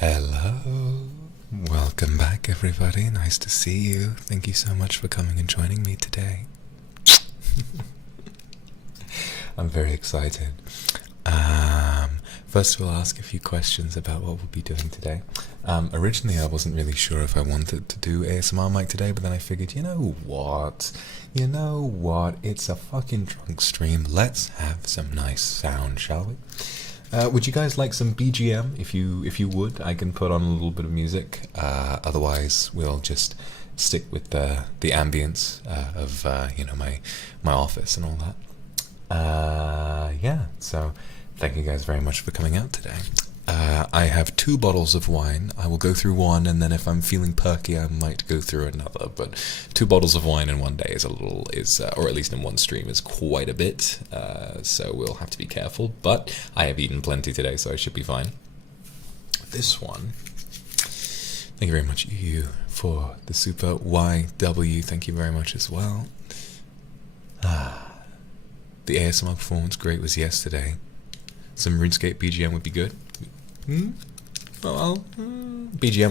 Hello, welcome back everybody, nice to see you. Thank you so much for coming and joining me today. I'm very excited. First we'll ask a few questions about what we'll be doing today. Originally I wasn't really sure if I wanted to do ASMR mic today, but then I figured, you know what, it's a fucking drunk stream, let's have some nice sound, shall we? Would you guys like some BGM? If you would, I can put on a little bit of music. Otherwise, we'll just stick with the ambience of my office and all that. Yeah. So, thank you guys very much for coming out today. I have 2 bottles of wine. I will go through one, and then if I'm feeling perky, I might go through another. But 2 bottles of wine in one day or at least in one stream, is quite a bit. So we'll have to be careful. But I have eaten plenty today, so I should be fine. This one. Thank you very much, EU, for the super YW. Thank you very much as well. The ASMR performance great was yesterday. Some RuneScape BGM would be good. BGM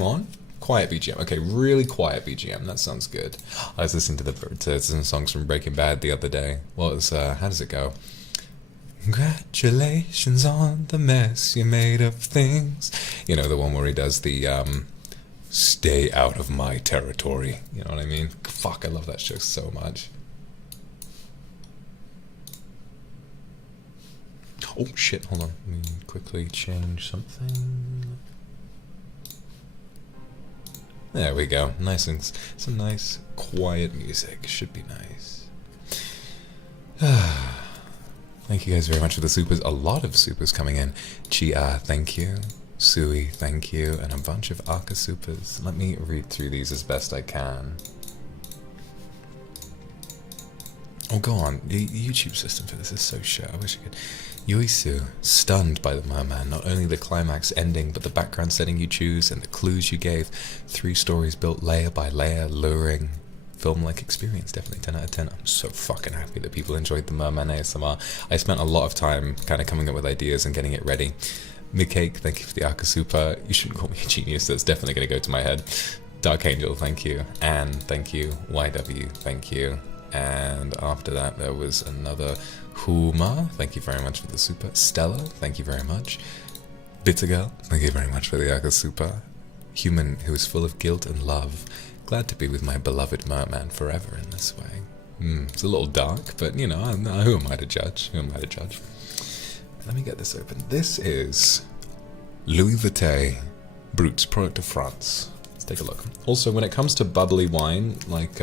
on? Quiet BGM. Okay, really quiet BGM. That sounds good. I was listening to some songs from Breaking Bad the other day. Well, it was, how does it go? Congratulations on the mess you made of things. You know, the one where he does the, stay out of my territory. You know what I mean? Fuck, I love that show so much. Oh shit, hold on, let me quickly change something. There we go, nice and some nice quiet music, should be nice. Thank you guys very much for the supers, a lot of supers coming in. Chia, thank you. Sui, thank you, and a bunch of Aka supers. Let me read through these as best I can. Oh, go on, the YouTube system for this is so shit, I wish I could. Yuisu, stunned by the merman, not only the climax ending, but the background setting you choose and the clues you gave. 3 stories built layer by layer, luring, film-like experience, definitely 10 out of 10. I'm so fucking happy that people enjoyed the merman ASMR. I spent a lot of time kind of coming up with ideas and getting it ready. Midcake, thank you for the Akasupa. You shouldn't call me a genius, that's definitely going to go to my head. Dark Angel, thank you. Anne, thank you. YW, thank you. And after that there was another Huma, thank you very much for the super. Stella, thank you very much. Bitter Girl, thank you very much for the Aka super. Human who is full of guilt and love, glad to be with my beloved merman forever in this way. It's a little dark, but you know, who am I to judge? Who am I to judge? Let me get this open. This is Louis Vuitton Brut's product of France. Let's take a look. Also, when it comes to bubbly wine, like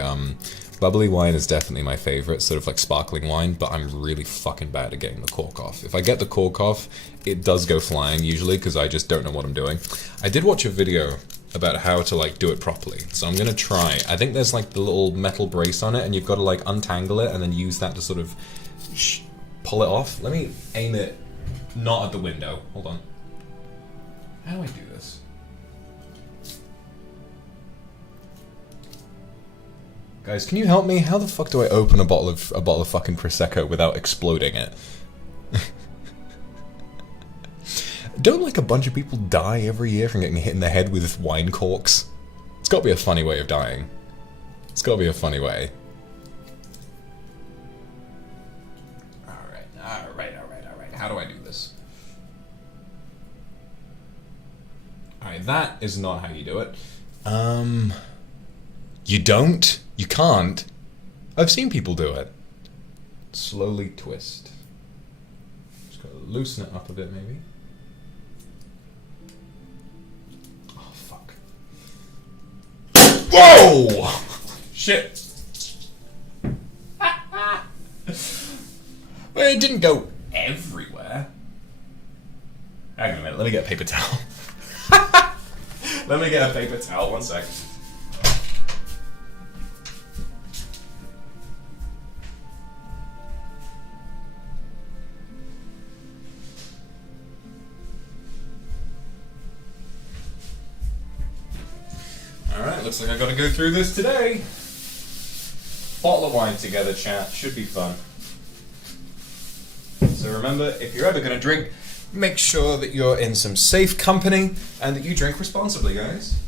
bubbly wine is definitely my favorite, sort of like sparkling wine, but I'm really fucking bad at getting the cork off. If I get the cork off, it does go flying usually because I just don't know what I'm doing. I did watch a video about how to like do it properly, so I'm gonna try. I think there's like the little metal brace on it and you've got to like untangle it and then use that to sort of pull it off. Let me aim it not at the window. Hold on. How do I do this? Guys, can you help me? How the fuck do I open a bottle of fucking Prosecco without exploding it? Don't like a bunch of people die every year from getting hit in the head with wine corks? It's gotta be a funny way of dying. It's gotta be a funny way. Alright. How do I do this? Alright, that is not how you do it. You don't? You can't? I've seen people do it. Slowly twist. Just gotta loosen it up a bit, maybe. Oh, fuck. Whoa! Shit. Well, it didn't go everywhere. Hang on a minute, let me get a paper towel. Let me get a paper towel, 1 sec. Alright, looks like I gotta go through this today. Bottle of wine together, chat. Should be fun. So remember, if you're ever gonna drink, make sure that you're in some safe company and that you drink responsibly, guys.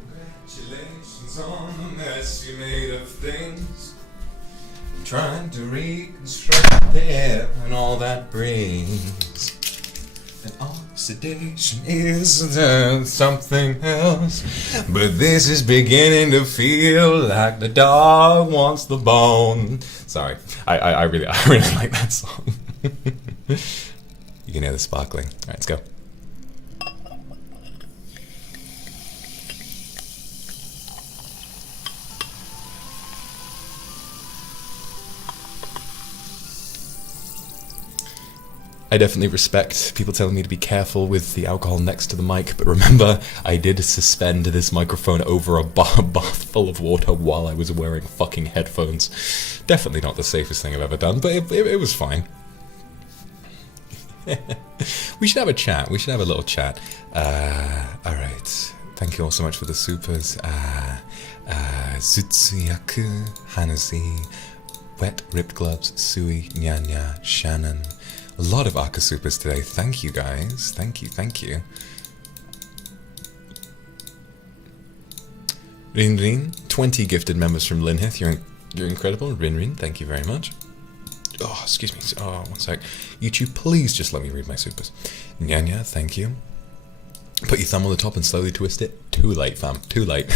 Congratulations on the mess you made of things. Trying to reconstruct the air and all that brings. And oxidation is something else. But this is beginning to feel like the dog wants the bone. Sorry, I really like that song. You can hear the sparkling. Alright, let's go. I definitely respect people telling me to be careful with the alcohol next to the mic, but remember, I did suspend this microphone over a bath full of water while I was wearing fucking headphones. Definitely not the safest thing I've ever done, but it was fine. We should have a chat. We should have a little chat. Alright. Thank you all so much for the supers. Zutsuyaku, Hanazi, Wet Ripped Gloves, Sui, Nyanya, Shannon. A lot of Aka supers today. Thank you, guys. Thank you, thank you. Rin Rin, 20 gifted members from Linhith. You're incredible. Rin Rin, thank you very much. Oh, excuse me. Oh, one sec. YouTube, please just let me read my supers. Nyanya, thank you. Put your thumb on the top and slowly twist it. Too late, fam. Too late.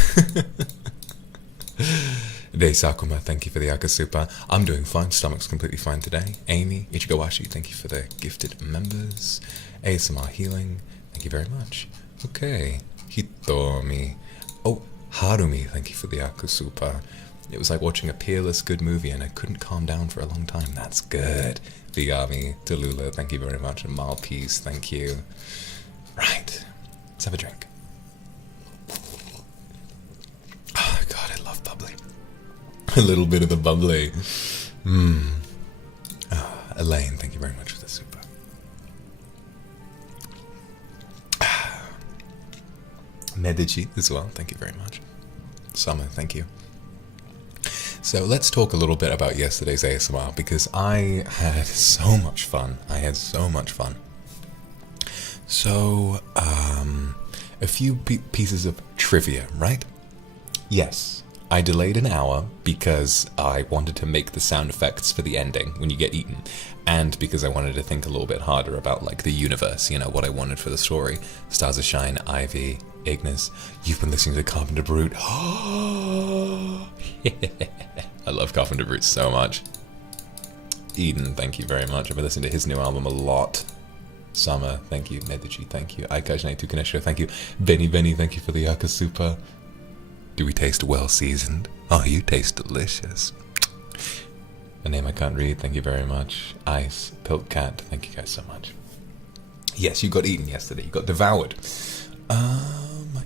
Vox Akuma, thank you for the Aka Super. I'm doing fine, stomach's completely fine today. Amy, Ichigowashi, thank you for the gifted members. ASMR Healing, thank you very much. Okay, Hitomi. Oh, Harumi, thank you for the Aka Super. It was like watching a peerless good movie and I couldn't calm down for a long time. That's good. Vigami, Delula, thank you very much. And Malpeace, thank you. Right, let's have a drink. Oh god, I love bubbly. A little bit of the bubbly. Elaine, thank you very much for the super. Medici as well, thank you very much. Summer, thank you. So let's talk a little bit about yesterday's ASMR because I had so much fun. So, a few pieces of trivia, right? Yes. I delayed an hour because I wanted to make the sound effects for the ending when you get eaten, and because I wanted to think a little bit harder about like the universe, you know, what I wanted for the story. Stars of Shine, Ivy, Ignis. You've been listening to Carpenter Brute. I love Carpenter Brute so much. Eden, thank you very much. I've been listening to his new album a lot. Summer, thank you. Medici, thank you. Aikajnei Tukanesho, thank you. Benny, thank you for the Yaka Super. Do we taste well seasoned? Oh, you taste delicious. A name I can't read, thank you very much. Ice, Pilk Cat, thank you guys so much. Yes, you got eaten yesterday, you got devoured.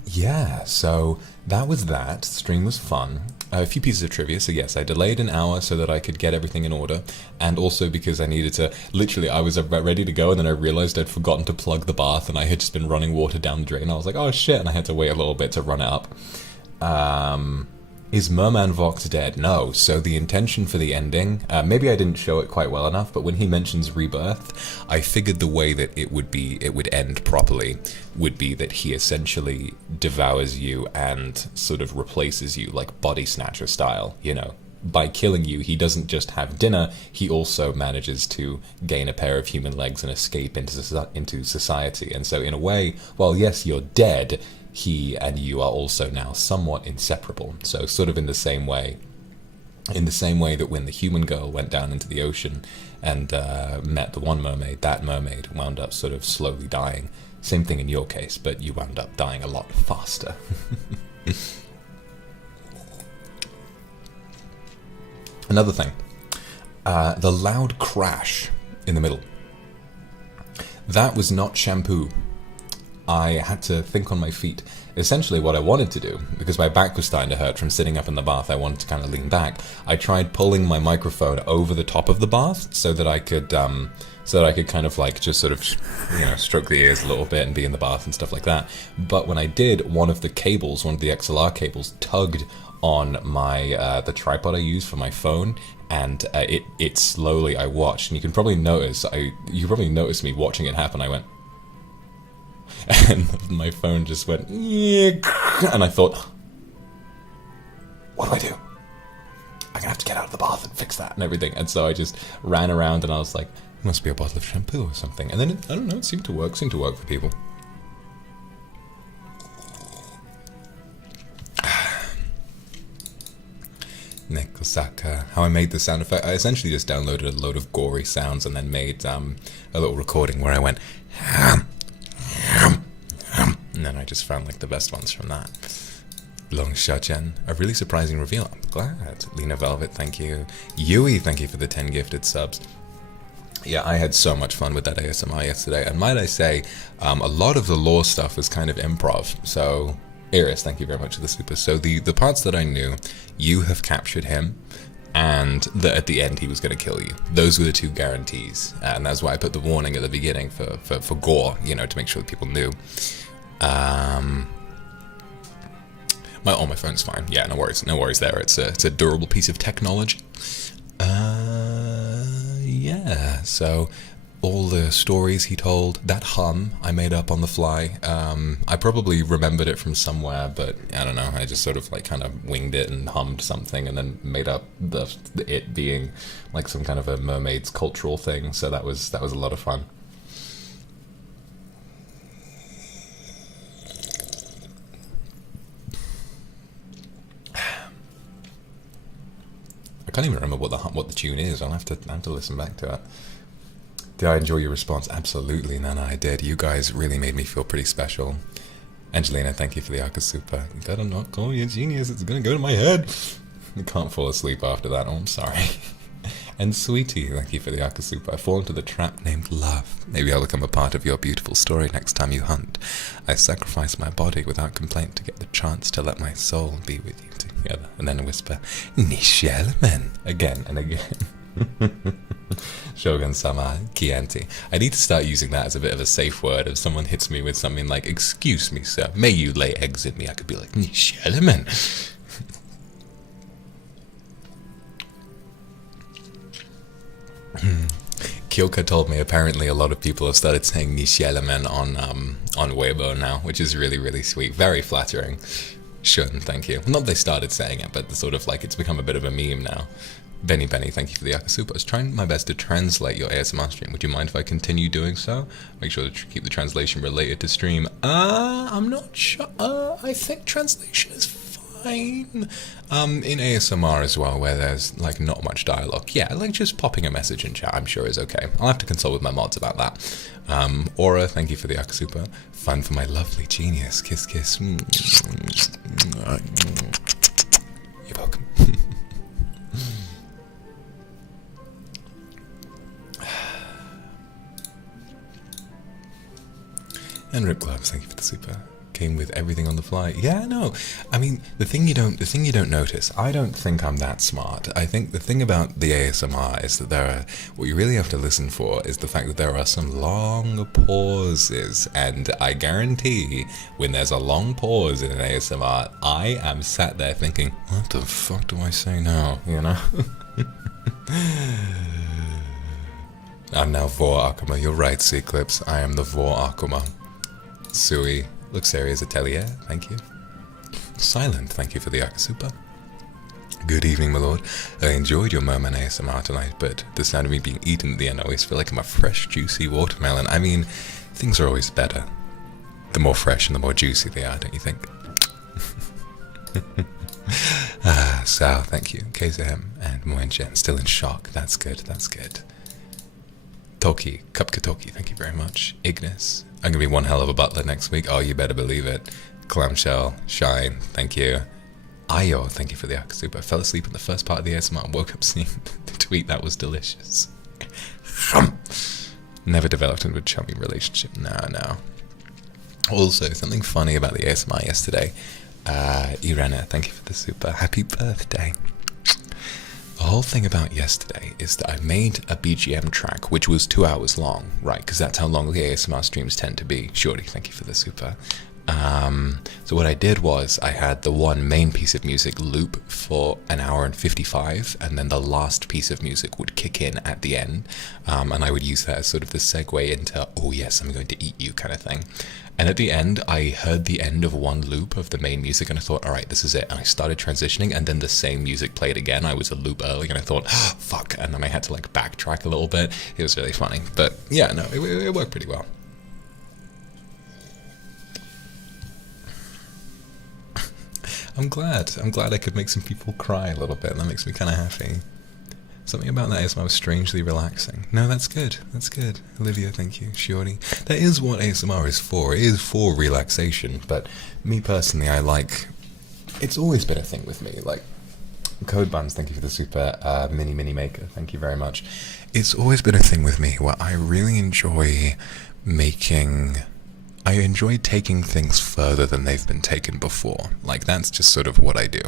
Yeah, so that was that. Stream was fun. A few pieces of trivia, so yes, I delayed an hour so that I could get everything in order, and also because I needed to, literally, I was ready to go, and then I realized I'd forgotten to plug the bath, and I had just been running water down the drain. I was like, oh shit, and I had to wait a little bit to run it up. Is Merman Vox dead? No. So the intention for the ending, maybe I didn't show it quite well enough, but when he mentions rebirth, I figured the way that it would end properly would be that he essentially devours you and sort of replaces you, like body snatcher style, you know. By killing you, he doesn't just have dinner, he also manages to gain a pair of human legs and escape into society. And so in a way, while yes, you're dead, he and you are also now somewhat inseparable. So sort of in the same way that when the human girl went down into the ocean and met the one mermaid, that mermaid wound up sort of slowly dying. Same thing in your case, but you wound up dying a lot faster. Another thing, the loud crash in the middle. That was not shampoo. I had to think on my feet. Essentially what I wanted to do, because my back was starting to hurt from sitting up in the bath, I wanted to kind of lean back. I tried pulling my microphone over the top of the bath so that I could kind of like just sort of, you know, stroke the ears a little bit and be in the bath and stuff like that. But when I did, one of the XLR cables tugged on my the tripod I use for my phone, and it slowly, I watched, and you can probably notice me watching it happen. I went, and my phone just went, and I thought, what do I do? I'm gonna have to get out of the bath and fix that and everything. And so I just ran around, and I was like, it must be a bottle of shampoo or something. And then I don't know, it seemed to work for people. Nick Osaka, how I made the sound effect. I essentially just downloaded a load of gory sounds and then made a little recording where I went, and then I just found like the best ones from that. Long Shachen, a really surprising reveal. I'm glad. Lena Velvet, thank you. Yui, thank you for the 10 gifted subs. Yeah, I had so much fun with that ASMR yesterday, and might I say, a lot of the lore stuff was kind of improv. So, Iris, thank you very much for the super. So the parts that I knew, you have captured him, and that at the end he was going to kill you. Those were the two guarantees, and that's why I put the warning at the beginning for gore, you know, to make sure that people knew. My phone's fine. Yeah, no worries there. It's a durable piece of technology. Yeah, so all the stories he told, that hum I made up on the fly. I probably remembered it from somewhere, but I don't know. I just sort of like kind of winged it and hummed something, and then made up it being like some kind of a mermaid's cultural thing. So that was a lot of fun. I can't even remember what the tune is. I'll have to listen back to it. Did I enjoy your response? Absolutely, Nana, I did. You guys really made me feel pretty special. Angelina, thank you for the Akasupa. You better not call me a genius. It's gonna go to my head. I can't fall asleep after that. Oh, I'm sorry. And Sweetie, thank you for the Akasupa. I fall into the trap named love. Maybe I'll become a part of your beautiful story next time you hunt. I sacrifice my body without complaint to get the chance to let my soul be with you together. And then whisper, Nishelmen, again and again. Shogun-sama, Chianti. I need to start using that as a bit of a safe word. If someone hits me with something like, excuse me, sir, may you lay eggs in me? I could be like, Nishelmen. Kyoka told me apparently a lot of people have started saying Nishelmen on Weibo now, which is really, really sweet. Very flattering. Shun, thank you. Not they started saying it, but sort of like it's become a bit of a meme now. Benny, thank you for the Akasupa. I was trying my best to translate your ASMR stream. Would you mind if I continue doing so? Make sure to keep the translation related to stream. I'm not sure. I think translation is fine. In ASMR as well, where there's like not much dialogue. Yeah, like just popping a message in chat, I'm sure is okay. I'll have to consult with my mods about that. Aura, thank you for the Akasupa. Fun for my lovely genius. Kiss, kiss. You're welcome. And Rip Gloves, thank you for the super. Came with everything on the fly. Yeah, no. I mean, the thing you don't notice. I don't think I'm that smart. I think the thing about the ASMR is that what you really have to listen for is the fact that there are some long pauses, and I guarantee when there's a long pause in an ASMR, I am sat there thinking, what the fuck do I say now? You know. I'm now Vox Akuma. You're right, Eclipse. I am the Vox Akuma. Sui, Luxeria's Atelier, thank you. Silent, thank you for the Akasupa. Good evening, my lord. I enjoyed your merman ASMR tonight, but the sound of me being eaten at the end, I always feel like I'm a fresh, juicy watermelon. I mean, things are always better. The more fresh and the more juicy they are, don't you think? Sal, thank you. Kazehem and Moenchen, still in shock. That's good, that's good. Toki, Cupka Toki, thank you very much. Ignis, I'm gonna be one hell of a butler next week. Oh, you better believe it. Clamshell, Shine, thank you. Ayo, thank you for the Akasupa. I fell asleep in the first part of the ASMR and woke up seeing the tweet. That was delicious. Never developed into a chummy relationship. No. Also, something funny about the ASMR yesterday. Irena, thank you for the super. Happy birthday. The whole thing about yesterday is that I made a BGM track which was 2 hours long, right? Because that's how long the ASMR streams tend to be. Shorty, thank you for the super. So what I did was I had the one main piece of music loop for 1 hour and 55, and then the last piece of music would kick in at the end, and I would use that as sort of the segue into, oh yes, I'm going to eat you kind of thing. And at the end, I heard the end of one loop of the main music, and I thought, all right, this is it. And I started transitioning, and then the same music played again. I was a loop early, and I thought, oh, fuck. And then I had to like backtrack a little bit. It was really funny. But yeah, no, it worked pretty well. I'm glad I could make some people cry a little bit. That makes me kind of happy. Something about that ASMR was strangely relaxing. No, that's good. That's good. Olivia, thank you. Shiori. That is what ASMR is for. It is for relaxation. But me personally, I like... It's always been a thing with me. Like, Code Buns, thank you for the super. Mini Maker, thank you very much. It's always been a thing with me where I really enjoy making... I enjoy taking things further than they've been taken before. Like, that's just sort of what I do.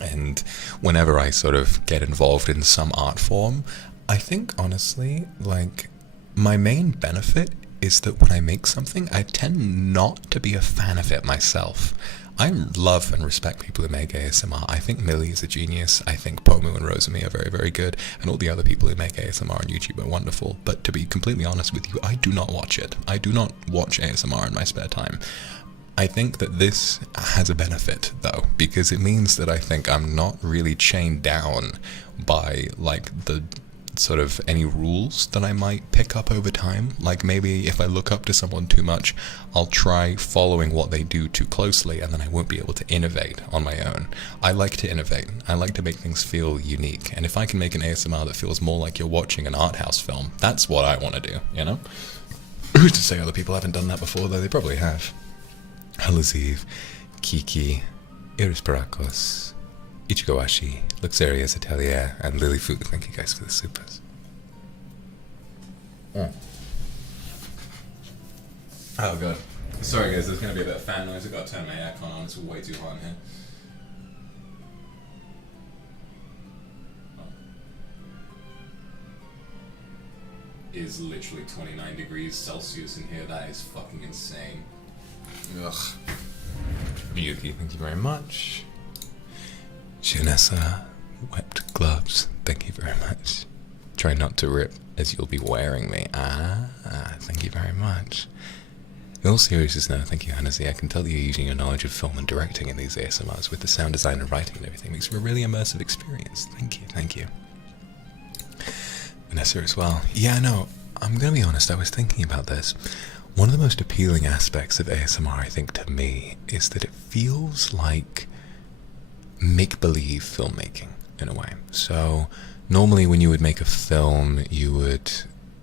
And whenever I sort of get involved in some art form, I think, honestly, like, my main benefit is that when I make something, I tend not to be a fan of it myself. I love and respect people who make ASMR. I think Millie is a genius. I think Pomu and Rosami are very, very good. And all the other people who make ASMR on YouTube are wonderful. But to be completely honest with you, I do not watch it. I do not watch ASMR in my spare time. I think that this has a benefit, though, because it means that I think I'm not really chained down by, like, the sort of any rules that I might pick up over time. Like, maybe if I look up to someone too much, I'll try following what they do too closely, and then I won't be able to innovate on my own. I like to innovate. I like to make things feel unique, and if I can make an ASMR that feels more like you're watching an art house film, that's what I want to do, you know? Who's to say other people haven't done that before, though? They probably have. Halaziv, Kiki, Iris Barakos, Ichigowashi, Luxuria's Atelier, and Lily Food. Thank you guys for the supers. Oh god. Sorry guys, there's going to be a bit of fan noise. I've got to turn my aircon on. It's way too hot in here. It is literally 29 degrees Celsius in here. That is fucking insane. Ugh. Yuki, thank you very much. Shanessa, wept gloves, thank you very much. Try not to rip as you'll be wearing me. Thank you very much. In all seriousness now, thank you, Hanazi. I can tell that you're using your knowledge of film and directing in these ASMRs with the sound design and writing and everything. It makes for a really immersive experience. Thank you, thank you. Vanessa as well. Yeah, no, I'm gonna be honest, I was thinking about this. One of the most appealing aspects of ASMR, I think, to me, is that it feels like make-believe filmmaking, in a way. So, normally when you would make a film, you would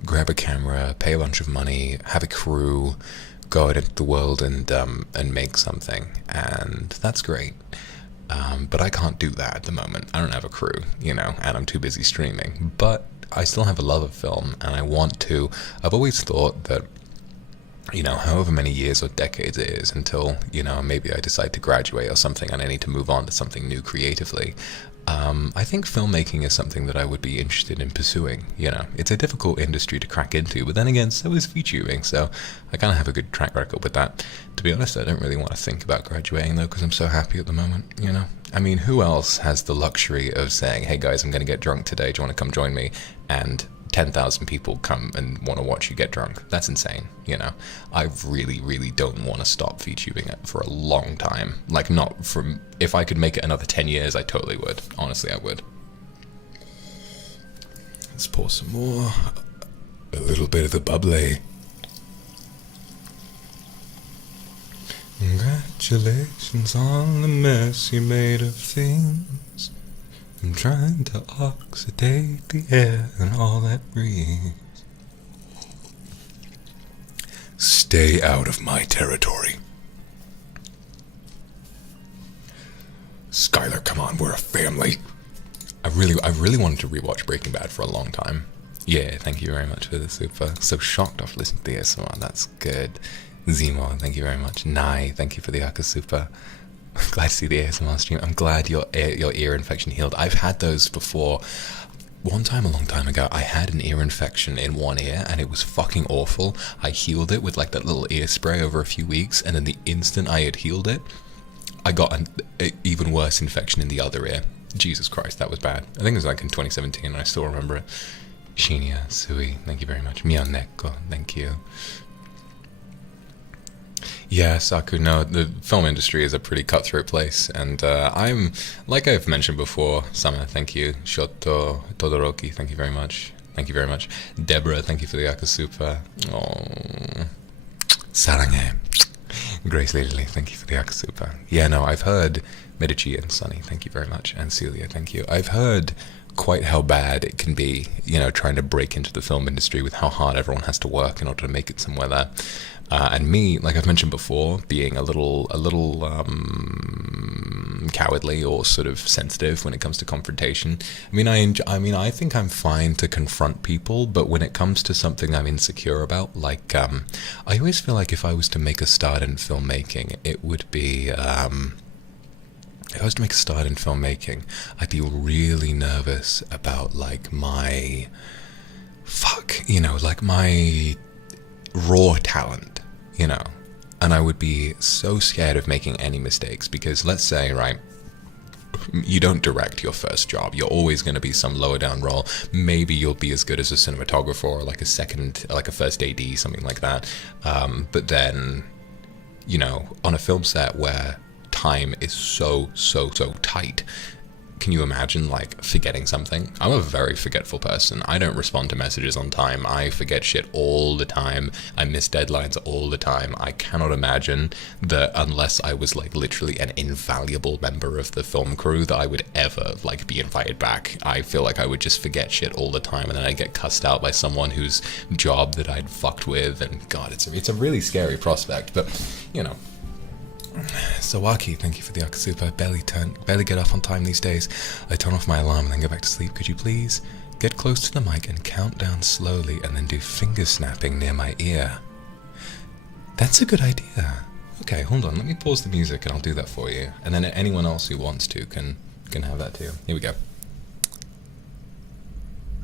grab a camera, pay a bunch of money, have a crew, go out into the world and make something, and that's great. But I can't do that at the moment. I don't have a crew, you know, and I'm too busy streaming. But I still have a love of film, and I want to. I've always thought that, you know, however many years or decades it is until, you know, maybe I decide to graduate or something and I need to move on to something new creatively, I think filmmaking is something that I would be interested in pursuing. You know, it's a difficult industry to crack into, but then again, so is VTubing, so I kind of have a good track record with that. To be honest, I don't really want to think about graduating though, because I'm so happy at the moment, you know. I mean, who else has the luxury of saying, hey guys, I'm going to get drunk today, do you want to come join me? And 10,000 people come and want to watch you get drunk. That's insane, you know. I really, really don't want to stop VTubing it for a long time. Like, not from... If I could make it another 10 years, I totally would. Honestly, I would. Let's pour some more. A little bit of the bubbly. Congratulations on the mess you made of things. I'm trying to oxidate the air and all that breathes. Stay out of my territory. Skylar, come on, we're a family. I really wanted to rewatch Breaking Bad for a long time. Yeah, thank you very much for the super. So shocked off listening to the ASMR, that's good. Zemo, thank you very much. Nai, thank you for the Akasupa. I'm glad to see the ASMR stream. I'm glad your ear infection healed. I've had those before. One time, a long time ago, I had an ear infection in one ear, and it was fucking awful. I healed it with like that little ear spray over a few weeks, and then the instant I had healed it, I got an even worse infection in the other ear. Jesus Christ, that was bad. I think it was like in 2017, and I still remember it. Shinya, Sui, thank you very much. Miyoneko, thank you. Yeah, Saku, no, the film industry is a pretty cutthroat place, and I'm, like I've mentioned before, Sama, thank you. Shoto Todoroki, thank you very much. Thank you very much. Deborah, thank you for the Akasupa. Oh, Sarange. Grace Lady, thank you for the Akasupa. Yeah, no, I've heard Medici and Sunny, thank you very much. And Celia, thank you. I've heard quite how bad it can be, you know, trying to break into the film industry with how hard everyone has to work in order to make it somewhere there. And me, like I've mentioned before, being a little cowardly or sort of sensitive when it comes to confrontation. I think I'm fine to confront people, but when it comes to something I'm insecure about, like I always feel like if I was to make a start in filmmaking, it would be if I was to make a start in filmmaking, I'd be really nervous about like my my raw talent, you know, and I would be so scared of making any mistakes because let's say, right, you don't direct your first job. You're always going to be some lower down role. Maybe you'll be as good as a cinematographer or like a first AD, something like that. But then, you know, on a film set where time is so tight, can you imagine like forgetting something? I'm a very forgetful person. I don't respond to messages on time. I forget shit all the time. I miss deadlines all the time. I cannot imagine that unless I was like literally an invaluable member of the film crew that I would ever like be invited back. I feel like I would just forget shit all the time, and then I'd get cussed out by someone whose job that I'd fucked with, and God, it's a really scary prospect, but you know. Sawaki, thank you for the Akasupa. Barely get off on time these days. I turn off my alarm and then go back to sleep. Could you please get close to the mic and count down slowly and then do finger snapping near my ear? That's a good idea. Okay, hold on. Let me pause the music and I'll do that for you. And then anyone else who wants to can have that too. Here we go.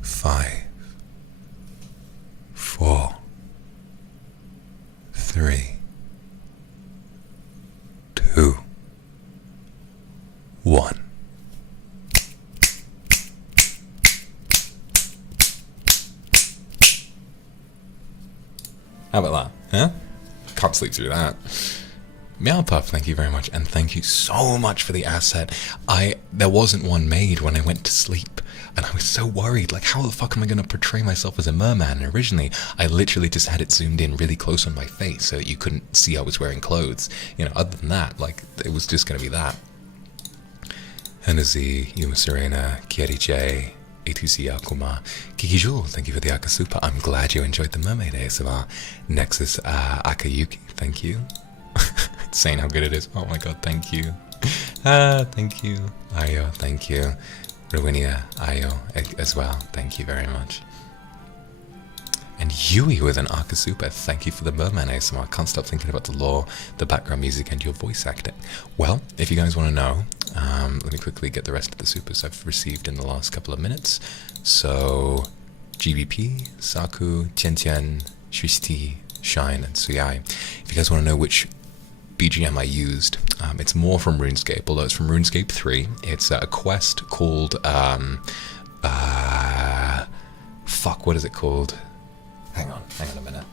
5, 4, 3, 2, 1. How about that? Huh? Can't sleep through that. Meow Puff, thank you very much, and thank you so much for the asset. There wasn't one made when I went to sleep, and I was so worried, like how the fuck am I going to portray myself as a merman? And originally, I literally just had it zoomed in really close on my face so that you couldn't see I was wearing clothes. You know, other than that, like, it was just going to be that. Hennessy, Yuma Serena, Kieri J, Vox Akuma, Kiki Jewel, thank you for the Akasupa. I'm glad you enjoyed the mermaid ASMR. Nexus Akayuki, thank you. It's saying how good it is. Oh my god, thank you. Thank you. Ayo, thank you. Rowinia, Ayo, as well. Thank you very much. And Yui with an Akasupa, thank you for the Merman ASMR. Can't stop thinking about the lore, the background music, and your voice acting. Well, if you guys want to know, let me quickly get the rest of the supers I've received in the last couple of minutes. So, GBP, Saku, Tian, Shuisti, Shine, and Suyai. If you guys want to know which BGM I used, it's more from RuneScape, although it's from RuneScape 3. It's a quest called, what is it called? Hang on a minute.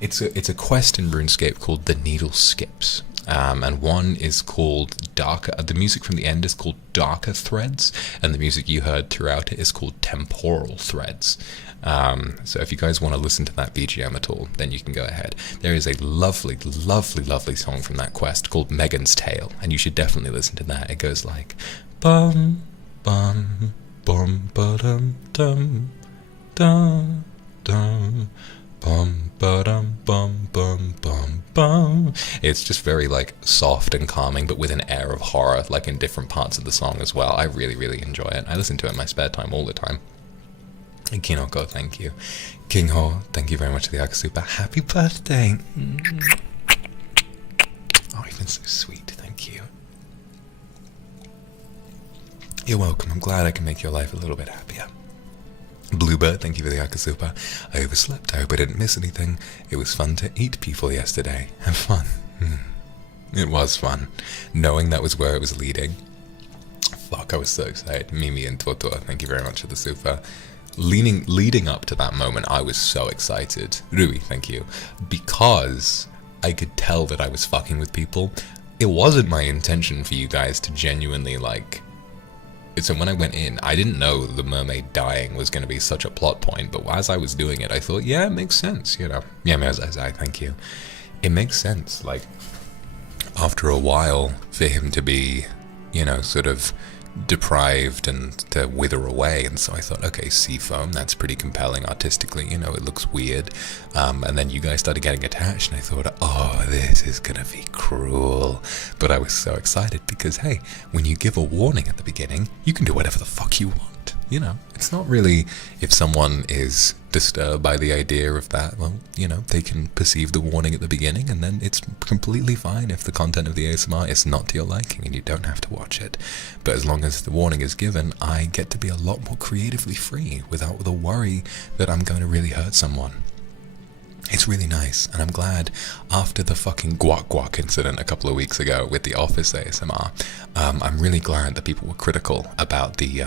It's a quest in RuneScape called The Needle Skips. And one is called Darker, the music from the end is called Darker Threads, and the music you heard throughout it is called Temporal Threads. So if you guys want to listen to that BGM at all, then you can go ahead. There is a lovely, lovely, lovely song from that quest called Megan's Tale, and you should definitely listen to that. It goes like bum bum bum ba dum dum dum dum bum ba dum bum bum bum bum. It's just very like soft and calming, but with an air of horror, like in different parts of the song as well. I really, really enjoy it. I listen to it in my spare time all the time. Kinoko, thank you. King Ho, thank you very much for the Akasupa. Happy birthday! Oh, you've been so sweet, thank you. You're welcome, I'm glad I can make your life a little bit happier. Bluebird, thank you for the Akasupa. I overslept, I hope I didn't miss anything. It was fun to eat people yesterday. Have fun. It was fun. Knowing that was where it was leading. Fuck, I was so excited. Mimi and Toto, thank you very much for the super. Leading up to that moment, I was so excited. Rui, thank you. Because I could tell that I was fucking with people. It wasn't my intention for you guys to genuinely, like... So when I went in, I didn't know the mermaid dying was going to be such a plot point, but as I was doing it, I thought, yeah, it makes sense, you know. Yeah, I thank you. It makes sense, like, after a while, for him to be, you know, sort of deprived and to wither away. And so I thought, okay, sea foam, that's pretty compelling artistically, you know, it looks weird. And then you guys started getting attached and I thought, oh, this is gonna be cruel. But I was so excited because, hey, when you give a warning at the beginning, you can do whatever the fuck you want. You know, it's not really, if someone is disturbed by the idea of that, well, you know, they can perceive the warning at the beginning and then it's completely fine if the content of the ASMR is not to your liking and you don't have to watch it. But as long as the warning is given, I get to be a lot more creatively free without the worry that I'm going to really hurt someone. It's really nice, and I'm glad after the fucking guac guac incident a couple of weeks ago with the Office ASMR, I'm really glad that people were critical about the,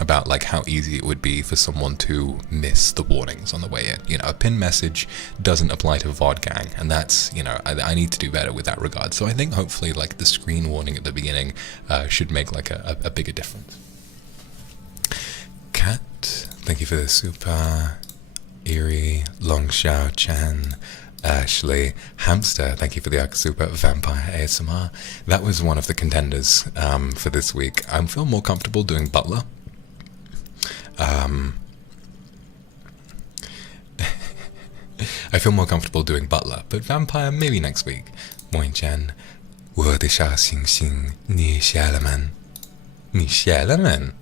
about like how easy it would be for someone to miss the warnings on the way in. You know, a pin message doesn't apply to VOD gang, and that's, you know, I need to do better with that regard. So I think hopefully like the screen warning at the beginning should make like a bigger difference. Cat, thank you for the super. Eerie, Long Xiao Chan, Ashley, Hamster, thank you for the Akasupa, Vampire ASMR. That was one of the contenders for this week. I feel more comfortable doing Butler. I feel more comfortable doing Butler, but Vampire maybe next week. Moin Chan, 我的小星星，你下了吗？你下了吗？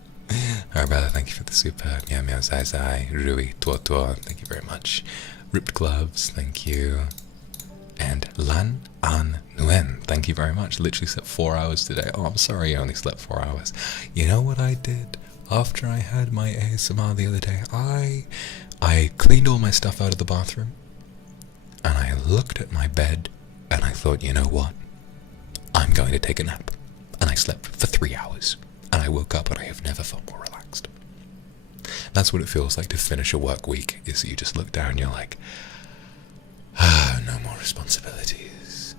Arabella, thank you for the super. Meow Meow Zai Zai, Rui, Tuo, thank you very much. Ripped Gloves, thank you. And Lan An Nguyen, thank you very much. Literally slept 4 hours today. Oh, I'm sorry I only slept 4 hours. You know what I did after I had my ASMR the other day? I cleaned all my stuff out of the bathroom and I looked at my bed and I thought, you know what? I'm going to take a nap. And I slept for 3 hours. And I woke up and I have never felt more relaxed. That's what it feels like to finish a work week, is that you just look down and you're like, no more responsibilities.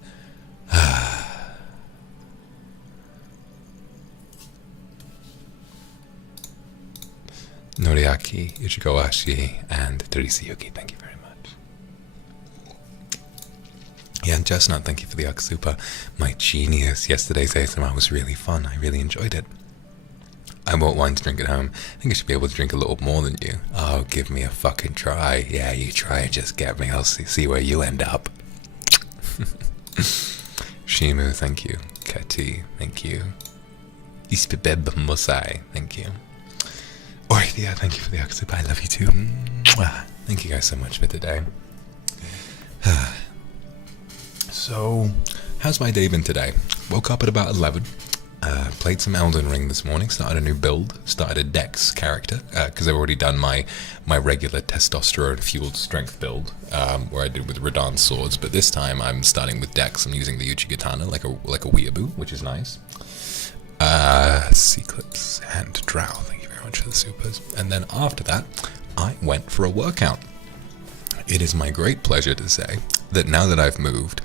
Noriaki, Ichigo Ashi, and Teresa Yuki, thank you very much. Yeah, and Chestnut, thank you for the Akasupa. My genius, yesterday's ASMR was really fun, I really enjoyed it. I bought wine to drink at home. I think I should be able to drink a little more than you. Oh, give me a fucking try. Yeah, you try and just get me. I'll see where you end up. Shimu, thank you. Kati, thank you. Ispibeb Musai, thank you. Orithia, thank you for the Akasupa. I love you too. Thank you guys so much for today. So, how's my day been today? Woke up at about 11. Played some Elden Ring this morning, started a new build, started a Dex character, because I've already done my regular testosterone-fueled strength build, where I did with Radan's swords, but this time I'm starting with Dex. I'm using the Uchigatana like a weeaboo, which is nice. Seclets and Drow, thank you very much for the supers. And then after that, I went for a workout. It is my great pleasure to say that now that I've moved,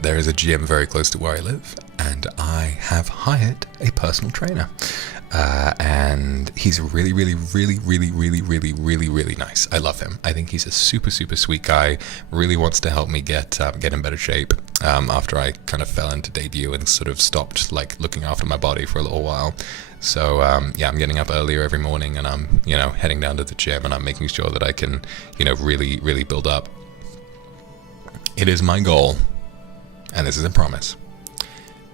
there is a gym very close to where I live, and I have hired a personal trainer. And he's really nice. I love him. I think he's a super sweet guy. Really wants to help me get in better shape. After I kind of fell into debut and sort of stopped like looking after my body for a little while. So yeah, I'm getting up earlier every morning, and I'm heading down to the gym, and I'm making sure that I can really build up. It is my goal, and this is a promise,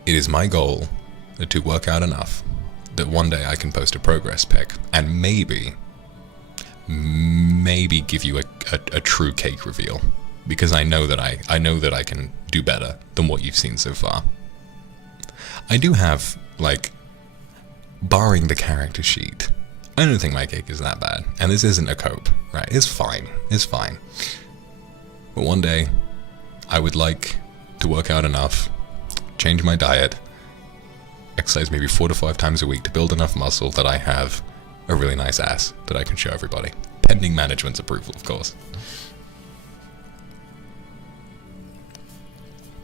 it is my goal to work out enough that one day I can post a progress pic, and maybe maybe give you a true cake reveal, because I know that I can do better than what you've seen so far. I do have, like, barring the character sheet, I don't think my cake is that bad, and this isn't a cope, right? It's fine, but one day I would like to work out enough, change my diet, exercise maybe 4 to 5 times a week to build enough muscle that I have a really nice ass that I can show everybody. Pending management's approval, of course.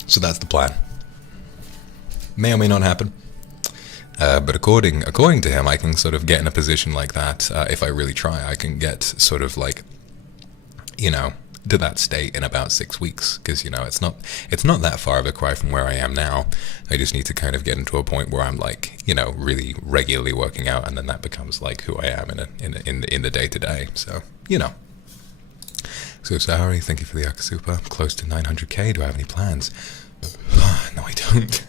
So that's the plan. May or may not happen. But according to him, I can sort of get in a position like that if I really try. I can get sort of like, you know, to that state in about 6 weeks, because, you know, it's not that far of a cry from where I am now. I just need to kind of get into a point where I'm, like, you know, really regularly working out, and then that becomes like who I am in the day to day. So, you know. So Sahari, thank you for the Akasupa. Close to 900k. Do I have any plans? No, I don't.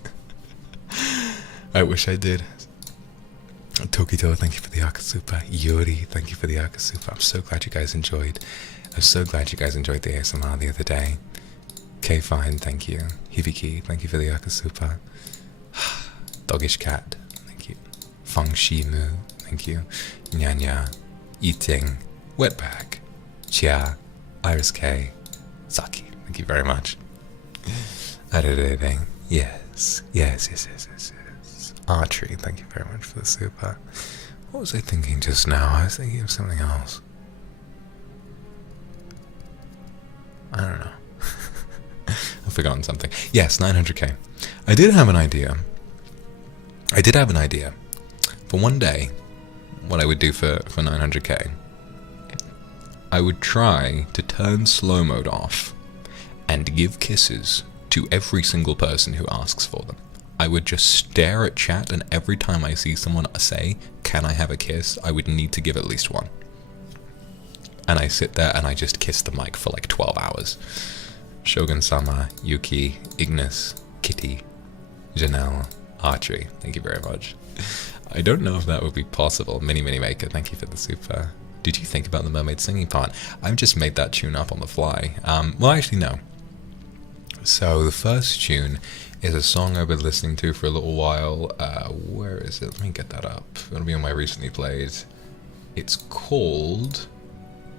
I wish I did. Tokito, thank you for the Akasupa. Yuri, thank you for the Akasupa. I'm so glad you guys enjoyed. I'm so glad you guys enjoyed the ASMR the other day. K-Fine, thank you. Hibiki, thank you for the Akasupa. Doggish Cat, thank you. Feng Shimu, thank you. Nyanya, Eating, Wetback, Chia, Iris K, Saki, thank you very much. Adededing, yes. Archery, thank you very much for the super. What was I thinking just now? I was thinking of something else. I don't know. I've forgotten something. Yes, 900k. I did have an idea. For one day, what I would do for 900k, I would try to turn slow mode off and give kisses to every single person who asks for them. I would just stare at chat, and every time I see someone say, "Can I have a kiss?" I would need to give at least one. And I sit there and I just kiss the mic for like 12 hours. Shogun-sama, Yuki, Ignis, Kitty, Janelle, Archery, thank you very much. I don't know if that would be possible. Mini Maker, thank you for the super. Did you think about the mermaid singing part? I've just made that tune up on the fly. Well, actually, no. So the first tune is a song I've been listening to for a little while. Where is it? Let me get that up. It'll be on my recently played. It's called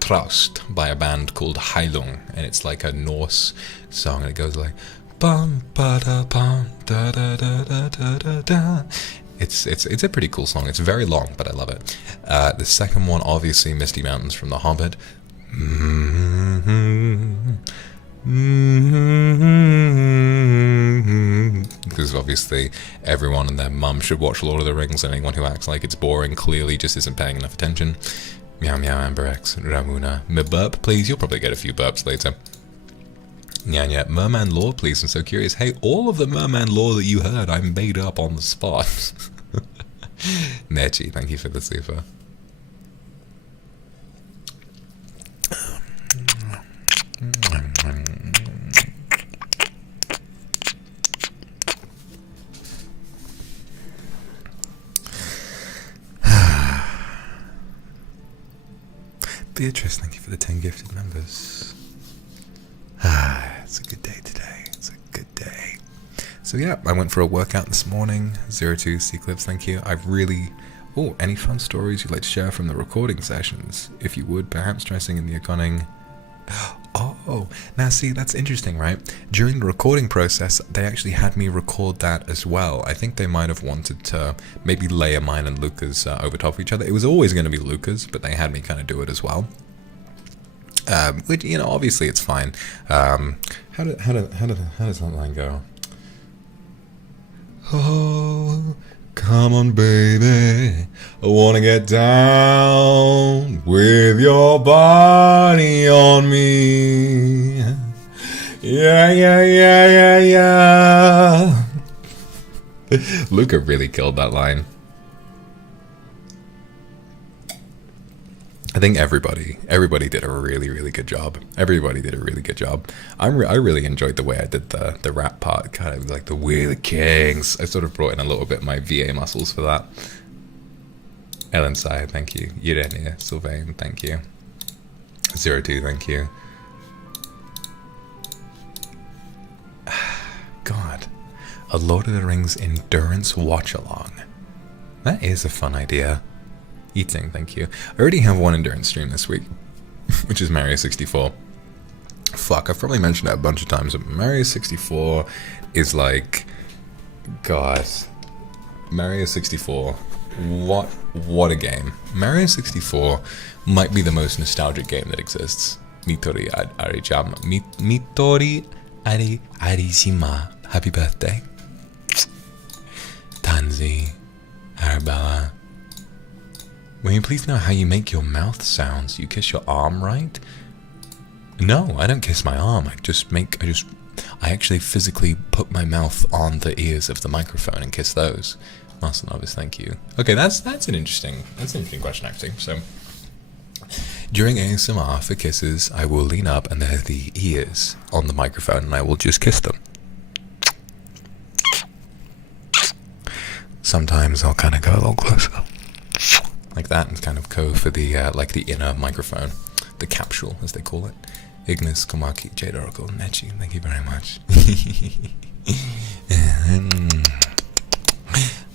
Traust by a band called Heilung, and it's like a Norse song, and it goes like bum ba da bum da da da da da da da. It's a pretty cool song. It's very long, but I love it. The second one, obviously, Misty Mountains from The Hobbit. Because obviously everyone and their mum should watch Lord of the Rings, and anyone who acts like it's boring clearly just isn't paying enough attention. Meow Meow Amber X, Ramuna. Burp, please. You'll probably get a few burps later. Nyanya, Merman lore, please. I'm so curious. Hey, all of the Merman lore that you heard, I made up on the spot. Nechi, thank you for the super. Beatrice, thank you for the 10 gifted members. It's a good day today. It's a good day. So yeah, I went for a workout this morning. 02 C-Clips, thank you. I've really... Oh, any fun stories you'd like to share from the recording sessions? If you would, perhaps try singing the iconic... Oh, now see, that's interesting, right? During the recording process, they actually had me record that as well. I think they might have wanted to maybe layer mine and Luca's over top of each other. It was always going to be Luca's, but they had me kind of do it as well. Which, you know, obviously it's fine. How does that line go? Oh, come on, baby. I wanna get down with your body on me. Yeah. Luca really killed that line. I think everybody did a really good job. Everybody did a really good job. I really enjoyed the way I did the rap part, kind of like the "We're the Kings." I sort of brought in a little bit my VA muscles for that. Ellen Sai, thank you. Urenia, Sylvain, thank you. 02, thank you. God. A Lord of the Rings endurance watch-along. That is a fun idea. Eating, thank you. I already have one endurance stream this week, which is Mario 64. Fuck, I've probably mentioned that a bunch of times, but Mario 64 is like... God. Mario 64. What a game. Mario 64 might be the most nostalgic game that exists. Mitori Arishima. Happy birthday. Tanzi. Arabella. Will you please know how you make your mouth sounds? You kiss your arm, right? No, I don't kiss my arm. I actually physically put my mouth on the ears of the microphone and kiss those. Master Novice, thank you. Okay, that's an interesting question actually. So during ASMR for kisses, I will lean up and there are the ears on the microphone and I will just kiss them. Sometimes I'll kind of go a little closer, like that, and kind of go for the like the inner microphone, the capsule as they call it. Ignis, Komaki, Jade Oracle, Nechi, thank you very much.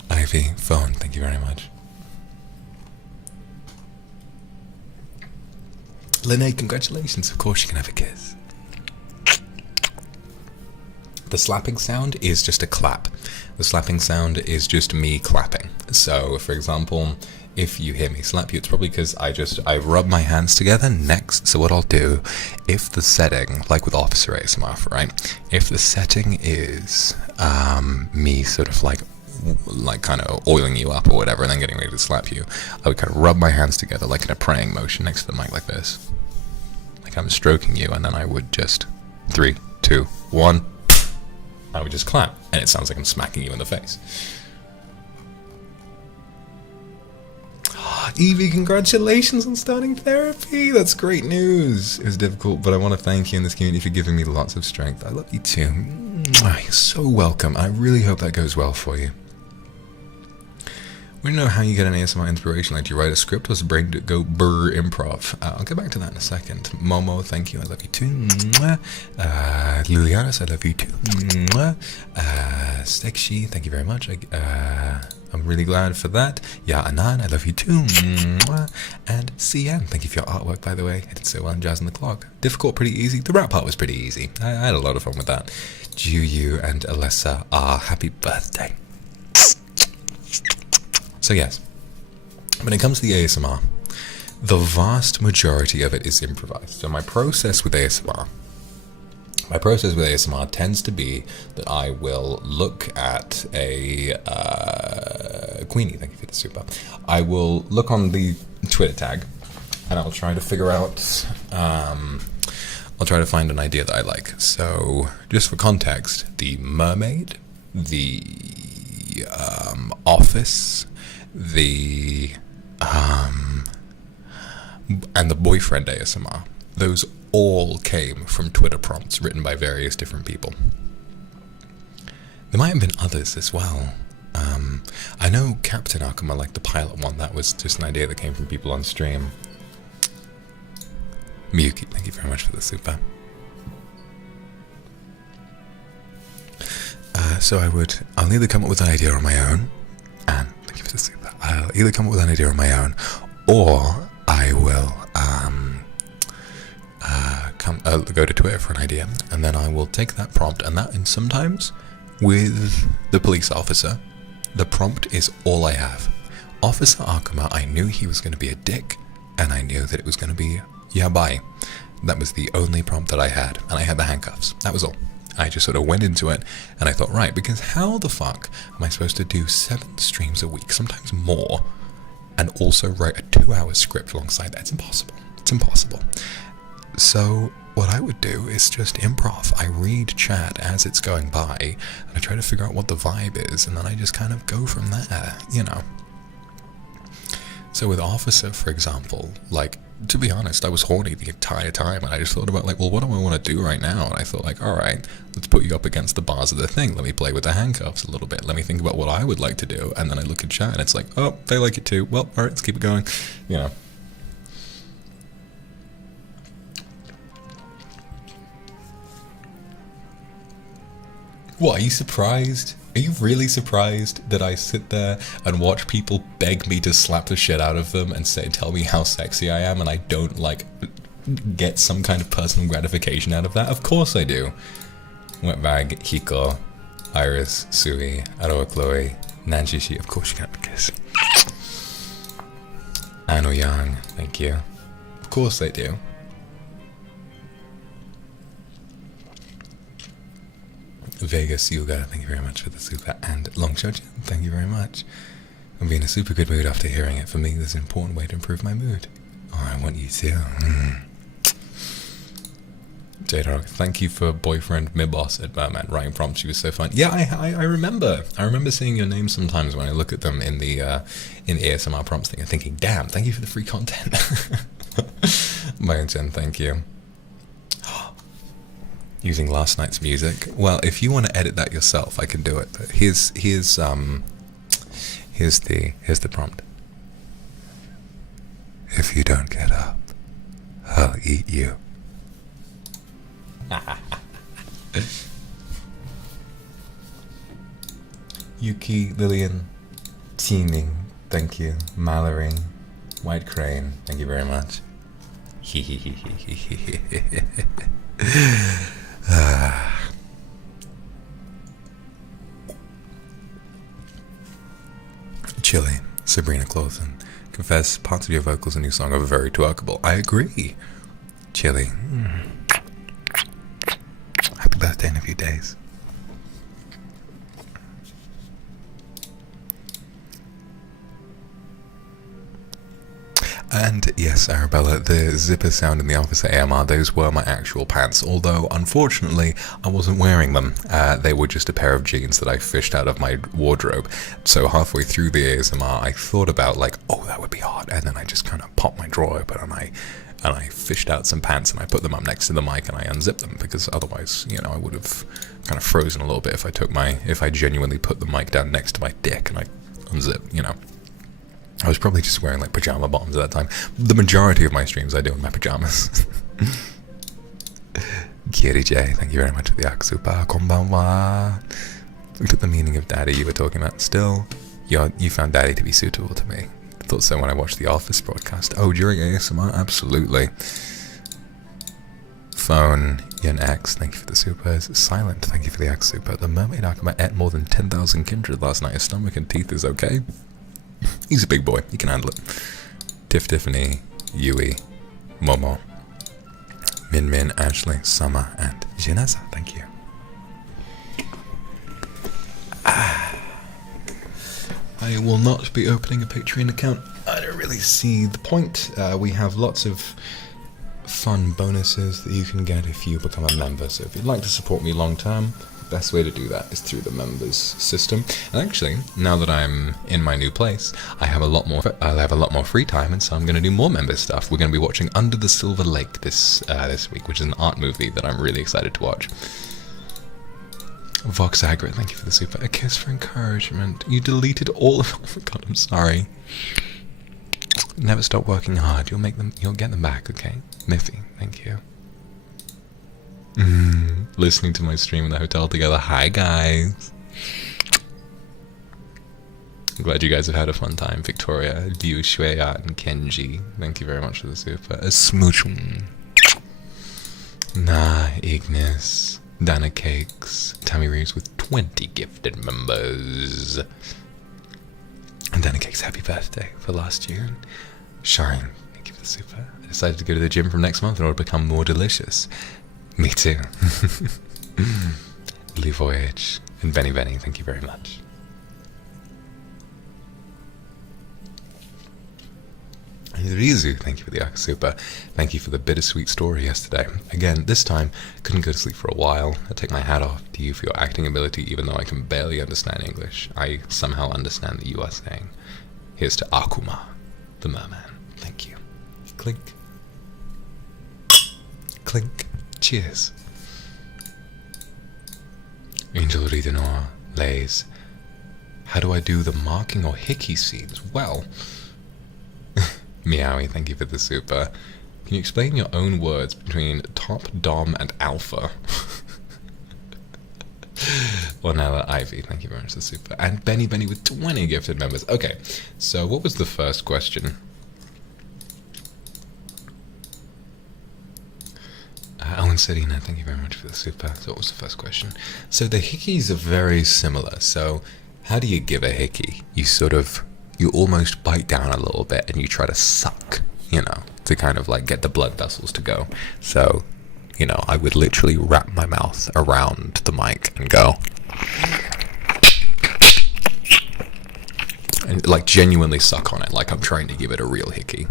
Ivy, Phone, thank you very much. Lene, congratulations, of course you can have a kiss. The slapping sound is just a clap. The slapping sound is just me clapping. So, for example, if you hear me slap you, it's probably because I rub my hands together next. So what I'll do, if the setting, like with Officer ASMR, right? If the setting is me sort of like kind of oiling you up or whatever, and then getting ready to slap you, I would kind of rub my hands together like in a praying motion next to the mic like this. Like I'm stroking you, and then I would just 3, 2, 1. I would just clap, and it sounds like I'm smacking you in the face. Evie, congratulations on starting therapy. That's great news. It was difficult, but I want to thank you in this community for giving me lots of strength. I love you too. You're so welcome. I really hope that goes well for you. We don't know how you get an ASMR inspiration. Like, do you write a script or does the brain go brr improv? I'll get back to that in a second. Momo, thank you. I love you too. Lilianis, I love you too. Stekshi, thank you very much. I'm really glad for that. Yeah, Anan, I love you too. And CN, thank you for your artwork, by the way. I did so well in Jazz on the Clock. Difficult, pretty easy. The rap part was pretty easy. I had a lot of fun with that. Juyu and Alessa, happy birthday. So yes, when it comes to the ASMR, the vast majority of it is improvised. So my process with ASMR tends to be that I will look at a Queenie, thank you for the super. I will look on the Twitter tag and I'll try to figure out, I'll try to find an idea that I like. So just for context, the mermaid, the office, the and the boyfriend ASMR, those all came from Twitter prompts written by various different people. There might have been others as well. I know Captain Akuma, like the pilot one, that was just an idea that came from people on stream. Miyuki, thank you very much for the super. So I'll either come up with an idea on my own, and thank you for the super. I'll either come up with an idea on my own, or I will go to Twitter for an idea, and then I will take that prompt, and sometimes with the police officer, the prompt is all I have. Officer Akuma, I knew he was going to be a dick, and I knew that it was going to be yabai. That was the only prompt that I had, and I had the handcuffs. That was all. I just sort of went into it, and I thought, right, because how the fuck am I supposed to do 7 streams a week, sometimes more, and also write a 2-hour script alongside that? It's impossible. It's impossible. So what I would do is just improv. I read chat as it's going by, and I try to figure out what the vibe is, and then I just kind of go from there, you know. So with Officer, for example, like, to be honest, I was horny the entire time, and I just thought about, like, well, what do I want to do right now? And I thought, like, all right, let's put you up against the bars of the thing. Let me play with the handcuffs a little bit. Let me think about what I would like to do. And then I look at chat, and it's like, oh, they like it too. Well, all right, let's keep it going, you know. What, are you surprised? Are you really surprised that I sit there and watch people beg me to slap the shit out of them and tell me how sexy I am, and I don't, like, get some kind of personal gratification out of that? Of course I do. Wetbag, Hiko, Iris, Sui, Aroa Chloe, Nanjishi, of course you can have a kiss. Ano Yang, thank you. Of course I do. Vegas Yuga, thank you very much for the super, and Longshoji, thank you very much. I'm being in a super good mood after hearing it. For me, this is an important way to improve my mood. Oh, I want you to. J-Dog, thank you for boyfriend Mibos at Merman writing prompts. She was so fun. Yeah, I remember. I remember seeing your name sometimes when I look at them in the ASMR prompts thing and thinking, damn, thank you for the free content. Mayonchen, thank you. Using last night's music. Well, if you want to edit that yourself, I can do it. But here's the prompt. If you don't get up, I'll eat you. Yuki, Lillian, Teeming, thank you. Mallory, White Crane, thank you very much. Chili, Sabrina Clausen, confess parts of your vocals in your song are very twerkable. I agree. Chili, happy birthday in a few days. And yes, Arabella, the zipper sound in the office at AMR, those were my actual pants, although unfortunately I wasn't wearing them. They were just a pair of jeans that I fished out of my wardrobe. So halfway through the ASMR, I thought about like, oh, that would be hot, and then I just kind of popped my drawer open and I fished out some pants and I put them up next to the mic and I unzipped them, because otherwise, you know, I would have kind of frozen a little bit if I genuinely put the mic down next to my dick and I unzipped, you know. I was probably just wearing like pajama bottoms at that time. The majority of my streams I do in my pajamas. Kiri J, thank you very much for the Aksupa. Konbanwa. Looked at the meaning of daddy you were talking about. Still, you found daddy to be suitable to me. I thought so when I watched the Office broadcast. Oh, during ASMR? Absolutely. Phone, Yen X, thank you for the supers. Silent, thank you for the X super. The Mermaid Akuma ate more than 10,000 Kindred last night. His stomach and teeth is okay. He's a big boy, he can handle it. Tiffany, Yui, Momo, Min, Ashley, Summer, and Jinasa, thank you. I will not be opening a Patreon account. I don't really see the point. We have lots of fun bonuses that you can get if you become a member. So if you'd like to support me long term, the best way to do that is through the members system. And actually, now that I'm in my new place, I'll have a lot more free time, and so I'm going to do more member stuff. We're going to be watching Under the Silver Lake this week, which is an art movie that I'm really excited to watch. Vox Akuma, thank you for the super. A kiss for encouragement. You deleted all of. Oh my god, I'm sorry. Never stop working hard. You'll get them back, okay? Miffy, thank you. Listening to my stream in the hotel together. Hi guys. I'm glad you guys have had a fun time. Victoria, Liu, Shueya, and Kenji, thank you very much for the super. A smooch. Nah, Ignis, Dana Cakes, Tammy Reeves with 20 gifted members. And Dana Cakes, happy birthday for last year. Shine, thank you for the super. I decided to go to the gym from next month in order to become more delicious. Me too. Lee Voyage and Benny, thank you very much. Rizu, thank you for the Akasupa. Thank you for the bittersweet story yesterday. Again, this time, couldn't go to sleep for a while. I take my hat off to you for your acting ability, even though I can barely understand English. I somehow understand that you are saying. Here's to Akuma, the merman. Thank you. Clink. Clink. Cheers. Angel Ridenor lays. How do I do the marking or Hickey scenes? Well, Meowie, thank you for the super. Can you explain your own words between top, dom, and alpha? Ornella Ivy, thank you very much for the super. And Benny with 20 gifted members. Okay, so what was the first question? Owen Serena, thank you very much for the super. So what was the first question? So the hickeys are very similar. So how do you give a hickey? You almost bite down a little bit and you try to suck, to kind of like get the blood vessels to go. So, I would literally wrap my mouth around the mic and go. And like genuinely suck on it, like I'm trying to give it a real hickey,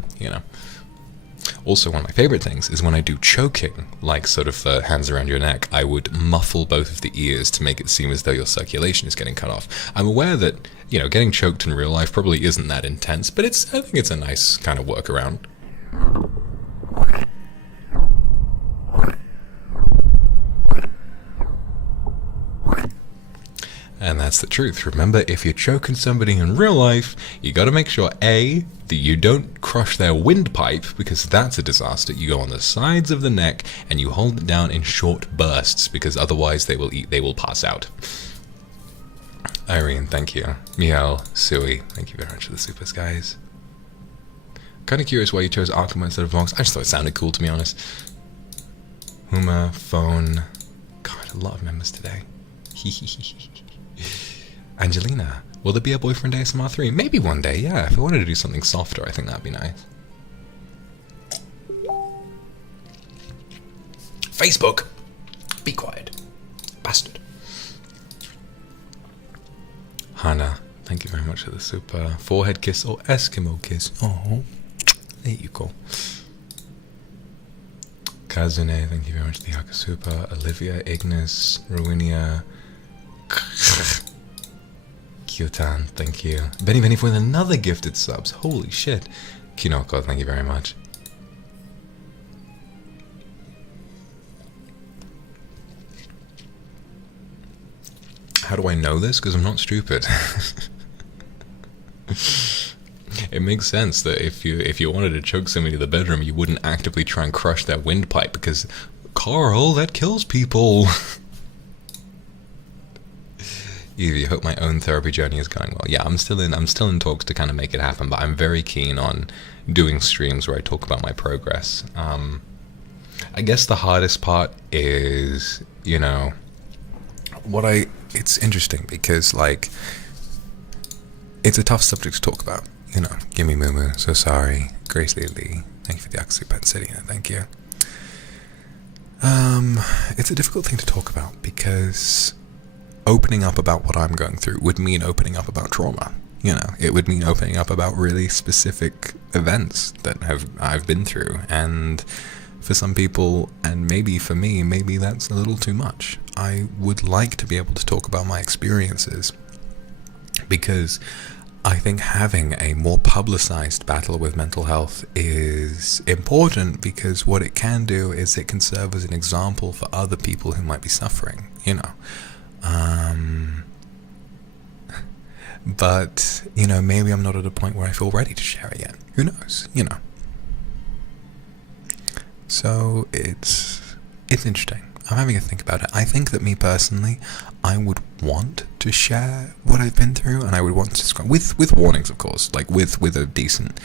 Also, one of my favorite things is when I do choking, like sort of hands around your neck, I would muffle both of the ears to make it seem as though your circulation is getting cut off. I'm aware that, getting choked in real life probably isn't that intense, but I think it's a nice kind of workaround. And that's the truth. Remember, if you're choking somebody in real life, you got to make sure, A, that you don't crush their windpipe, because that's a disaster. You go on the sides of the neck and you hold it down in short bursts, because otherwise they will pass out. Irene, thank you. Miel, Sui, thank you very much for the supers, guys. Kind of curious why you chose Akuma instead of Vox. I just thought it sounded cool, to be honest. Huma, Phone. God, a lot of members today. Angelina, will there be a boyfriend ASMR 3? Maybe one day, yeah. If I wanted to do something softer, I think that'd be nice. Facebook! Be quiet. Bastard. Hannah, thank you very much for the super. Forehead kiss or Eskimo kiss. Oh, there you go. Kazune, thank you very much for the Haka super. Olivia, Ignis, Ruinia. Kyutan, thank you. Benny for another gifted subs. Holy shit. Kinoko, thank you very much. How do I know this? Because I'm not stupid. It makes sense that if you wanted to choke somebody in the bedroom, you wouldn't actively try and crush their windpipe, because Carl, that kills people. Evie, hope my own therapy journey is going well. Yeah, I'm still in talks to kind of make it happen, but I'm very keen on doing streams where I talk about my progress. I guess the hardest part is, it's interesting because, like, it's a tough subject to talk about, Gimme Moo, so sorry. Grace Lee, thank you for the Oxypen City, thank you. It's a difficult thing to talk about because opening up about what I'm going through would mean opening up about trauma. It would mean opening up about really specific events that I've been through, and for some people, and maybe for me, maybe that's a little too much. I would like to be able to talk about my experiences, because I think having a more publicized battle with mental health is important, because what it can do is it can serve as an example for other people who might be suffering, but, maybe I'm not at a point where I feel ready to share it yet. Who knows, So it's interesting. I'm having a think about it. I think that me personally, I would want to share what I've been through, and I would want to describe, with warnings, of course, like with a decent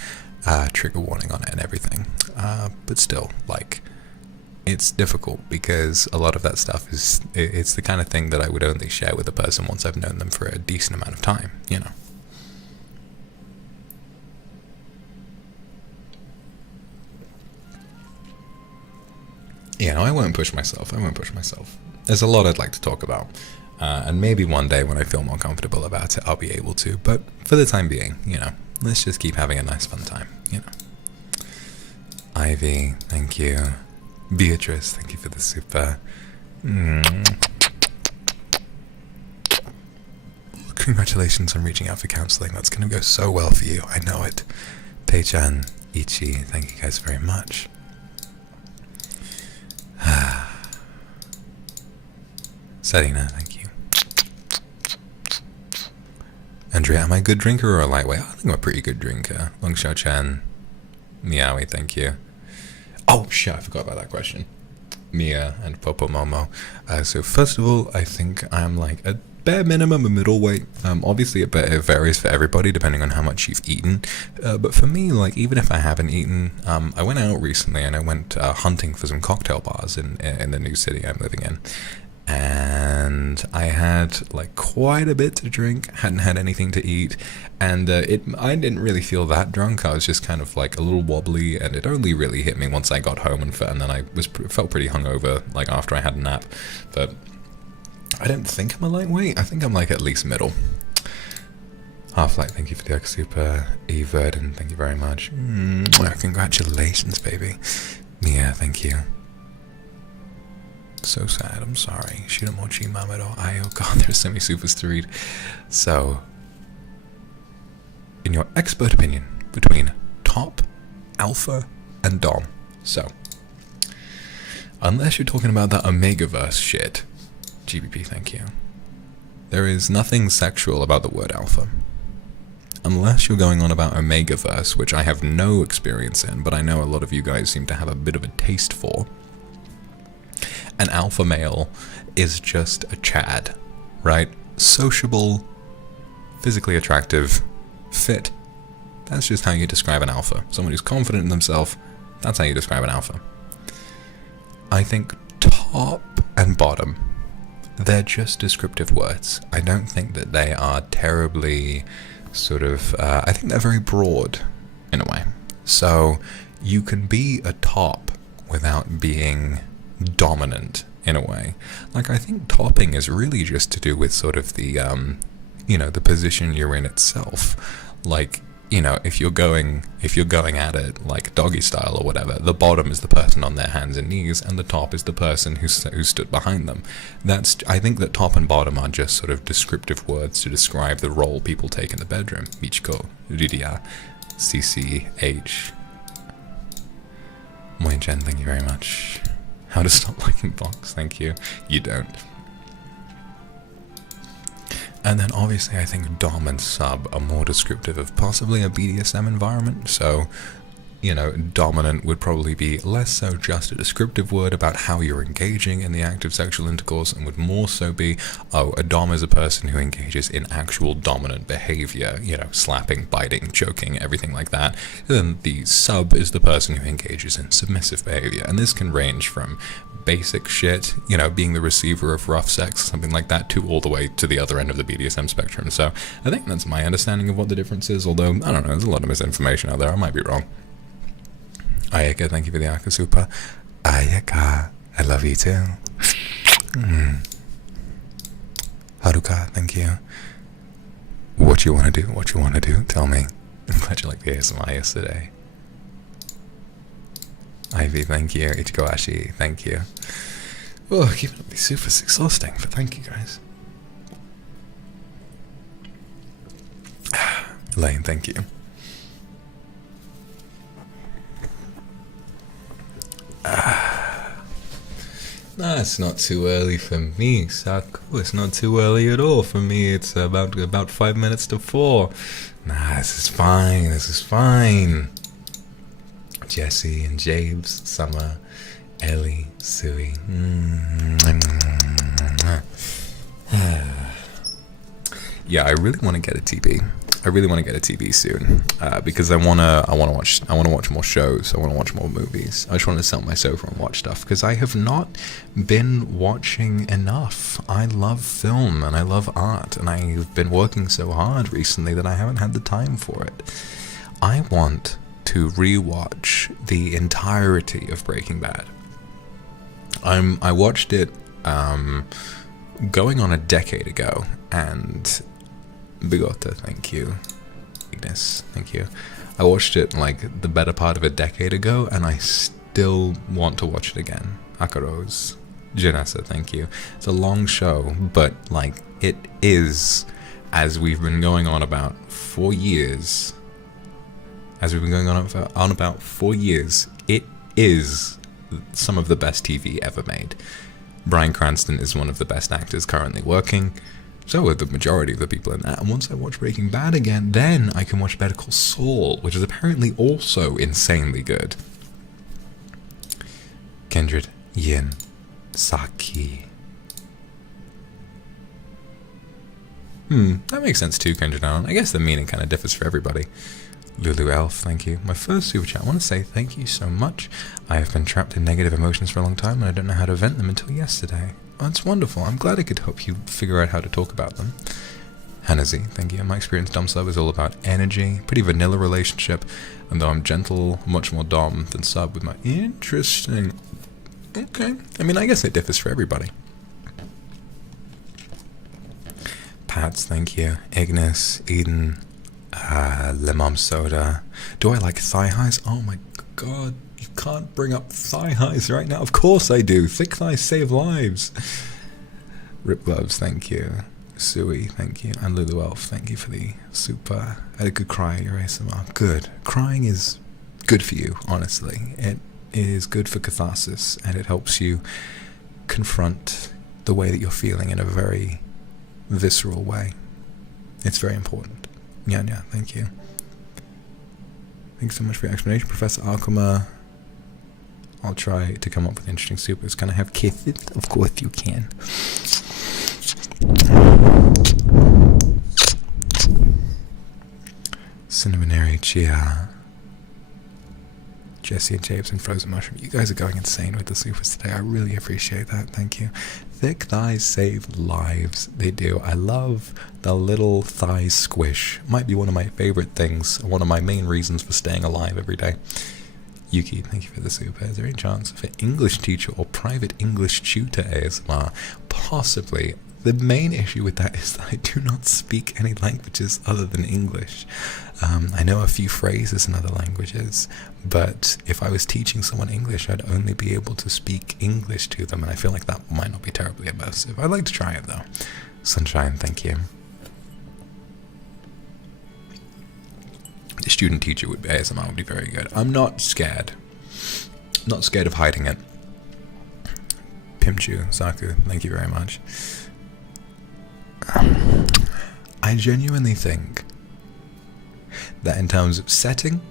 trigger warning on it and everything. But still, like, it's difficult because a lot of that stuff it's the kind of thing that I would only share with a person once I've known them for a decent amount of time, Yeah, no, I won't push myself. There's a lot I'd like to talk about. And maybe one day when I feel more comfortable about it, I'll be able to. But for the time being, let's just keep having a nice fun time, Ivy, thank you. Beatrice, thank you for the super. Congratulations on reaching out for counseling. That's going to go so well for you. I know it. Pei-chan, Ichi, thank you guys very much. Sarina, thank you. Andrea, am I a good drinker or a lightweight? I think I'm a pretty good drinker. Long Xiao-chan, Miawi, thank you. Oh shit, I forgot about that question. Mia and Popo Momo. So first of all, I think I'm like a bare minimum a middleweight. Obviously it varies for everybody depending on how much you've eaten, but for me, like, even if I haven't eaten, I went out recently and I went hunting for some cocktail bars in the new city I'm living in, and I had like quite a bit to drink, hadn't had anything to eat, and I didn't really feel that drunk. I was just kind of like a little wobbly, and it only really hit me once I got home, and then I felt pretty hungover like after I had a nap. But I don't think I'm a lightweight. I think I'm like at least middle. Half-Light, thank you for the super. E-Verdon, thank you very much. Congratulations, baby. Mia, thank you. So sad, I'm sorry. Shiramochi Mamado. Oh god, there's so many supers to read. So, in your expert opinion, between top, alpha, and dom. So, unless you're talking about that Omegaverse shit, GBP, thank you. There is nothing sexual about the word alpha. Unless you're going on about Omegaverse, which I have no experience in, but I know a lot of you guys seem to have a bit of a taste for. An alpha male is just a Chad, right? Sociable, physically attractive, fit. That's just how you describe an alpha. Someone who's confident in themselves, that's how you describe an alpha. I think top and bottom, they're just descriptive words. I don't think that they are terribly sort of, I think they're very broad in a way. So you can be a top without being dominant in a way. Like, I think topping is really just to do with sort of the the position you're in itself. Like, if you're going at it like doggy style or whatever, the bottom is the person on their hands and knees, and the top is the person who stood behind them. I think that top and bottom are just sort of descriptive words to describe the role people take in the bedroom. Michiko, Lydia, CCH, Moin-chan, thank you very much. How to stop liking Vox, thank you. You don't. And then obviously I think dom and sub are more descriptive of possibly a BDSM environment. So, dominant would probably be less so just a descriptive word about how you're engaging in the act of sexual intercourse, and would more so be, a dom is a person who engages in actual dominant behavior, slapping, biting, choking, everything like that. And then the sub is the person who engages in submissive behavior, and this can range from basic shit, being the receiver of rough sex, something like that, to all the way to the other end of the BDSM spectrum. So I think that's my understanding of what the difference is, although, I don't know, there's a lot of misinformation out there, I might be wrong. Ayaka, thank you for the Akasupa. Ayaka, I love you too. Haruka, thank you. What you want to do, tell me. I'm glad you liked the ASMR yesterday. Ivy, thank you. Ichigo Ashi, thank you. Oh, keeping up these super exhausting, but thank you guys. Elaine, thank you. Nah, it's not too early for me, Saku. It's not too early at all for me. It's about 5 minutes to 4. Nah, this is fine. This is fine. Jesse and Jabes, Summer, Ellie, Sui. Yeah, I really want to get a TB. I really want to get a TV soon, because I wanna watch more shows. I want to watch more movies. I just want to sit on my sofa and watch stuff, because I have not been watching enough. I love film and I love art, and I've been working so hard recently that I haven't had the time for it. I want to rewatch the entirety of Breaking Bad. I watched it going on a decade ago, and Bigota, thank you. Ignis, thank you. I watched it like the better part of a decade ago, and I still want to watch it again. Akaros, Janessa, thank you. It's a long show, but like it is, as we've been going on about 4 years. As we've been going on about 4 years, it is some of the best TV ever made. Bryan Cranston is one of the best actors currently working. So are the majority of the people in that. And once I watch Breaking Bad again, then I can watch Better Call Saul, which is apparently also insanely good. Kindred, Yin, Saki. That makes sense too, Kindred. I guess the meaning kind of differs for everybody. Lulu Elf, thank you. My first super chat. I want to say thank you so much. I have been trapped in negative emotions for a long time and I don't know how to vent them until yesterday. Oh, that's wonderful. I'm glad I could help you figure out how to talk about them. Hanazi, thank you. My experience dom sub is all about energy. Pretty vanilla relationship. And though I'm gentle, much more dom than sub with my... Interesting. Okay. I mean, I guess it differs for everybody. Pats, thank you. Ignis, Eden, Lemon Soda. Do I like thigh highs? Oh my god, you can't bring up thigh highs right now. Of course I do. Thick thighs save lives. Rip Gloves, thank you. Sui, thank you. And Lulu Elf, thank you for the super. I had a good cry at your ASMR. Good. Crying is good for you, honestly. It is good for catharsis and it helps you confront the way that you're feeling in a very visceral way. It's very important. Yeah, thank you. Thanks so much for your explanation, Professor Akuma. I'll try to come up with interesting supers. Can I have kisses? Of course you can. Cinnamonary Chia. Jesse and James and Frozen Mushroom. You guys are going insane with the supers today. I really appreciate that. Thank you. Thick thighs save lives. They do. I love the little thigh squish. Might be one of my favorite things. One of my main reasons for staying alive every day. Yuki, thank you for the super. Is there any chance for English teacher or private English tutor ASMR? Possibly. The main issue with that is that I do not speak any languages other than English. I know a few phrases in other languages, but if I was teaching someone English, I'd only be able to speak English to them, and I feel like that might not be terribly immersive. I'd like to try it, though. Sunshine, thank you. The student teacher would be ASMR would be very good. I'm not scared. Not scared of hiding it. Pimchu, Saku, thank you very much. I genuinely think that in terms of setting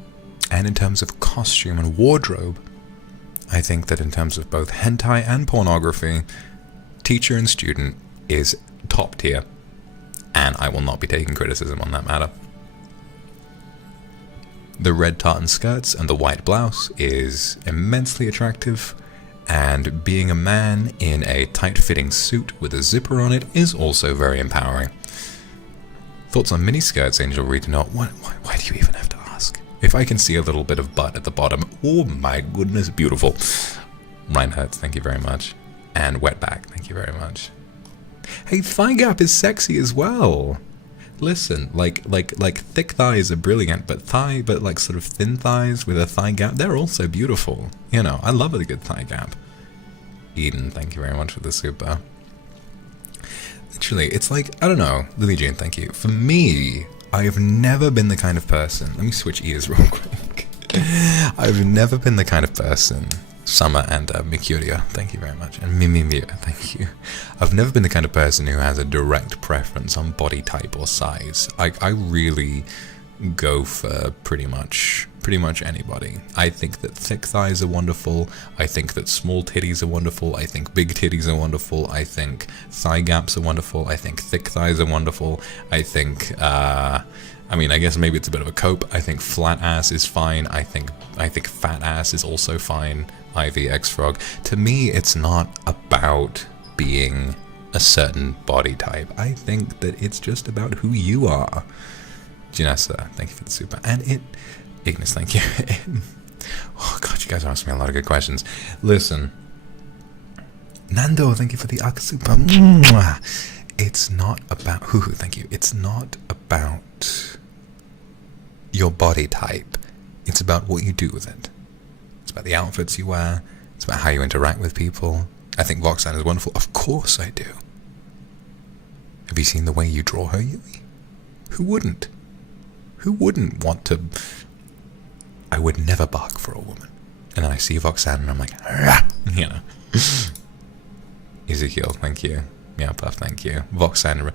and in terms of costume and wardrobe, I think that in terms of both hentai and pornography, teacher and student is top tier, and I will not be taking criticism on that matter. The red tartan skirts and the white blouse is immensely attractive, and being a man in a tight-fitting suit with a zipper on it is also very empowering. Thoughts on miniskirts, Angel Reed? Not why do you even have to ask? If I can see a little bit of butt at the bottom, oh my goodness, beautiful. Reinhardt, thank you very much. And Wetback, thank you very much. Hey, thigh gap is sexy as well. Listen, like thick thighs are brilliant, but like sort of thin thighs with a thigh gap, they're also beautiful. You know, I love a good thigh gap. Eden, thank you very much for the super. Literally, it's like, I don't know, Lily Jane, thank you. For me, I have never been the kind of person, let me switch ears real quick. I've never been the kind of person, Summer and Mikuria, thank you very much, and Mimimia, thank you. I've never been the kind of person who has a direct preference on body type or size. I really go for pretty much anybody. I think that thick thighs are wonderful. I think that small titties are wonderful. I think big titties are wonderful. I think thigh gaps are wonderful. I think thick thighs are wonderful. I think, I mean, I guess maybe it's a bit of a cope. I think flat ass is fine. I think fat ass is also fine. Ivy X Frog. To me, it's not about being a certain body type. I think that it's just about who you are. Janessa, thank you for the super. And Ignis, thank you. Oh god, you guys are asking me a lot of good questions. Listen. Nando, thank you for the Akasupa. It's not about thank you. It's not about your body type. It's about what you do with it. It's about the outfits you wear. It's about how you interact with people. I think Vox Akuma is wonderful. Of course I do. Have you seen the way you draw her, Yui? Who wouldn't? Who wouldn't want to... I would never bark for a woman. And then I see Vox Akuma and I'm like, Rah! You know. Ezekiel, thank you. Meowpuff, thank you. Vox Akuma.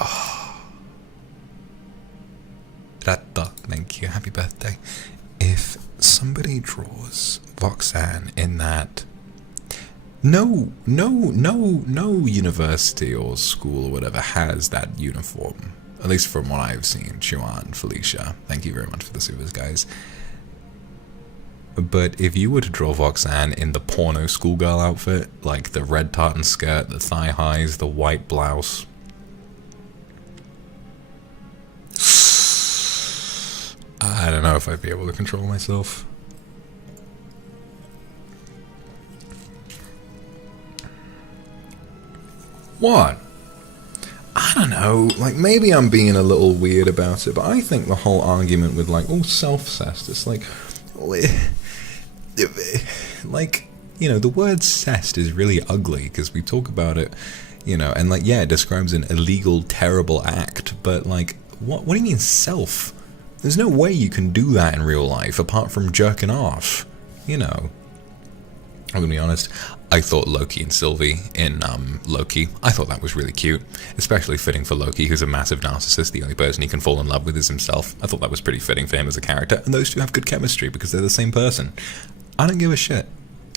Oh. Ratta, thank you. Happy birthday. If somebody draws Vox Akuma in that No university or school or whatever has that uniform. At least from what I've seen. Juan, Felicia, thank you very much for the supers, guys. But if you were to draw Voxan in the porno schoolgirl outfit, like the red tartan skirt, the thigh highs, the white blouse, I don't know if I'd be able to control myself. What? I don't know, like maybe I'm being a little weird about it, but I think the whole argument with like, oh, self-cest, it's like, you know, the word cest is really ugly because we talk about it, you know, and like, yeah, it describes an illegal, terrible act, but like, what do you mean self? There's no way you can do that in real life apart from jerking off, you know. I'm gonna be honest, I thought Loki and Sylvie in Loki, I thought that was really cute, especially fitting for Loki, who's a massive narcissist. The only person he can fall in love with is himself. I thought that was pretty fitting for him as a character, and those two have good chemistry because they're the same person. I don't give a shit.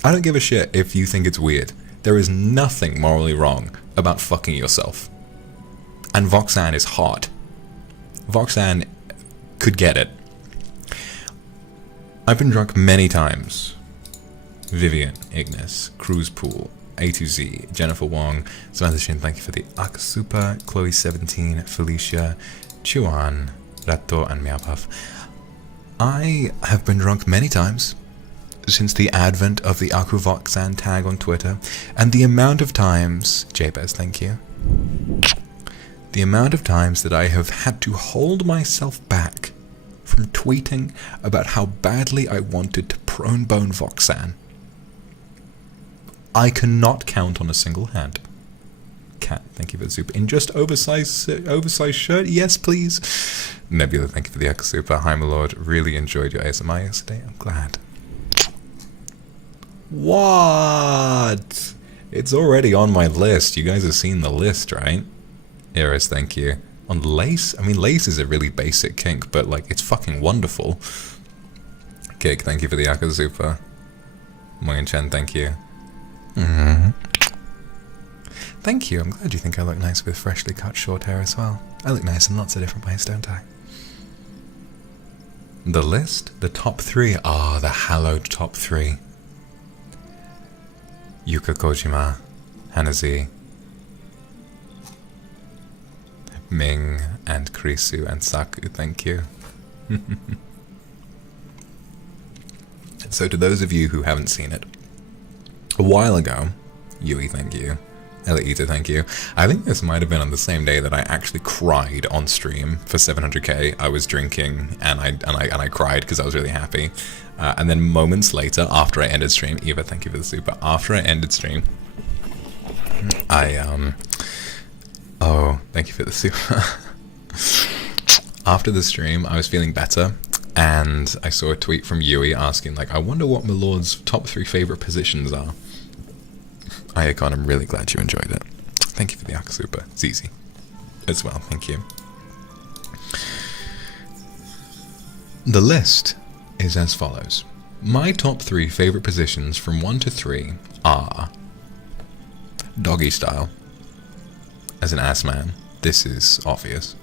I don't give a shit if you think it's weird. There is nothing morally wrong about fucking yourself. And Voxan is hot. Voxan could get it. I've been drunk many times. Vivian, Ignis, Cruise Pool, A to Z, Jennifer Wong, Samantha Shin, thank you for the Akasupa, Chloe 17, Felicia, Chuan, Rato, and Meowpuff. I have been drunk many times since the advent of the AkuVoxan tag on Twitter, and the amount of times, Jabez, thank you, the amount of times that I have had to hold myself back from tweeting about how badly I wanted to prone bone Voxan. I cannot count on a single hand. Cat, thank you for the super. In just oversized shirt? Yes, please. Nebula, thank you for the Echo Super. Hi, my lord. Really enjoyed your ASMR yesterday. I'm glad. What? It's already on my list. You guys have seen the list, right? Eris, thank you. On lace? I mean, lace is a really basic kink, but, like, it's fucking wonderful. Kick, thank you for the Echo Super. Moyen Chen, thank you. Thank you, I'm glad you think I look nice with freshly cut short hair as well. I look nice in lots of different ways, don't I? The list? The top 3? Ah, the hallowed top 3. Yuka Kojima, Hanazi, Ming, and Krisu, and Saku, thank you. So to those of you who haven't seen it, a while ago, Yui, thank you, Elita, thank you. I think this might have been on the same day that I actually cried on stream for 700k. I was drinking and I cried because I was really happy. And then moments later, after I ended stream, Eva, thank you for the super. After I ended stream, oh, thank you for the super. After the stream, I was feeling better. And I saw a tweet from Yui asking, like, I wonder what my lord's top 3 favorite positions are. Iacon, I'm really glad you enjoyed it. Thank you for the Akasupa. Zizi as well, thank you. The list is as follows. My top 3 favorite positions from 1 to 3 are doggy style. As an ass man, this is obvious.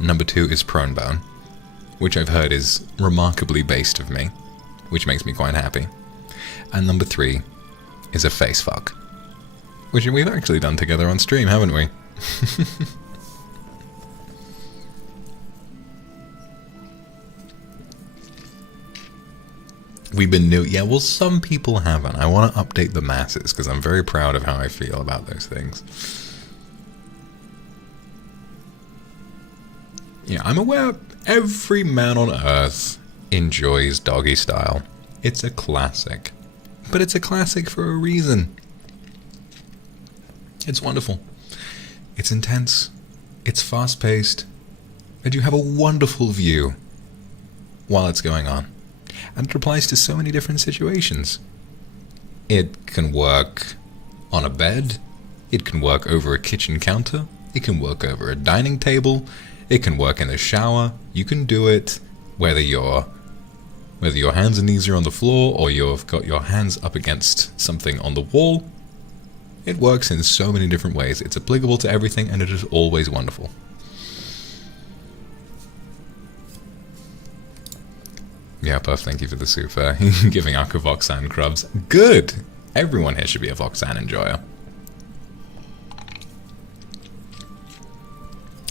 Number 2 is prone bone, which I've heard is remarkably based of me, which makes me quite happy. And number 3 is a face fuck, which we've actually done together on stream, haven't we? We've been new, yeah, well some people haven't. I want to update the masses because I'm very proud of how I feel about those things. Yeah, I'm aware every man on earth enjoys doggy style. It's a classic. But it's a classic for a reason. It's wonderful. It's intense. It's fast-paced. And you have a wonderful view while it's going on. And it applies to so many different situations. It can work on a bed. It can work over a kitchen counter. It can work over a dining table. It can work in the shower. You can do it whether you're Whether your hands and knees are on the floor or you've got your hands up against something on the wall, it works in so many different ways. It's applicable to everything and it is always wonderful. Yeah, Puff, thank you for the super. Giving Aqua Voxan crubs. Good! Everyone here should be a Voxan enjoyer.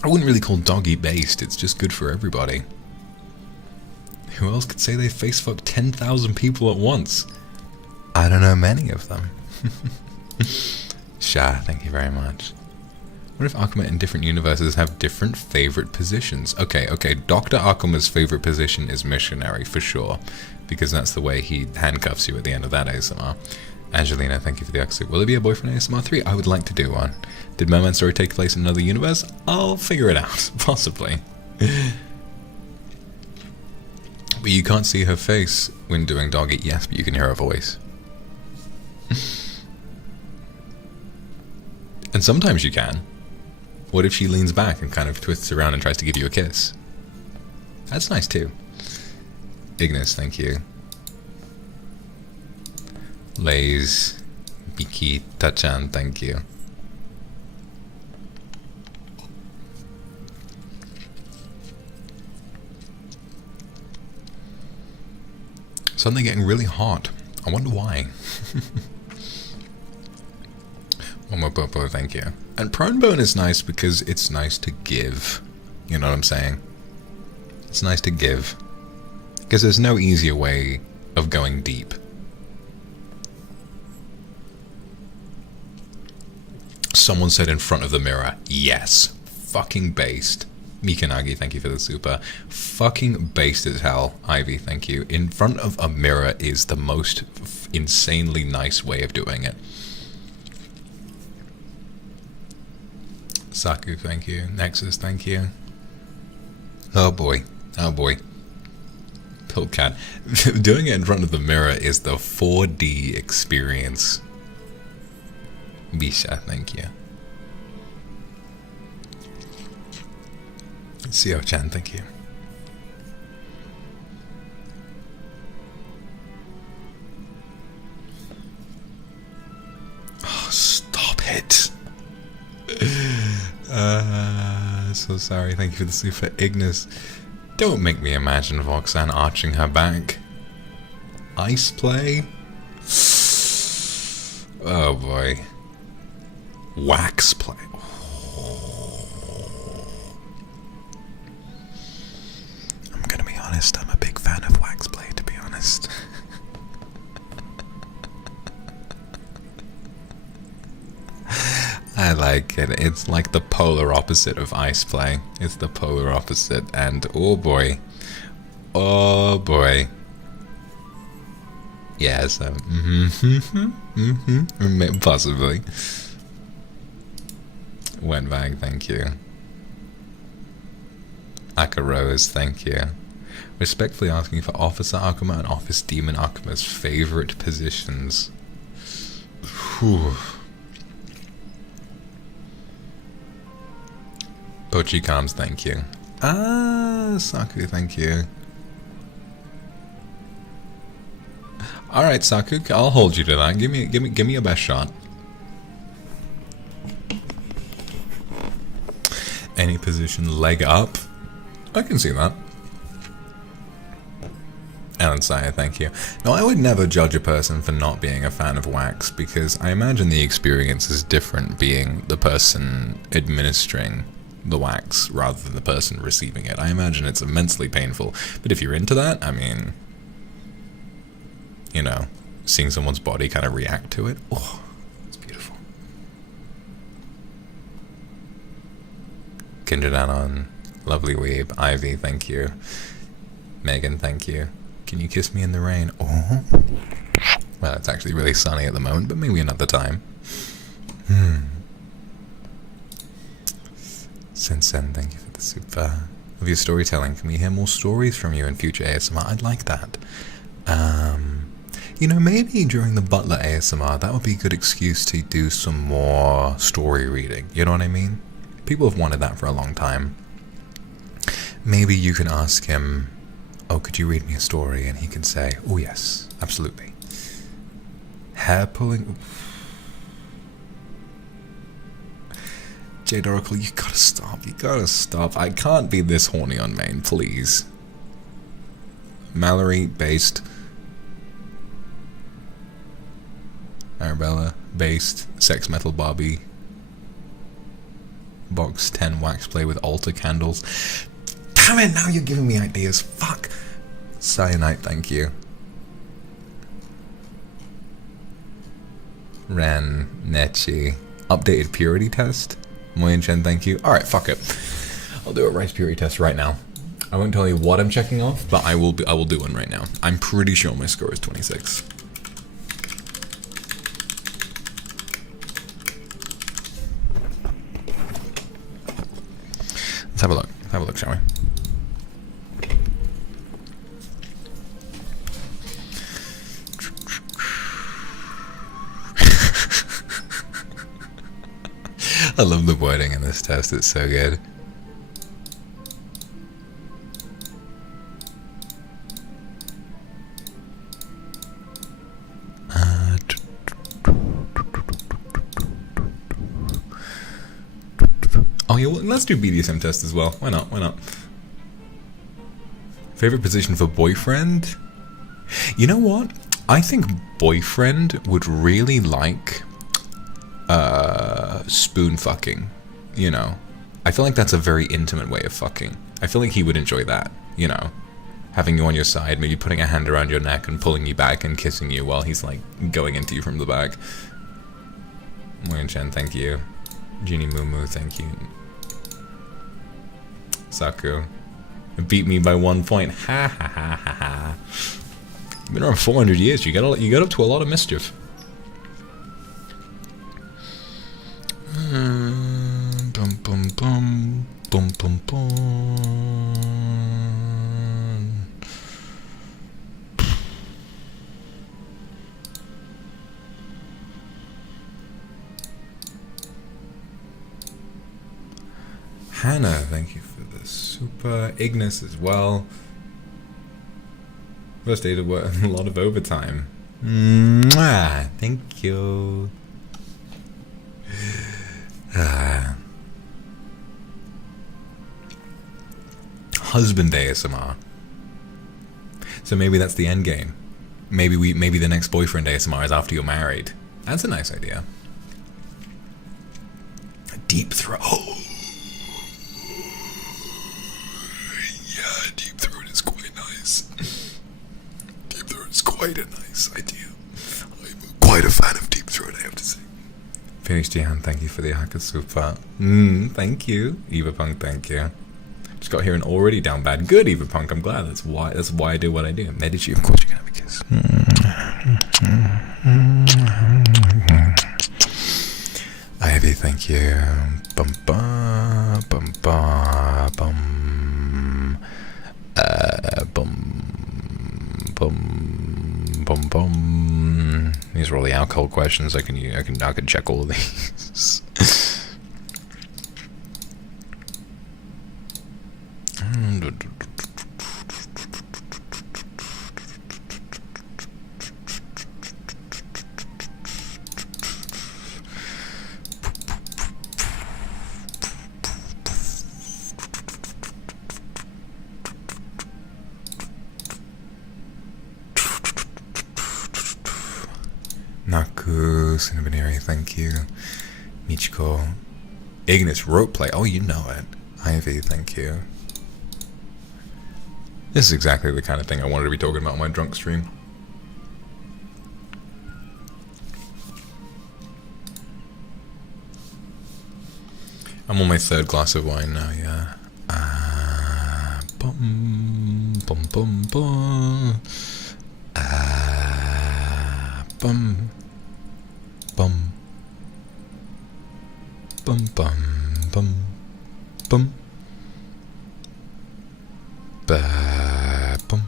I wouldn't really call doggy based, it's just good for everybody. Who else could say they face-fucked 10,000 people at once? I don't know many of them. Sha, thank you very much. What if Akuma in different universes have different favorite positions? Okay, Dr. Akuma's favorite position is missionary, for sure. Because that's the way he handcuffs you at the end of that ASMR. Angelina, thank you for the exit. Will it be a boyfriend ASMR 3? I would like to do one. Did Merman Story take place in another universe? I'll figure it out, possibly. But you can't see her face when doing doggy. Yes, but you can hear her voice. And sometimes you can. What if she leans back and kind of twists around and tries to give you a kiss? That's nice too. Ignis, thank you. Lays, Biki, Tachan, thank you. Suddenly getting really hot. I wonder why. One more popo, thank you. And prone bone is nice because it's nice to give. You know what I'm saying? It's nice to give. Because there's no easier way of going deep. Someone said in front of the mirror. Yes. Fucking based. Mikanagi, thank you for the super. Fucking based as hell. Ivy, thank you. In front of a mirror is the most insanely nice way of doing it. Saku, thank you. Nexus, thank you. Oh boy. Oh boy. Pilcat. Doing it in front of the mirror is the 4D experience. Bisha, thank you. Seo-chan, thank you. Oh, stop it. So sorry, thank you for the super. Ignis. Don't make me imagine Voxan arching her back. Ice play? Oh boy. Wax play. I'm gonna be honest, I'm a big fan of wax play, to be honest. I like it. It's like the polar opposite of ice play. It's the polar opposite, and oh boy. Oh boy. Yes, possibly. Wet bag, thank you. Aka Rose, thank you. Respectfully asking for Officer Akuma and Office Demon Akuma's favorite positions. Whew. Pochi Kams, thank you. Ah, Saku, thank you. Alright, Saku, I'll hold you to that. Give me your best shot. Any position, leg up. I can see that. Alan Sire, thank you. Now, I would never judge a person for not being a fan of wax, because I imagine the experience is different being the person administering the wax rather than the person receiving it. I imagine it's immensely painful, but if you're into that, I mean, you know, seeing someone's body kind of react to it, oh, it's beautiful. Kindred Anon, lovely weeb, Ivy, thank you. Megan, thank you. Can you kiss me in the rain? Oh, well, it's actually really sunny at the moment, but maybe another time. Sensen, thank you for the super. Of your storytelling, can we hear more stories from you in future ASMR? I'd like that. You know, maybe during the Butler ASMR, that would be a good excuse to do some more story reading. You know what I mean? People have wanted that for a long time. Maybe you can ask him oh, could you read me a story? And he can say, oh yes, absolutely. Hair pulling. Jade Oracle, you gotta stop. You gotta stop. I can't be this horny on main, please. Mallory, based. Arabella, based. Sex Metal Barbie. Box 10 wax play with altar candles. Damn it, now you're giving me ideas. Fuck. Cyanite, thank you. Ren, Nechi. Updated purity test. Moyen Chen, thank you. Alright, fuck it. I'll do a rice purity test right now. I won't tell you what I'm checking off, but I will do one right now. I'm pretty sure my score is 26. Let's have a look. Let's have a look, shall we? I love the wording in this test, it's so good. Oh yeah, well, let's do BDSM test as well. Why not? Why not? Favorite position for boyfriend? You know what? I think boyfriend would really like spoon fucking, you know. I feel like that's a very intimate way of fucking. I feel like he would enjoy that, you know. Having you on your side, maybe putting a hand around your neck and pulling you back and kissing you while he's like going into you from the back. Moyen Chen, thank you. Genie Moo Moo, thank you. Saku. Beat me by 1 point. Ha ha ha ha ha. Been around 400 years, you got up to a lot of mischief. Bum bum bum bum bum bum. Hannah, thank you for the super. Ignis as well. First day to work, a lot of overtime. Mwah, thank you. Husband ASMR. So maybe that's the end game. Maybe the next boyfriend ASMR is after you're married. That's a nice idea. A deep throat. Oh. Yeah, deep throat is quite nice. Deep throat is quite a nice idea. I'm quite a fan of deep throat, I have to say. Phoenix Jihan, thank you for the Akasupa. Thank you. Eva Punk, thank you. Just got here and already down bad. Good, Eva Punk, I'm glad. That's why I do what I do. Medici, of course you can have a kiss. Ivy, thank you. Bum ba bum ba bum. Bum bum. These are all the alcohol questions. I can check all of these. Naku, Cinnaboneri, thank you. Michiko. Ignis, roleplay. Oh, you know it. Ivy, thank you. This is exactly the kind of thing I wanted to be talking about on my drunk stream. I'm on my third glass of wine now, yeah. Bum, bum, bum, bum. Bum, bum, bum, bum, bum, bum. Ba bum.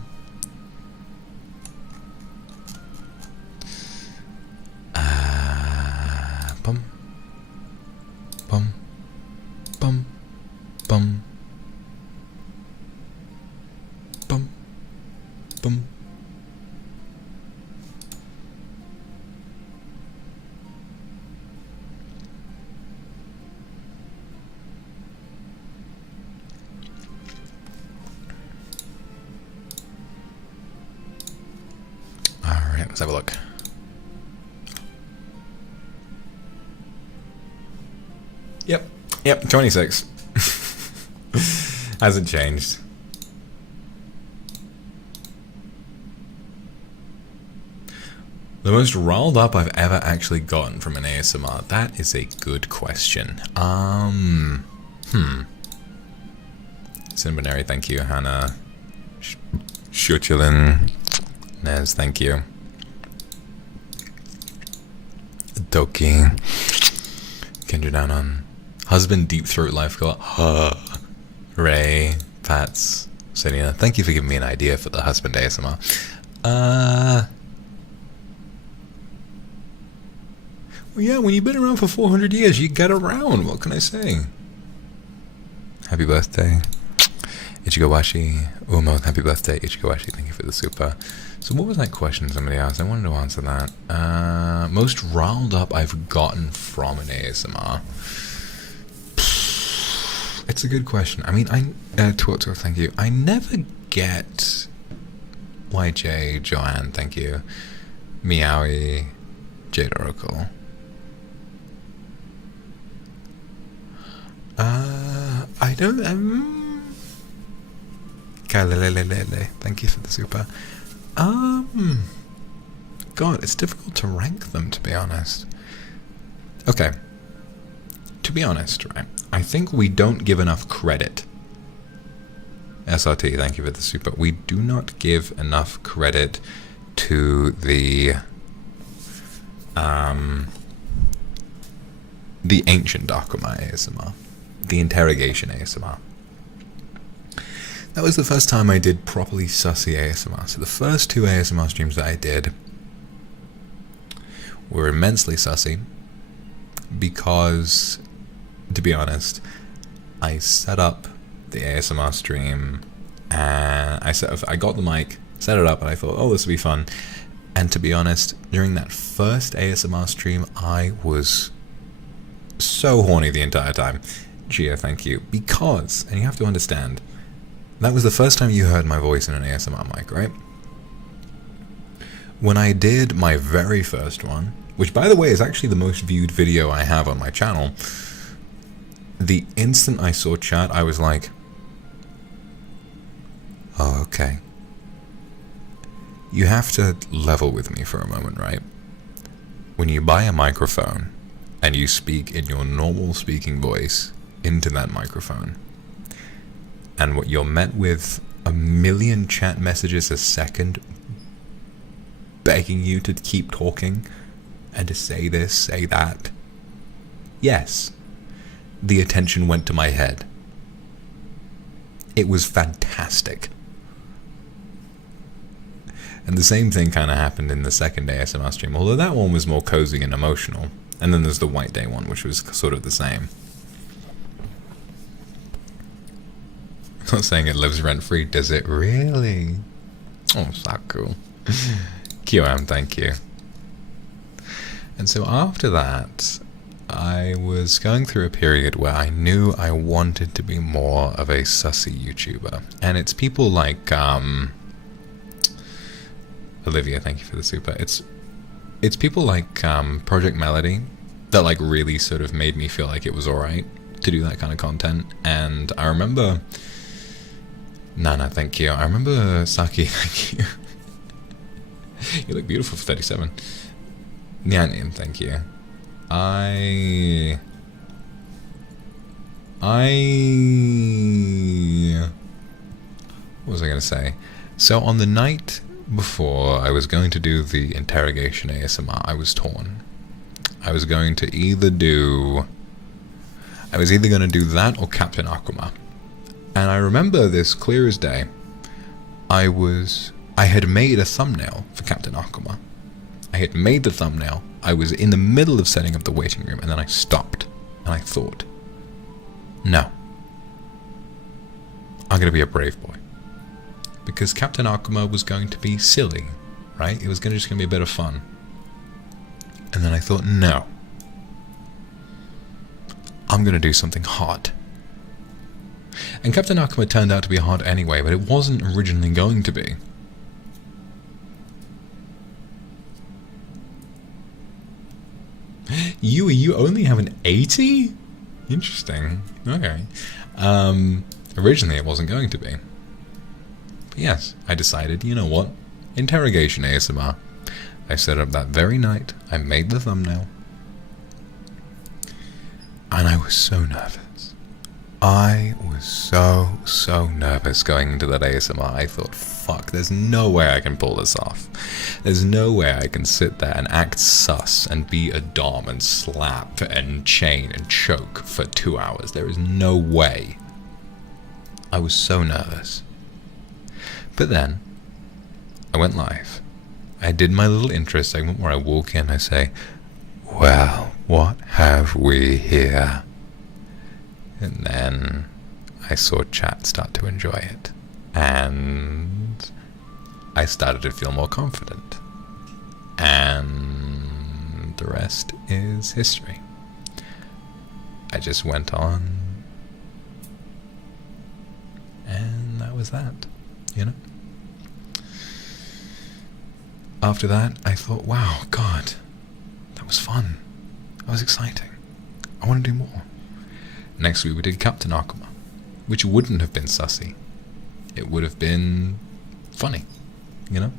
Bum. Bum. Bum. Bum. Bum. Let's have a look. Yep, 26. Hasn't changed. The most riled up I've ever actually gotten from an ASMR. That is a good question. Cinnabonary, thank you. Hannah. Julian. Nez, thank you. Doki. Kindred Anon. Husband Deep Throat Life Goal. Ray. Pats. Selena. Thank you for giving me an idea for the husband ASMR. Well, yeah, when you've been around for 400 years, you get around. What can I say? Happy birthday. Ichigowashi. Umo, happy birthday. Ichigowashi, thank you for the super. So what was that question somebody asked? I wanted to answer that. Most riled up I've gotten from an ASMR. It's a good question. I mean, Twirl, thank you. I never get YJ, Joanne, thank you. Meowie, Jade Oracle. I don't, Kalelelele, thank you for the super. God, it's difficult to rank them, to be honest. Okay. To be honest, right, I think we don't give enough credit. SRT, thank you for the super. We do not give enough credit to the ancient Akuma ASMR. The interrogation ASMR. That was the first time I did properly sussy ASMR. So the first 2 ASMR streams that I did were immensely sussy because, to be honest, I set up the ASMR stream and I got the mic, set it up, and I thought, oh, this will be fun. And to be honest, during that first ASMR stream, I was so horny the entire time. Gia, thank you. Because, and you have to understand, that was the first time you heard my voice in an ASMR mic, right? When I did my very first one, which by the way is actually the most viewed video I have on my channel, the instant I saw chat, I was like, oh, okay. You have to level with me for a moment, right? When you buy a microphone and you speak in your normal speaking voice into that microphone, and what you're met with 1 million chat messages a second begging you to keep talking and to say this, say that, yes, the attention went to my head. It was fantastic. And the same thing kind of happened in the second ASMR stream, although that one was more cozy and emotional. And then there's the White Day one, which was sort of the same. I'm not saying it lives rent-free, does it really? Oh, so cool. QM, thank you. And so after that, I was going through a period where I knew I wanted to be more of a sussy YouTuber. And it's people like, Olivia, thank you for the super. It's people like Project Melody that like really sort of made me feel like it was alright to do that kind of content. And I remember... Nana, thank you. I remember Saki, thank you. You look beautiful for 37. Nyanim, thank you. What was I going to say? So on the night before I was going to do the interrogation ASMR, I was torn. I was going to either do... I was either going to do that or Captain Akuma. And I remember this clear as day. I had made a thumbnail for Captain Akuma. I had made the thumbnail. I was in the middle of setting up the waiting room, and then I stopped. And I thought, no. I'm going to be a brave boy. Because Captain Akuma was going to be silly, right? It was just going to be a bit of fun. And then I thought, no. I'm going to do something hard. And Captain Akuma turned out to be hard anyway, but it wasn't originally going to be. only have an 80? Interesting. Okay. Originally it wasn't going to be. But yes, I decided, you know what? Interrogation ASMR. I set up that very night. I made the thumbnail. And I was so nervous. I was so nervous going into that ASMR. I thought, fuck, there's no way I can pull this off. There's no way I can sit there and act sus and be a dom and slap and chain and choke for 2 hours. There is no way. I was so nervous. But then, I went live. I did my little intro segment where I walk in, I say, well, what have we here? And then I saw chat start to enjoy it. And I started to feel more confident. And the rest is history. I just went on. And that was that, you know? After that, I thought, wow, God, that was fun. That was exciting. I want to do more. Next week we did Captain Akuma, which wouldn't have been sussy. It would have been funny, you know?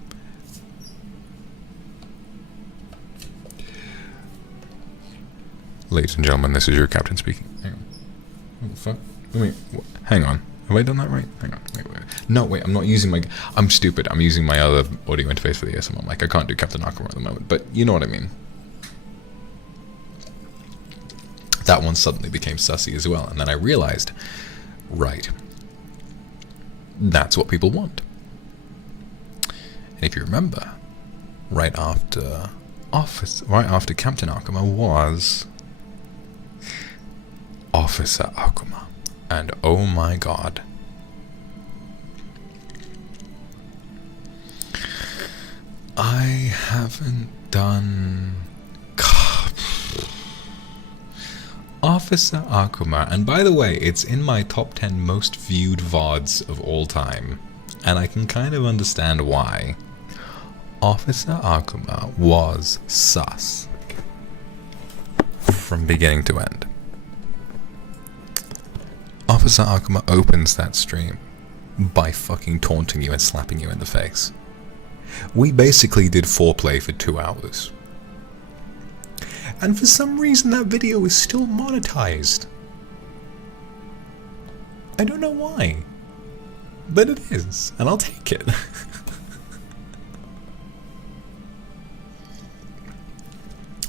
Ladies and gentlemen, this is your captain speaking. Hang on. What the fuck? Wait, hang on. Have I done that right? Hang on. Wait. No, wait, I'm not using my... I'm stupid. I'm using my other audio interface for the ASMR mic. I can't do Captain Akuma at the moment, but you know what I mean. That one suddenly became sussy as well, and then I realized, right, that's what people want. And if you remember, right after Captain Akuma was Officer Akuma. And oh my god. I haven't done Officer Akuma, and by the way, it's in my top 10 most viewed VODs of all time, and I can kind of understand why. Officer Akuma was sus from beginning to end. Officer Akuma opens that stream by fucking taunting you and slapping you in the face. We basically did foreplay for 2 hours. And for some reason that video is still monetized. I don't know why. But it is, and I'll take it.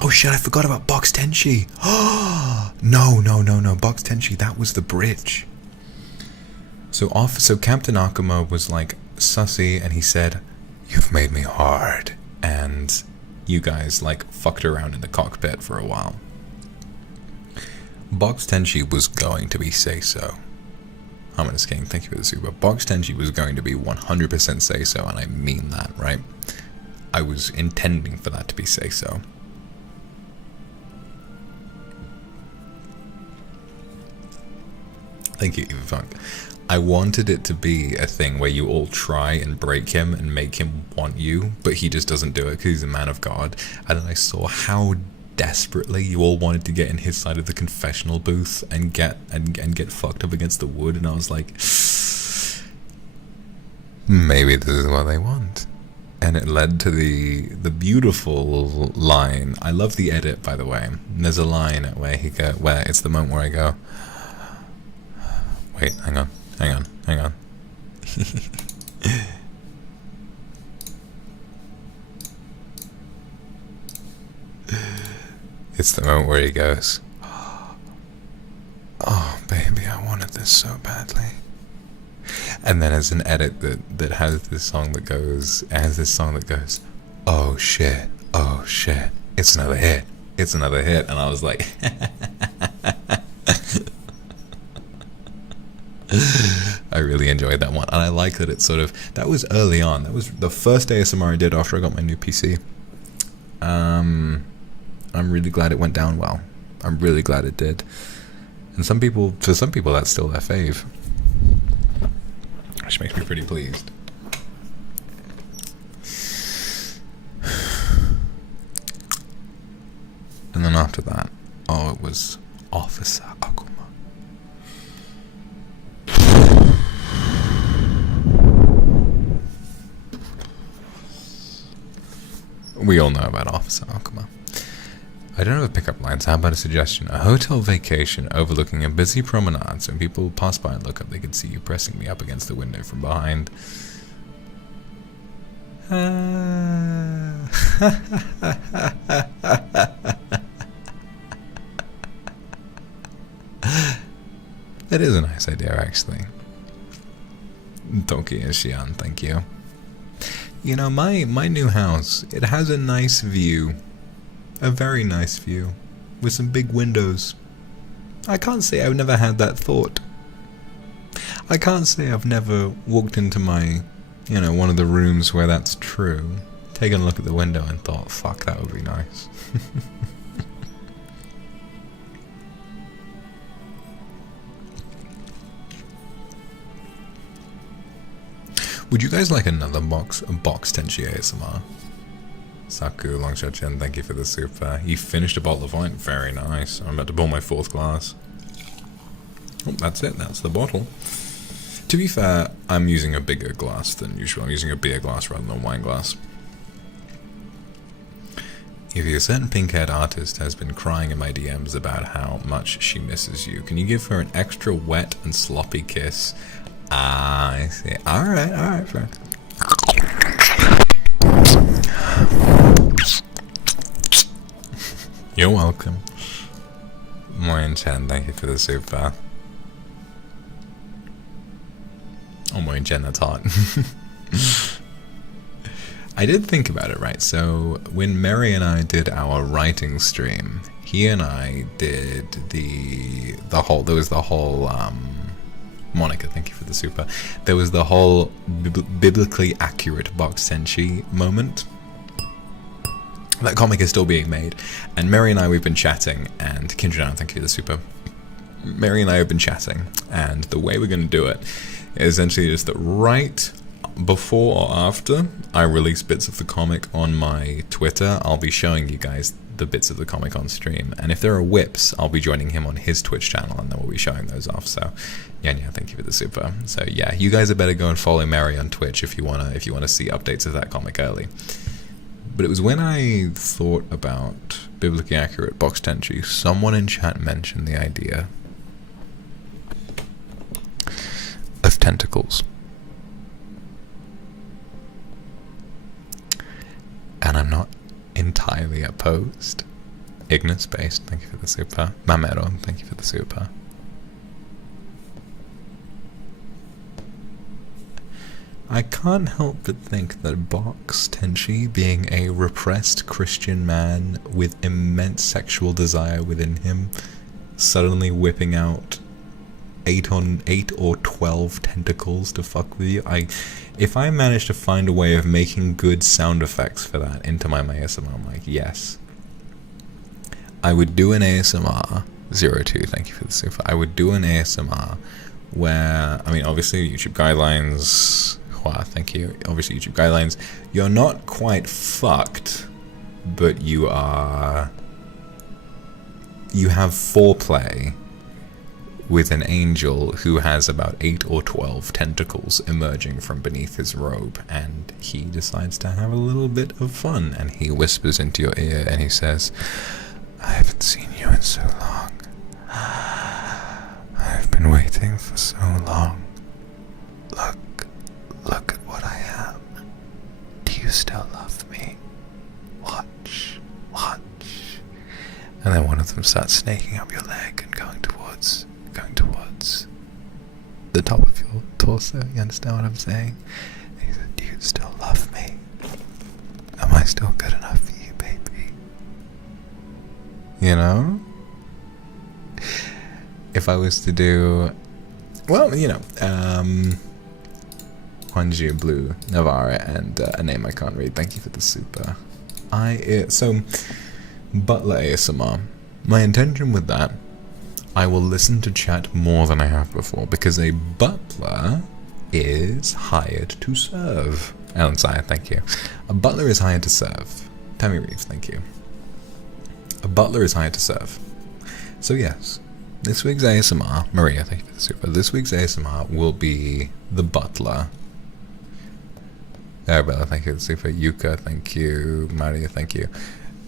Oh shit, I forgot about Box Tenshi. No, Box Tenshi, that was the bridge. So Captain Akuma was like sussy, and he said, "You've made me hard," and you guys like fucked around in the cockpit for a while. Box Tenshi was going to be say-so. Harmonious King, thank you for the super. Box Tenshi was going to be 100% say-so, and I mean that, right? I was intending for that to be say-so. Thank you, Eva Funk. I wanted it to be a thing where you all try and break him and make him want you, but he just doesn't do it because he's a man of God. And then I saw how desperately you all wanted to get in his side of the confessional booth and get fucked up against the wood, and I was like, maybe this is what they want. And it led to the beautiful line. I love the edit, by the way. There's a line where it's the moment where I go, wait, hang on. It's the moment where he goes, "Oh baby, I wanted this so badly." And then there's an edit that has this song that goes, "Oh shit, it's another hit. And I was like, I really enjoyed that one, and I like that it's sort of, that was early on. That was the first ASMR I did after I got my new PC. I'm really glad it went down well. I'm really glad it did. And for some people that's still their fave, which makes me pretty pleased. And then after that, Oh, it was Officer Akuma. We all know about Officer Akuma. I don't have a pickup line, so how about a suggestion? A hotel vacation overlooking a busy promenade, so when people pass by and look up, they can see you pressing me up against the window from behind. That is a nice idea, actually. Toki and Shian, thank you. You know, my new house, it has a nice view. A very nice view. With some big windows. I can't say I've never had that thought. I can't say I've never walked into my, you know, one of the rooms where that's true, taken a look at the window and thought, fuck, that would be nice. Would you guys like another box Tenchi ASMR? Saku, Longshot Chen, thank you for the super. You finished a bottle of wine, very nice. I'm about to pull my 4th glass. Oh, that's it, that's the bottle. To be fair, I'm using a bigger glass than usual. I'm using a beer glass rather than a wine glass. If a certain pink-haired artist has been crying in my DMs about how much she misses you, can you give her an extra wet and sloppy kiss? Ah, I see. Alright, fair. You're welcome. Moin Chen, thank you for the super. Oh, Moin Chen, that's hot. I did think about it, right? So, when Mary and I did our writing stream, he and I did the whole, Monica, thank you for the super. There was the whole biblically accurate Box Tenchi moment. That comic is still being made. And Mary and I, we've been chatting, and Kindred, thank you for the super. Mary and I have been chatting, and the way we're going to do it is essentially just that right before or after I release bits of the comic on my Twitter, I'll be showing you guys the bits of the comic on stream, and if there are whips, I'll be joining him on his Twitch channel, and then we'll be showing those off. So yeah, thank you for the super. So yeah, you guys had better go and follow Mary on Twitch if you wanna see updates of that comic early. But it was when I thought about biblically accurate Box Tenchi, someone in chat mentioned the idea of tentacles. And I'm not entirely opposed. Ignis based, thank you for the super. Mamero, thank you for the super. I can't help but think that Box Tenchi, being a repressed Christian man with immense sexual desire within him, suddenly whipping out 8 or 12 tentacles to fuck with you. If I manage to find a way of making good sound effects for that into my ASMR, I'm like, yes. I would do an ASMR, 02, thank you for the super. I would do an ASMR where, I mean, obviously YouTube guidelines, wow, thank you, obviously YouTube guidelines, you're not quite fucked, but you have foreplay with an angel who has about 8 or 12 tentacles emerging from beneath his robe, and he decides to have a little bit of fun, and he whispers into your ear and he says, I haven't seen you in so long. I've been waiting for so long. Look at what I am. Do you still love me? Watch. And then one of them starts snaking up your leg and going towards the top of your torso. You understand what I'm saying? And he said, do you still love me? Am I still good enough for you, baby? You know? If I was to do, well, you know, Juanju, Blue, Navarre, and a name I can't read. Thank you for the super. So, Butler ASMR. My intention with that, I will listen to chat more than I have before, because a butler is hired to serve. Alan Sire, thank you. A butler is hired to serve. Tammy Reeves, thank you. A butler is hired to serve. So yes, this week's ASMR, Maria, thank you for the super. This week's ASMR will be the butler. Arabella, thank you for the super. Yuka, thank you. Maria, thank you.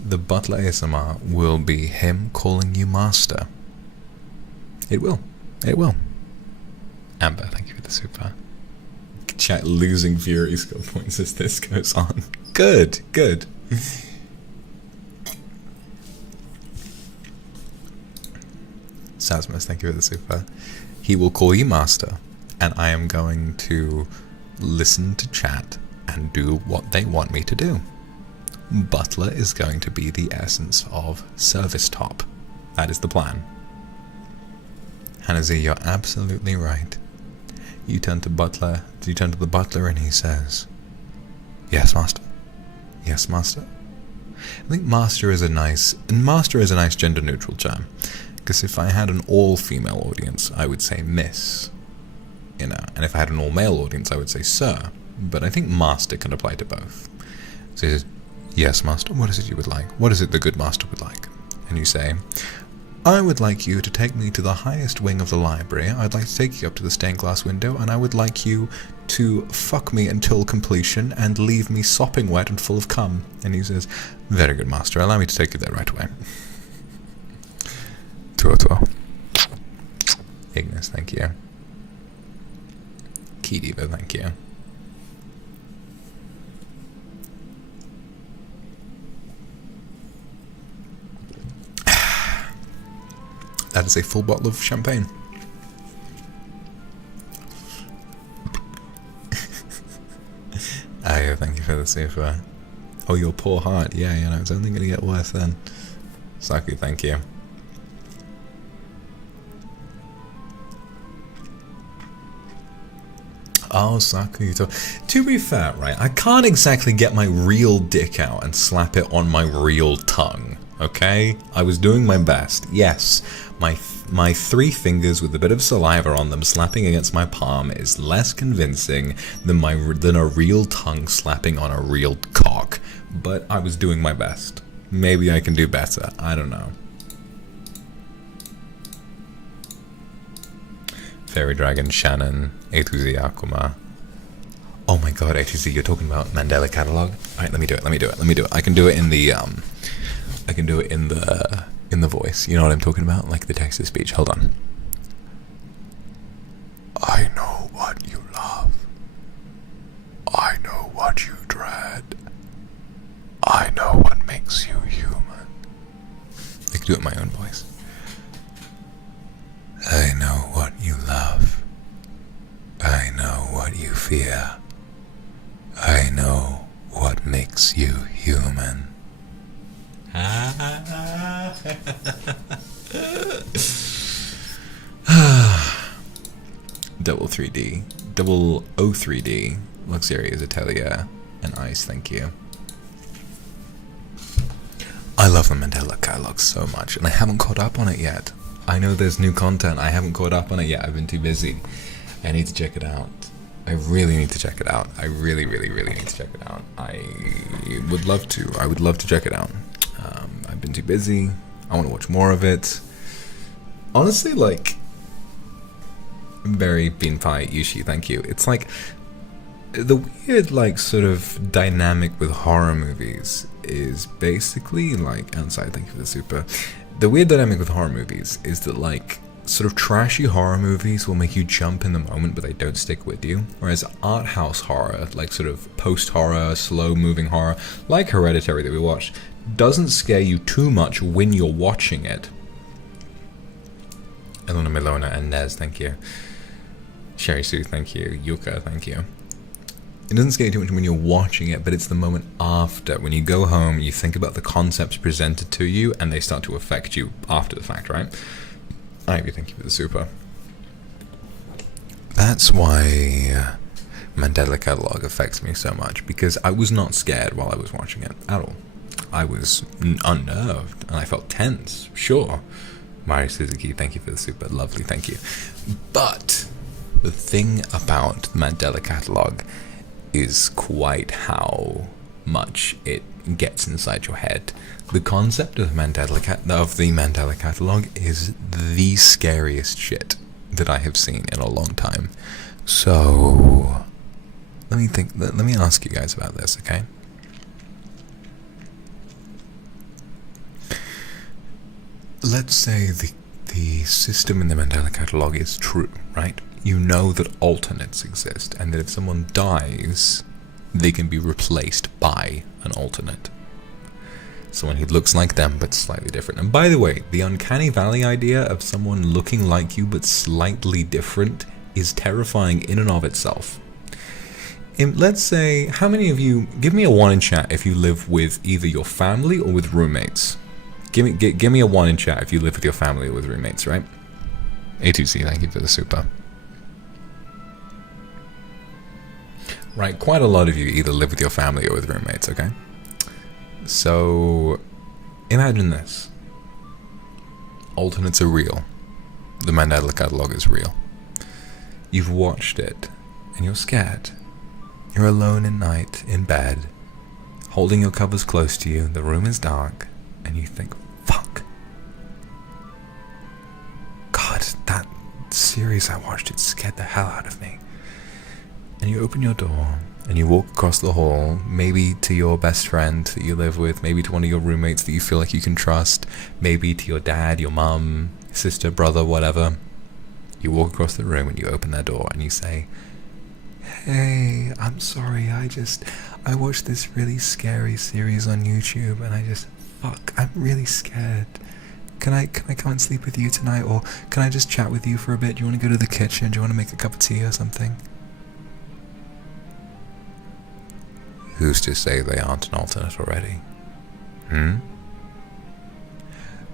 The butler ASMR will be him calling you master. It will. It will. Amber, thank you for the super. Chat losing fury skill points as this goes on. Good, good. Sasmus, thank you for the super. He will call you master, and I am going to listen to chat and do what they want me to do. Butler is going to be the essence of service top. That is the plan. Hanazi, you're absolutely right. You turn to the butler and he says, "Yes, master. Yes, master." I think master is a nice gender neutral term. Because if I had an all-female audience, I would say miss. You know, and if I had an all-male audience, I would say sir. But I think master can apply to both. So he says, "Yes, master, what is it you would like? What is it the good master would like?" And you say, "I would like you to take me to the highest wing of the library. I'd like to take you up to the stained glass window, and I would like you to fuck me until completion and leave me sopping wet and full of cum." And he says, "Very good, master. Allow me to take you there right away." Ignis, thank you. Key Diva, thank you. That is a full bottle of champagne. Yeah, thank you for the super. Oh, your poor heart. Yeah, you know, it's only going to get worse then. Saku, thank you. Oh, Saku, to be fair, right, I can't exactly get my real dick out and slap it on my real tongue, okay? I was doing my best. Yes, my 3 fingers with a bit of saliva on them slapping against my palm is less convincing than a real tongue slapping on a real cock. But I was doing my best. Maybe I can do better. I don't know. Fairy Dragon, Shannon, A2Z Akuma. Oh my god, A2Z, you're talking about Mandela Catalog? Alright, let me do it. I can do it in the in the voice. You know what I'm talking about? Like the text to speech. Hold on. I know what you love. I know what you dread. I know what makes you human. I can do it in my own voice. I know what you love. I know what you fear. I know what makes you human. Double 3D, double O3D, Luxurious Atelier, and Ice, thank you. I love the Mandela Catalog so much, and I haven't caught up on it yet. I know there's new content, I haven't caught up on it yet, I've been too busy. I need to check it out. I really need to check it out. I really need to check it out. I would love to. I would love to check it out. I've been too busy. I want to watch more of it. Honestly, like, very bean pie Yushi, thank you. It's like the weird, like, sort of dynamic with horror movies is basically like outside. Thank you for the super. The weird dynamic with horror movies is that, like, sort of trashy horror movies will make you jump in the moment, but they don't stick with you. Whereas art house horror, like sort of post-horror, slow-moving horror, like Hereditary that we watched, doesn't scare you too much when you're watching it. Elena Milona and Nez, thank you. Sherry Sue, thank you. Yuka, thank you. It doesn't scare you too much when you're watching it, but it's the moment after. When you go home, you think about the concepts presented to you, and they start to affect you after the fact, right? Ivy, thank you for the super. That's why Mandela Catalog affects me so much, because I was not scared while I was watching it at all. I was unnerved, and I felt tense, sure. Mari Suzuki, thank you for the super. Lovely, thank you. But the thing about Mandela Catalog is quite how much it gets inside your head. The concept of the Mandela Catalogue is the scariest shit that I have seen in a long time. So let me ask you guys about this, okay? Let's say the system in the Mandela Catalogue is true, right? You know that alternates exist, and that if someone dies, they can be replaced by an alternate. Someone who looks like them but slightly different. And by the way, the uncanny valley idea of someone looking like you but slightly different is terrifying in and of itself. Let's say, how many of you, give me a 1 in chat if you live with either your family or with roommates. Give me a 1 in chat if you live with your family or with roommates, right? A2C, thank you for the super. Right, quite a lot of you either live with your family or with roommates, okay? So, imagine this. Alternates are real. The Mandela Catalogue is real. You've watched it, and you're scared. You're alone at night, in bed, holding your covers close to you, the room is dark, and you think, fuck. God, that series I watched, it scared the hell out of me. And you open your door, and you walk across the hall, maybe to your best friend that you live with, maybe to one of your roommates that you feel like you can trust, maybe to your dad, your mum, sister, brother, whatever. You walk across the room and you open their door and you say, hey, I'm sorry, I watched this really scary series on YouTube and fuck, I'm really scared. Can I come and sleep with you tonight, or can I just chat with you for a bit? Do you want to go to the kitchen? Do you want to make a cup of tea or something? Who's to say they aren't an alternate already?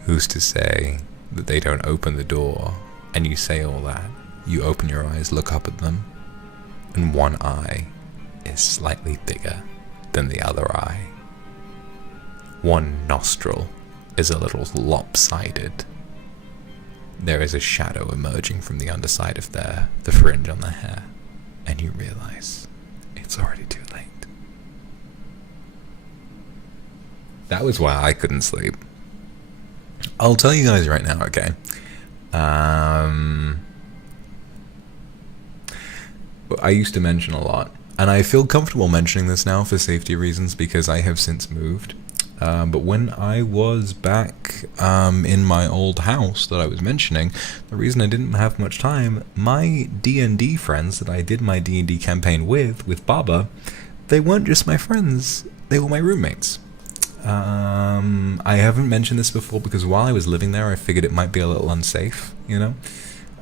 Who's to say that they don't open the door and you say all that? You open your eyes, look up at them, and one eye is slightly bigger than the other eye. One nostril is a little lopsided. There is a shadow emerging from the underside of the fringe on their hair, and you realize it's already too late. That was why I couldn't sleep. I'll tell you guys right now, okay? I used to mention a lot, and I feel comfortable mentioning this now for safety reasons because I have since moved. But when I was back in my old house that I was mentioning, the reason I didn't have much time, my D&D friends that I did my D&D campaign with Baba, they weren't just my friends, they were my roommates. I haven't mentioned this before because while I was living there, I figured it might be a little unsafe, you know?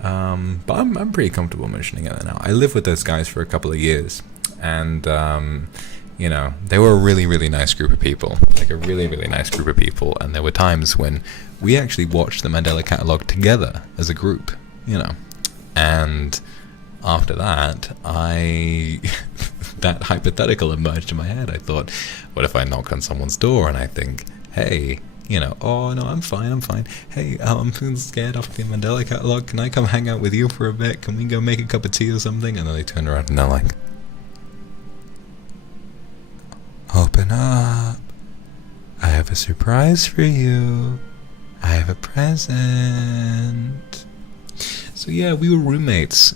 But I'm pretty comfortable mentioning it now. I lived with those guys for a couple of years, and you know, they were a really, really nice group of people, like a really, really nice group of people, and there were times when we actually watched the Mandela Catalogue together as a group, you know, and after that, that hypothetical emerged in my head. I thought, what if I knock on someone's door and I think, hey, you know, oh no, I'm fine. Hey, I'm feeling scared off the Mandela Catalogue. Can I come hang out with you for a bit? Can we go make a cup of tea or something? And then they turn around and they're like, open up. I have a surprise for you. I have a present. So yeah, we were roommates.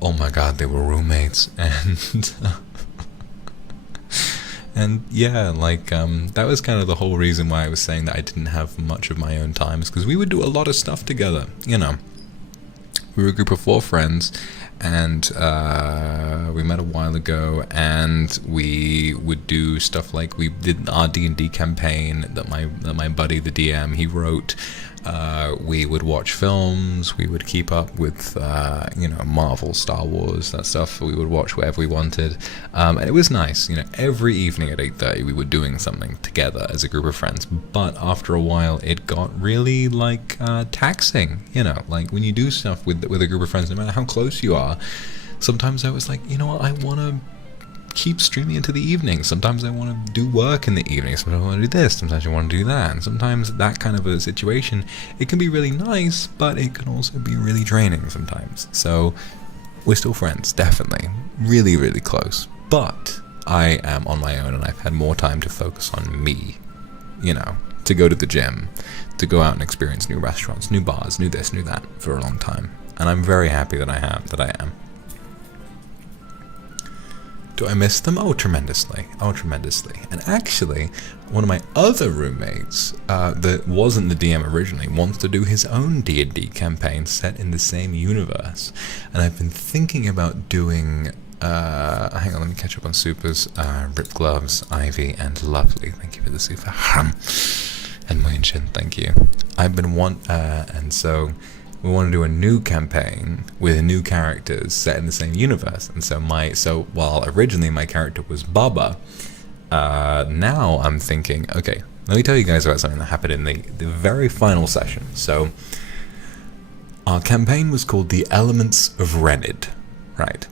Oh my god, they were roommates. And yeah, like, that was kind of the whole reason why I was saying that I didn't have much of my own time, is because we would do a lot of stuff together, you know. We were a group of 4 friends, and we met a while ago, and we would do stuff like, we did our D&D campaign that my buddy, the DM, he wrote. We would watch films, we would keep up with, you know, Marvel, Star Wars, that stuff. We would watch whatever we wanted, and it was nice, you know. Every evening at 8:30 we were doing something together as a group of friends, but after a while it got really, like, taxing, you know, like, when you do stuff with a group of friends, no matter how close you are, sometimes I was like, you know what, I want to keep streaming into the evening. Sometimes I want to do work in the evening, sometimes I want to do this, sometimes I want to do that, and sometimes that kind of a situation, it can be really nice, but it can also be really draining sometimes. So we're still friends, definitely, really, really close, but I am on my own and I've had more time to focus on me, you know, to go to the gym, to go out and experience new restaurants, new bars, new this, new that for a long time. And I'm very happy that I am. Do I miss them? Oh, tremendously. Oh, tremendously. And actually, one of my other roommates, that wasn't the DM originally, wants to do his own D&D campaign set in the same universe. And I've been thinking about doing... hang on, let me catch up on supers. Rip Gloves, Ivy, and Lovely. Thank you for the super. And Moinshin, thank you. I've been and so... we want to do a new campaign with new characters set in the same universe. And so while originally my character was Baba, now I'm thinking, okay, let me tell you guys about something that happened in the very final session. So our campaign was called The Elements of Renid, right?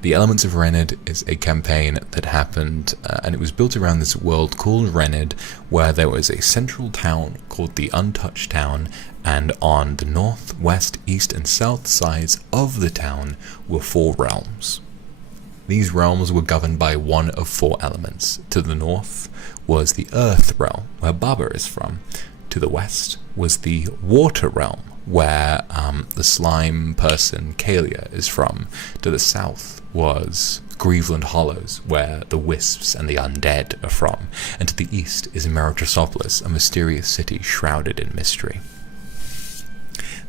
The Elements of Renid is a campaign that happened, and it was built around this world called Renid, where there was a central town called the Untouched Town, and on the north, west, east, and south sides of the town were 4 realms. These realms were governed by one of 4 elements. To the north was the Earth realm, where Baba is from. To the west was the Water realm, where the slime person Kalia is from. To the south was Grieveland Hollows, where the Wisps and the Undead are from. And to the east is Meritrosopolis, a mysterious city shrouded in mystery.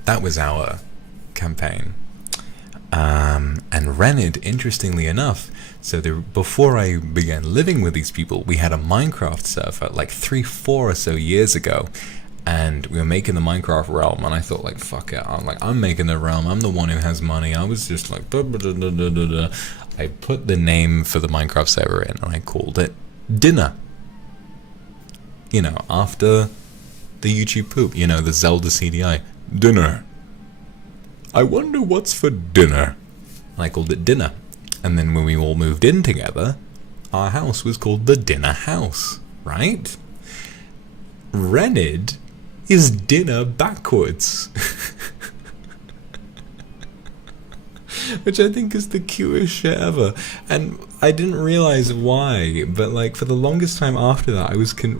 That was our campaign. And Renid, interestingly enough, before I began living with these people, we had a Minecraft server like 3-4 or so years ago, and we were making the Minecraft realm, and I thought, like, fuck it, I'm making the realm, I'm the one who has money. I was just like, I put the name for the Minecraft server in, and I called it Dinner. You know, after the YouTube poop, you know, the Zelda CDI. Dinner. I wonder what's for dinner. And I called it Dinner. And then when we all moved in together, our house was called the Dinner House, right? Renid is dinner backwards. Which I think is the cutest shit ever. And I didn't realize why, but like for the longest time after that,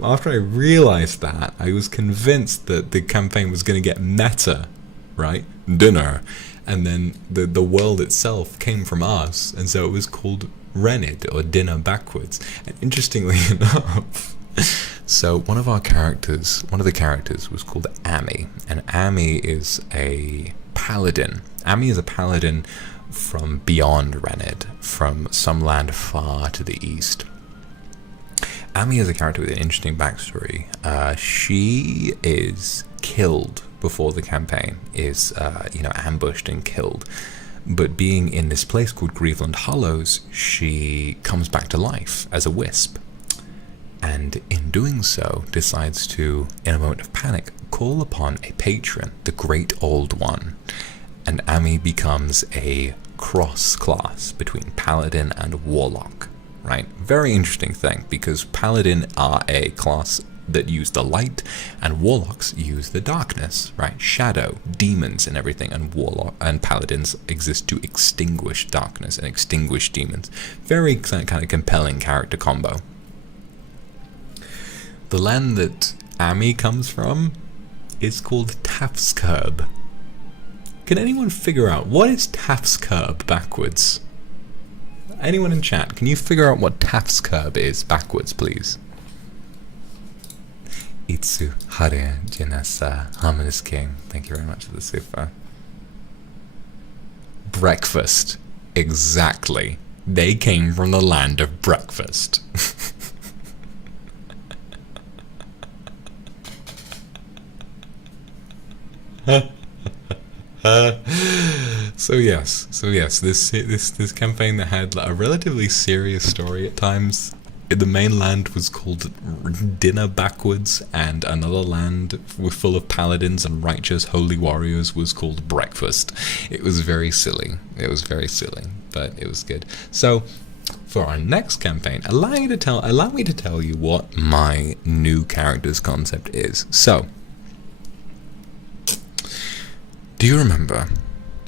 after I realized that, I was convinced that the campaign was going to get meta, right? Dinner. And then the world itself came from us, and so it was called Renid, or Dinner Backwards. And interestingly enough, so one of the characters was called Ami, and Ami is a paladin. Ami is a paladin from beyond Renid, from some land far to the east. Ami is a character with an interesting backstory. She is killed before the campaign, is ambushed and killed. But being in this place called Grieveland Hollows, she comes back to life as a wisp. And in doing so, decides to, in a moment of panic, call upon a patron, the Great Old One. And Ami becomes a cross-class between Paladin and Warlock, right? Very interesting thing, because Paladin are a class that use the light, and Warlocks use the darkness, right? Shadow, demons and everything, and Paladins exist to extinguish darkness and extinguish demons. Very kind of compelling character combo. The land that Ami comes from is called Tafskerb. Can anyone figure out what is Tafskerb backwards? Anyone in chat, can you figure out what Tafskerb is backwards, please? Itsu Hare Janasa Harmonious King. Thank you very much for the super. Breakfast. Exactly. They came from the land of breakfast. So yes, this campaign that had a relatively serious story at times. The main land was called Dinner Backwards, and another land full of paladins and righteous holy warriors was called Breakfast. It was very silly. But it was good. So for our next campaign, allow me to tell you what my new character's concept is. So, do you remember,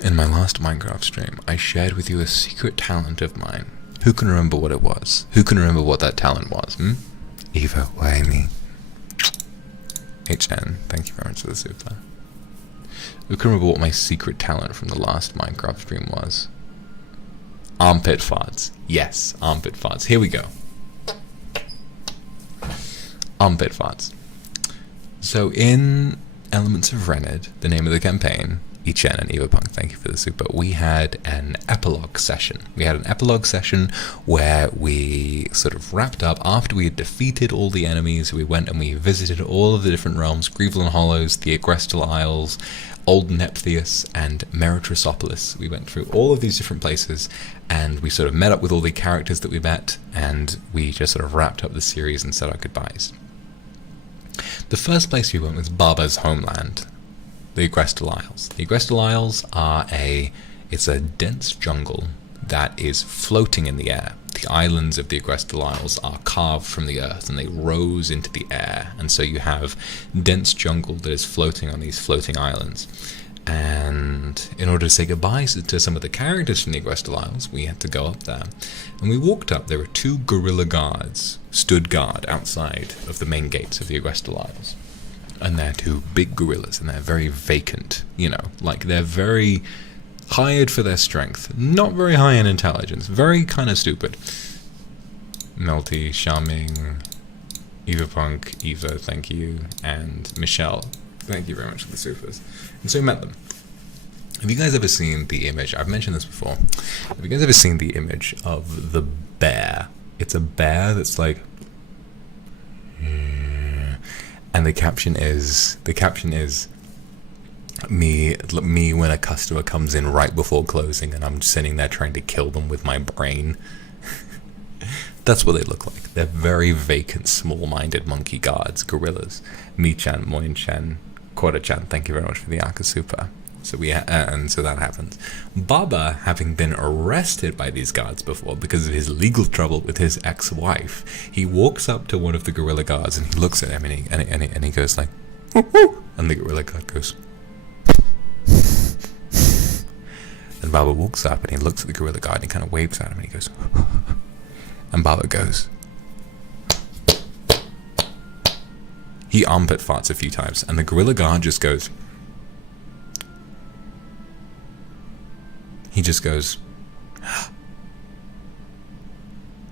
in my last Minecraft stream, I shared with you a secret talent of mine Who can remember what it was? Who can remember what that talent was? Eva, why me? HN, thank you very much for the super. Who can remember what my secret talent from the last Minecraft stream was? Armpit farts. Yes, armpit farts. Here we go. Armpit farts. So in Elements of Renard, the name of the campaign, Ichen and Evapunk, thank you for the super, we had an epilogue session. We had an epilogue session where we sort of wrapped up after we had defeated all the enemies. We went and we visited all of the different realms, Grievelin Hollows, the Agrestal Isles, Old Nephtheus, and Meritrosopolis. We went through all of these different places, and we sort of met up with all the characters that we met, and we just sort of wrapped up the series and said our goodbyes. The first place we went was Baba's homeland, the Agrestal Isles. The Agrestal Isles are it's a dense jungle that is floating in the air. The islands of the Agrestal Isles are carved from the earth and they rose into the air, and so you have dense jungle that is floating on these floating islands. And in order to say goodbyes to some of the characters from the Agrestal Isles, we had to go up there. And we walked up, there were 2 gorilla guards stood guard outside of the main gates of the Agrestal Isles. And they're 2 big gorillas, and they're very vacant, you know, like they're very hired for their strength, not very high in intelligence, very kind of stupid. Melty, Charming, Evapunk, Eva, thank you, and Michelle, thank you very much for the supers. And so we met them. Have you guys ever seen the image? I've mentioned this before. Have you guys ever seen the image of the bear? It's a bear that's like, and the caption is me when a customer comes in right before closing and I'm sitting there trying to kill them with my brain. That's what they look like. They're very vacant, small-minded monkey guards, gorillas. Mi-chan, Moin-chan, Quota-chan, thank you very much for the Aka Super. So and so that happens. Baba, having been arrested by these guards before because of his legal trouble with his ex-wife, he walks up to one of the gorilla guards and he looks at him and he goes like, woo, and the gorilla guard goes. And Baba walks up and he looks at the gorilla guard and he kind of waves at him and he goes, and Baba goes. He armpit farts a few times and the gorilla guard just goes. He just goes.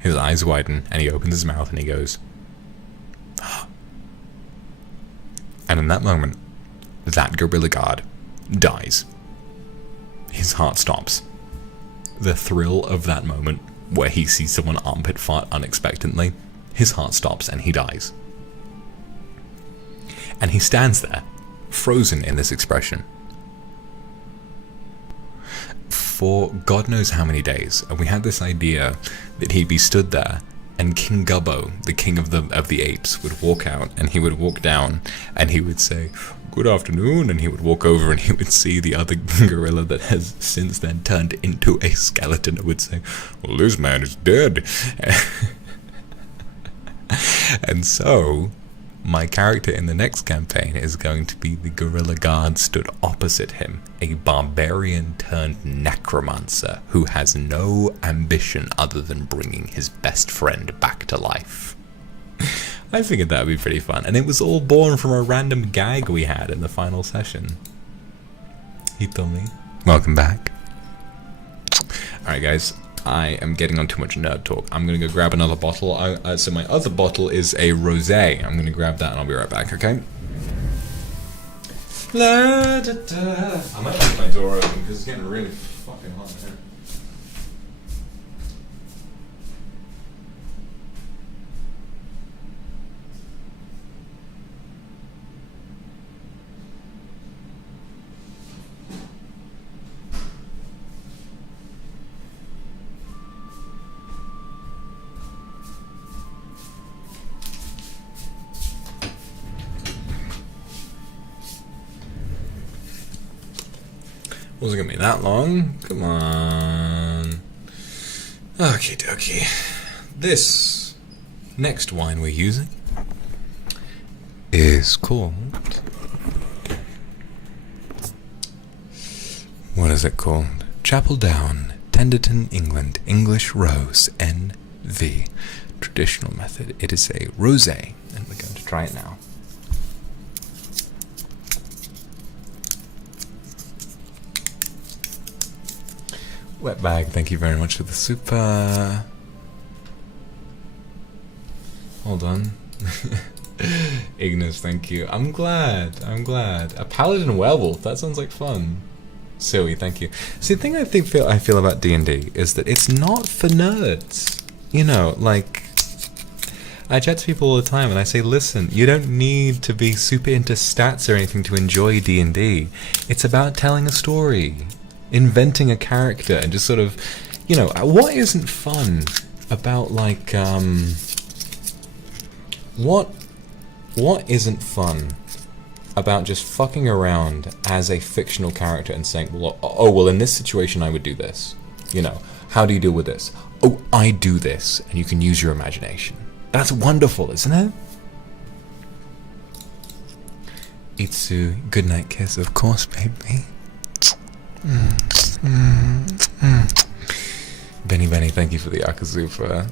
His eyes widen and he opens his mouth and he goes. And in that moment, that gorilla guard dies. His heart stops. The thrill of that moment where he sees someone armpit fart unexpectedly, his heart stops and he dies. And he stands there, frozen in this expression, for God knows how many days. And we had this idea that he'd be stood there and King Gubbo, the king of the apes, would walk out and he would walk down and he would say, "Good afternoon," and he would walk over and he would see the other gorilla that has since then turned into a skeleton and would say, "Well, this man is dead." And so my character in the next campaign is going to be the gorilla guard stood opposite him, a barbarian turned necromancer who has no ambition other than bringing his best friend back to life. I figured that would be pretty fun, and it was all born from a random gag we had in the final session. Hitomi, welcome back. Alright guys, I am getting on too much nerd talk. I'm going to go grab another bottle. So my other bottle is a rosé. I'm going to grab that and I'll be right back, okay? La, da, da. I might leave my door open because it's getting really fucking hot here. Wasn't gonna be that long. Come on. Okie dokie. This next wine we're using is called. What is it called? Chapel Down Tenderton, England. English Rose. NV. Traditional method. It is a rosé, and we're going to try it now. Wet bag, thank you very much for the super. Hold on. Ignis, thank you. I'm glad. A paladin werewolf, that sounds like fun. Silly, thank you. See, the thing I feel about D&D is that it's not for nerds. You know, like, I chat to people all the time and I say, listen, you don't need to be super into stats or anything to enjoy D&D. It's about telling a story, inventing a character, and just sort of, you know, what isn't fun about, like, what isn't fun about just fucking around as a fictional character and saying, well, oh, well, in this situation I would do this. You know, how do you deal with this? Oh, I do this, and you can use your imagination. That's wonderful, isn't it? Itsu, good night kiss, of course, baby. Benny, thank you for the Akazufa.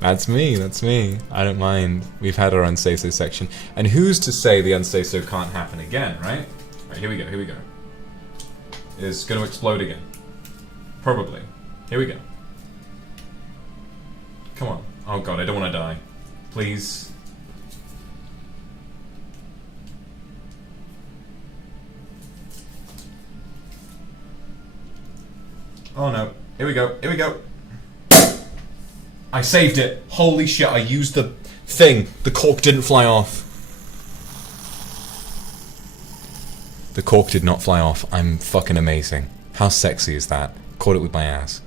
That's me. I don't mind. We've had our Unsaso section. And who's to say the Unsaso can't happen again, right? Alright, here we go. It's going to explode again. Probably. Here we go. Come on. Oh god, I don't want to die. Please. Oh no. Here we go. I saved it. Holy shit, I used the thing. The cork didn't fly off. The cork did not fly off. I'm fucking amazing. How sexy is that? Caught it with my ass.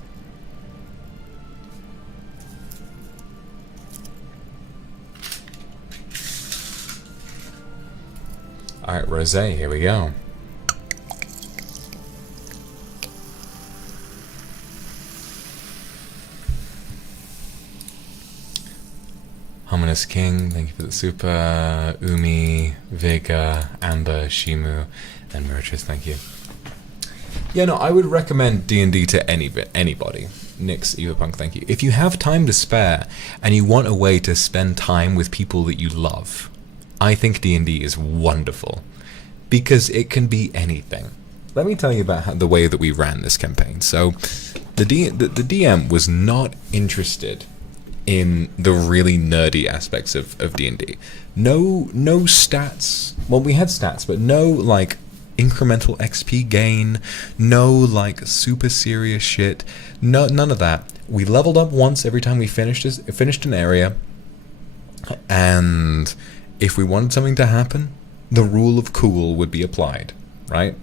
Alright, rosé, here we go. Ominous King, thank you for the super. Umi, Vega, Amber, Shimu, and Meritus, thank you. Yeah, no, I would recommend D&D to anybody. Nix, Evapunk, thank you. If you have time to spare and you want a way to spend time with people that you love, I think D&D is wonderful because it can be anything. Let me tell you about the way that we ran this campaign. So, the DM was not interested in the really nerdy aspects of D&D. No stats. Well, we had stats, but no, like, incremental XP gain. No, like, super serious shit. No, none of that. We leveled up once every time we finished an area. And if we wanted something to happen, the rule of cool would be applied, right?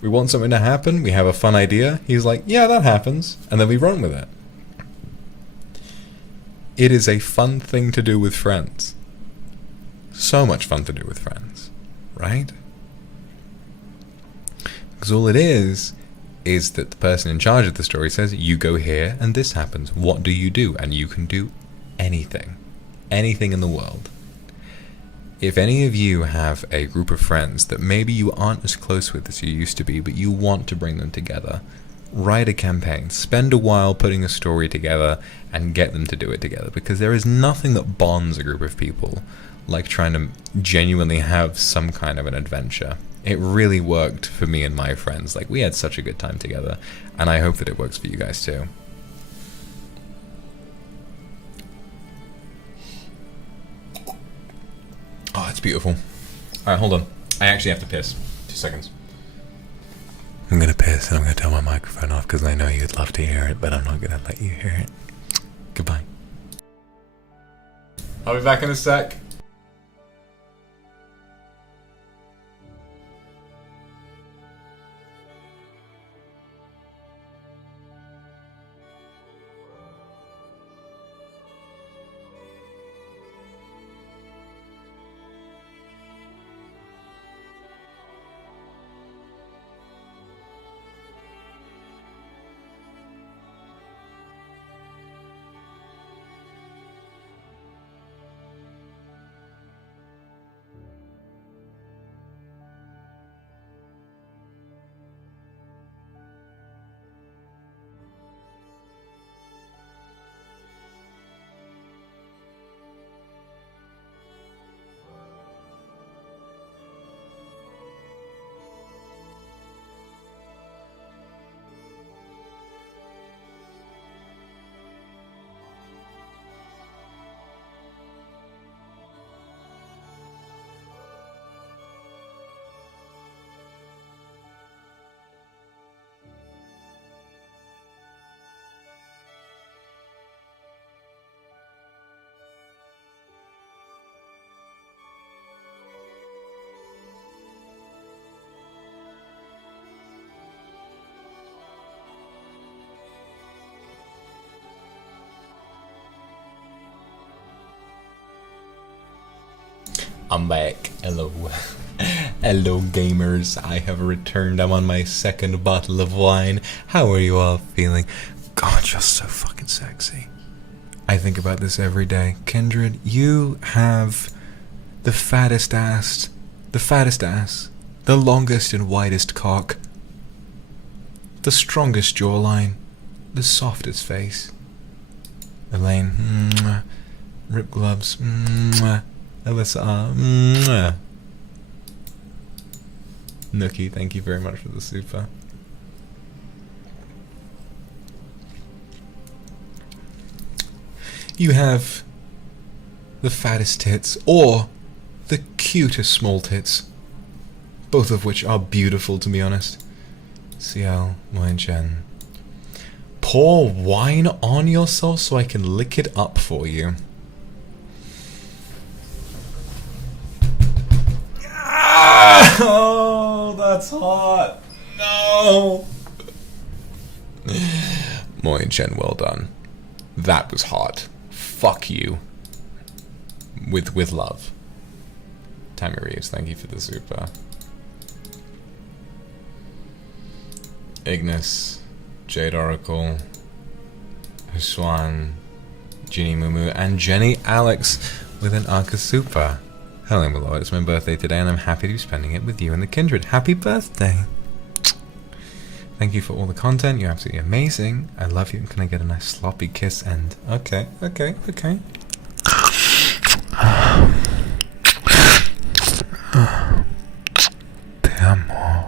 We want something to happen, we have a fun idea. He's like, yeah, that happens. And then we run with it. It is a fun thing to do with friends. So much fun to do with friends, right? Because all it is that the person in charge of the story says, you go here and this happens. What do you do? And you can do anything. Anything in the world. If any of you have a group of friends that maybe you aren't as close with as you used to be, but you want to bring them together, write a campaign, spend a while putting a story together, and get them to do it together. Because there is nothing that bonds a group of people like trying to genuinely have some kind of an adventure. It really worked for me and my friends. Like, we had such a good time together, and I hope that it works for you guys too. Oh, it's beautiful. Alright, hold on. I actually have to piss. 2 seconds. I'm gonna piss and I'm gonna turn my microphone off because I know you'd love to hear it, but I'm not gonna let you hear it. Goodbye. I'll be back in a sec. I'm back. Hello. Hello, gamers. I have returned. I'm on my second bottle of wine. How are you all feeling? God, you're so fucking sexy. I think about this every day. Kindred, you have the fattest ass, the longest and widest cock, the strongest jawline, the softest face. Elaine, mwah. Rip gloves, mwah. Alyssa, mwah. Nookie, thank you very much for the super. You have the fattest tits, or the cutest small tits, both of which are beautiful, to be honest. CL, wine Jen. Pour wine on yourself so I can lick it up for you. Oh, that's hot. No. Moin Chen, well done. That was hot. Fuck you. With love. Tammy Reeves, thank you for the super. Ignis, Jade Oracle, Huswan, Ginny Mumu, and Jenny Alex with an Arca super. Hello, my lord. It's my birthday today, and I'm happy to be spending it with you and the Kindred. Happy birthday! Thank you for all the content. You're absolutely amazing. I love you. Can I get a nice sloppy kiss? And okay. Te amo.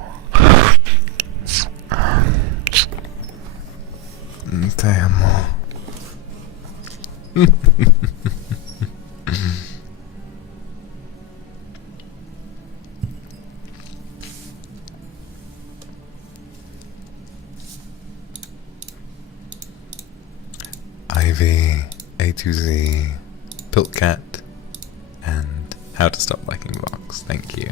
Te amo. Ivy, A to Z, Piltcat, and How to Stop Liking Vox. Thank you.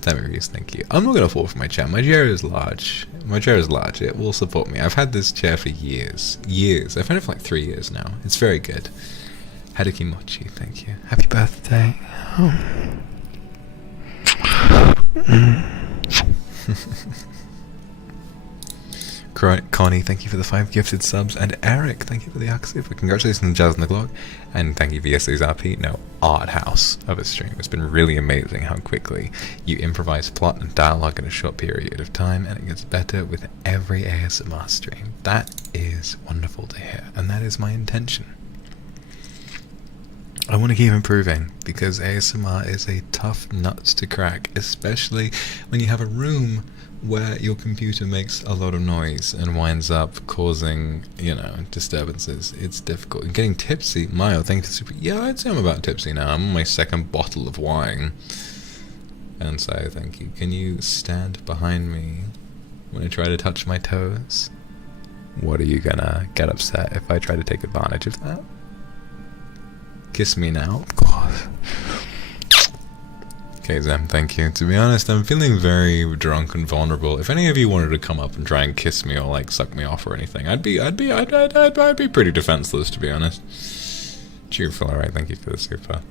Tamarius, thank you. I'm not going to fall for my chair. My chair is large. It will support me. I've had this chair for years. I've had it for like 3 years now. It's very good. Haruki Mochi, thank you. Happy birthday. Connie, thank you for the 5 gifted subs, and Eric, thank you for the Axif. Congratulations on Jazz and the Glock, and thank you for yesterday's RP. No, art house of a stream. It's been really amazing how quickly you improvise plot and dialogue in a short period of time, and it gets better with every ASMR stream. That is wonderful to hear, and that is my intention. I want to keep improving, because ASMR is a tough nut to crack, especially when you have a room where your computer makes a lot of noise and winds up causing, you know, disturbances. It's difficult. And getting tipsy, Mayo, thank you for the super. Yeah, I'd say I'm about tipsy now. I'm on my second bottle of wine. And so, thank you. Can you stand behind me when I try to touch my toes? What are you gonna get upset if I try to take advantage of that? Kiss me now. God. Okay, Zem, thank you. To be honest, I'm feeling very drunk and vulnerable. If any of you wanted to come up and try and kiss me or like suck me off or anything, I'd be pretty defenseless, to be honest. Cheerful, alright, thank you for the super.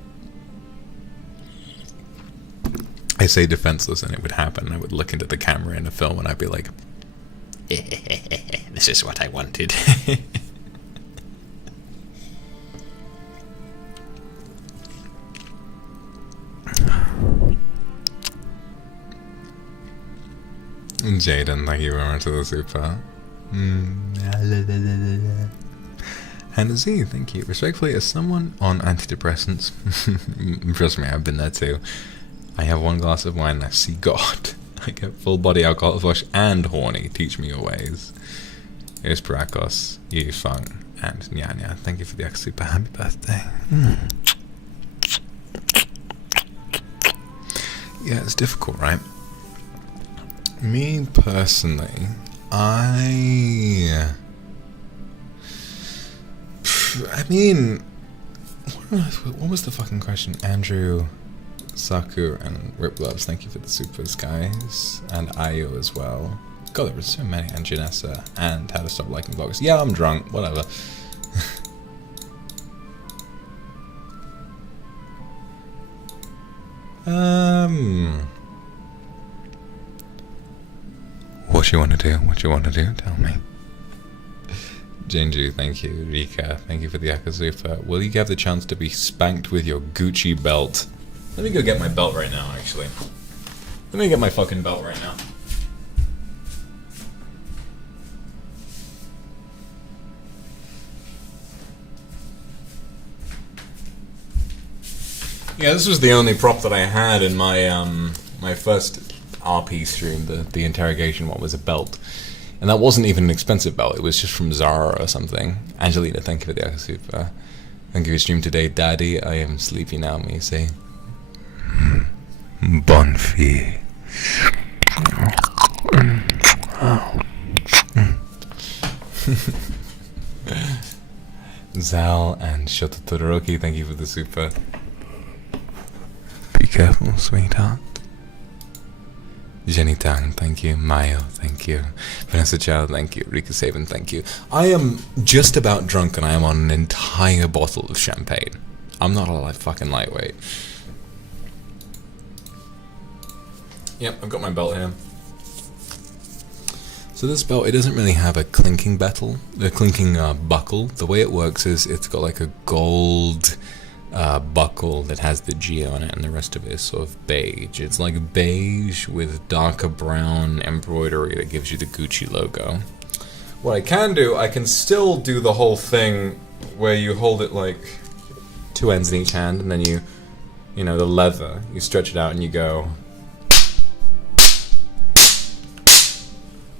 I say defenseless and it would happen. I would look into the camera in a film and I'd be like, this is what I wanted. Jaden, thank you very much for the super. Hannah Z, thank you. Respectfully, as someone on antidepressants, trust me, I've been there too. I have 1 glass of wine and I see God. I get full body alcohol flush and horny. Teach me your ways. Here's Parakos, Yu Fung, and Nyanya. Thank you for the extra super. Happy birthday. Yeah, it's difficult, right? Me personally, I mean, what was the fucking question? Andrew, Saku, and Rip Gloves, thank you for the supers, guys, and Ayo as well. God, there were so many, and Janessa, and How to Stop Liking Vlogs. Yeah, I'm drunk, whatever. What you want to do? What you want to do? Tell me. Jinju, thank you. Rika, thank you for the Akazupa. Will you have the chance to be spanked with your Gucci belt? Let me go get my belt right now, actually. Let me get my fucking belt right now. Yeah, this was the only prop that I had in my my first RP stream. The interrogation one was a belt, and that wasn't even an expensive belt. It was just from Zara or something. Angelina, thank you for the Akasupa. Thank you for stream today, Daddy. I am sleepy now. Me say, bonne fille. Zal and Shota Todoroki, thank you for the super. Be careful, sweetheart. Jenny Tang, thank you. Mayo, thank you. Vanessa Child, thank you. Rika Saban, thank you. I am just about drunk and I am on an entire bottle of champagne. I'm not a fucking lightweight. Yep, I've got my belt here. So this belt, it doesn't really have a clinking buckle. The way it works is it's got like a gold buckle that has the G on it, and the rest of it is sort of beige. It's like beige with darker brown embroidery that gives you the Gucci logo. What I can do, I can still do the whole thing where you hold it like two ends in each hand, and then you know, the leather, you stretch it out and you go,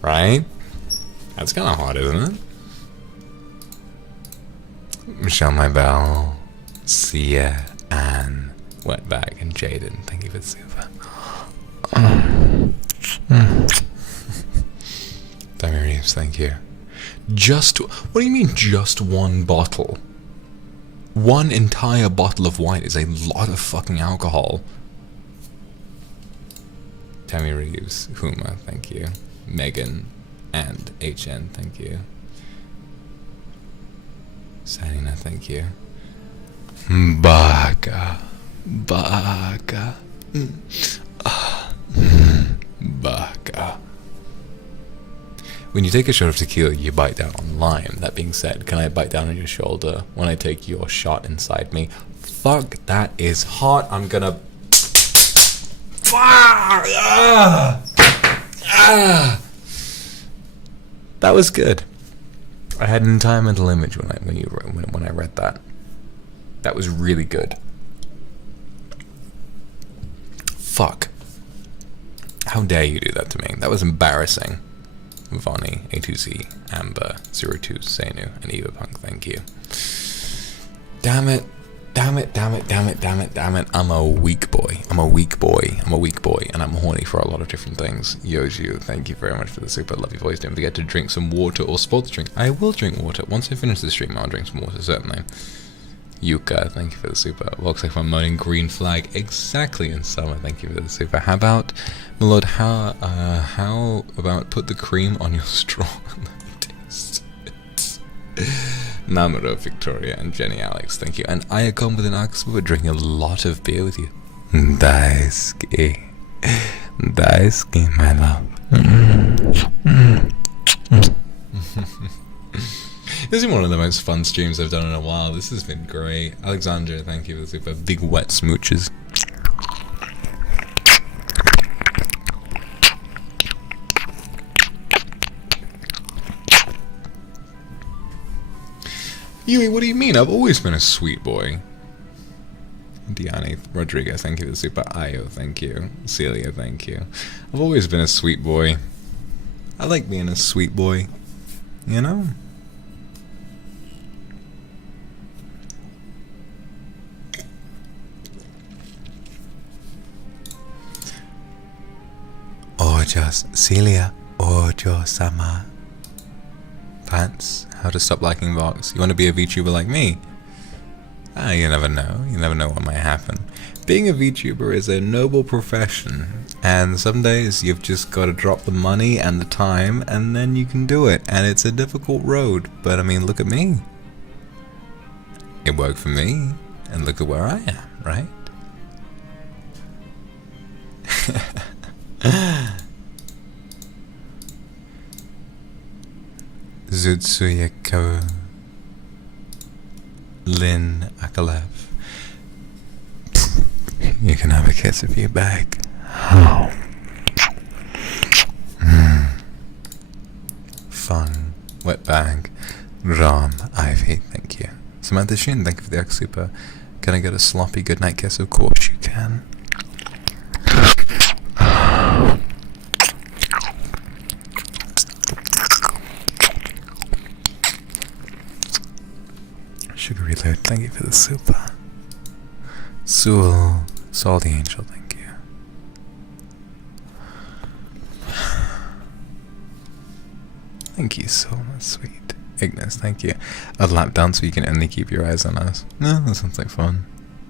right? That's kind of hot, isn't it? Michelle Maybell, Sia, Anne, Wetbag, and Jaden, thank you for the super. Dami Reeves, thank you. What do you mean just one bottle? One entire bottle of wine is a lot of fucking alcohol. Tammy Reeves, Huma, thank you. Megan and HN, thank you. Sarina, thank you. Baka. Baka. Baka. When you take a shot of tequila, you bite down on lime. That being said, can I bite down on your shoulder when I take your shot inside me? Fuck, that is hot. I'm gonna... That was good. I had an entire mental image when I read that. That was really good. Fuck. How dare you do that to me? That was embarrassing. Vonnie, A2Z, Amber, 02, Senu, and Eva Punk, thank you. Damn it. Damn it, damn it, damn it, damn it, damn it. I'm a weak boy. I'm a weak boy. I'm a weak boy, and I'm horny for a lot of different things. Yoju, thank you very much for the super lovely voice. Don't forget to drink some water or sports drink. I will drink water. Once I finish the stream, I'll drink some water, certainly. Yuka, thank you for the super. Vox Akuma moaning green flag exactly in summer. Thank you for the super. How about, my lord, how about put the cream on your straw and let me taste it? Namuro, Victoria, and Jenny Alex, thank you. And I come with an axe. We're drinking a lot of beer with you. Daisuke. Daisuke, my love. This is one of the most fun streams I've done in a while. This has been great. Alexandra, thank you for the super. Big wet smooches. Yui, what do you mean? I've always been a sweet boy. Diani Rodriguez, thank you for the super. Ayo, thank you. Celia, thank you. I've always been a sweet boy. I like being a sweet boy. You know? Ojo's Celia, Ojo-sama. Pants, how to stop liking Vox. You want to be a VTuber like me? Ah, you never know. You never know what might happen. Being a VTuber is a noble profession, and some days you've just got to drop the money and the time, and then you can do it. And it's a difficult road, but I mean, look at me. It worked for me, and look at where I am, right? Zutsuyeko Lin Akalev. You can have a kiss if you beg. Oh. Fun. Wet bag. Ram. Ivy. Thank you. Samantha Shin. Thank you for the Super. Can I get a sloppy goodnight kiss? Of course you can. Sugar Reload, thank you for the super. Soul the Angel, thank you. Thank you, Soul, that's sweet. Ignis, thank you. A lap dance so you can only keep your eyes on us. No, that sounds like fun.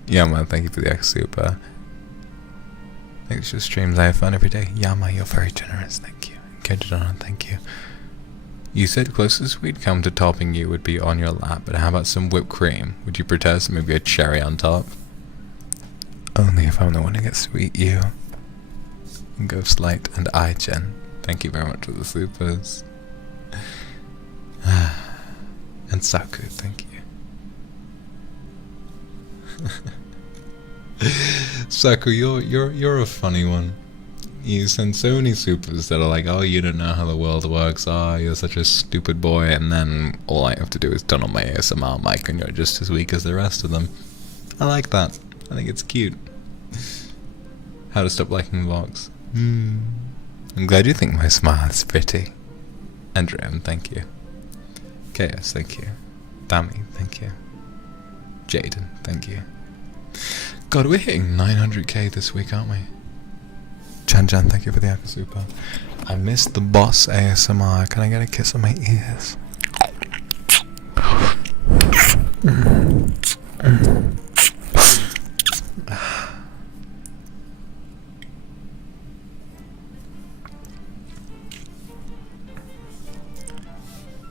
Yama, thank you for the super. Thanks for streams, I have fun every day. Yama, you're very generous, thank you. Kindred, thank you. You said closest we'd come to topping you would be on your lap, but how about some whipped cream? Would you protest maybe a cherry on top? Only if I'm the one who gets to eat you. Ghostlight and iGen, thank you very much for the supers. And Saku, thank you. Saku, you're a funny one. You send so many supers that are like, oh, you don't know how the world works, oh, you're such a stupid boy, and then all I have to do is turn on my ASMR mic and you're just as weak as the rest of them. I like that. I think it's cute. How to stop liking Vox. I'm glad you think my smile is pretty. Andrew, thank you. Chaos, thank you. Dammy, thank you. Jaden, thank you. God, we're hitting 900k this week, aren't we? Chan, thank you for the super. I missed the boss ASMR. Can I get a kiss on my ears?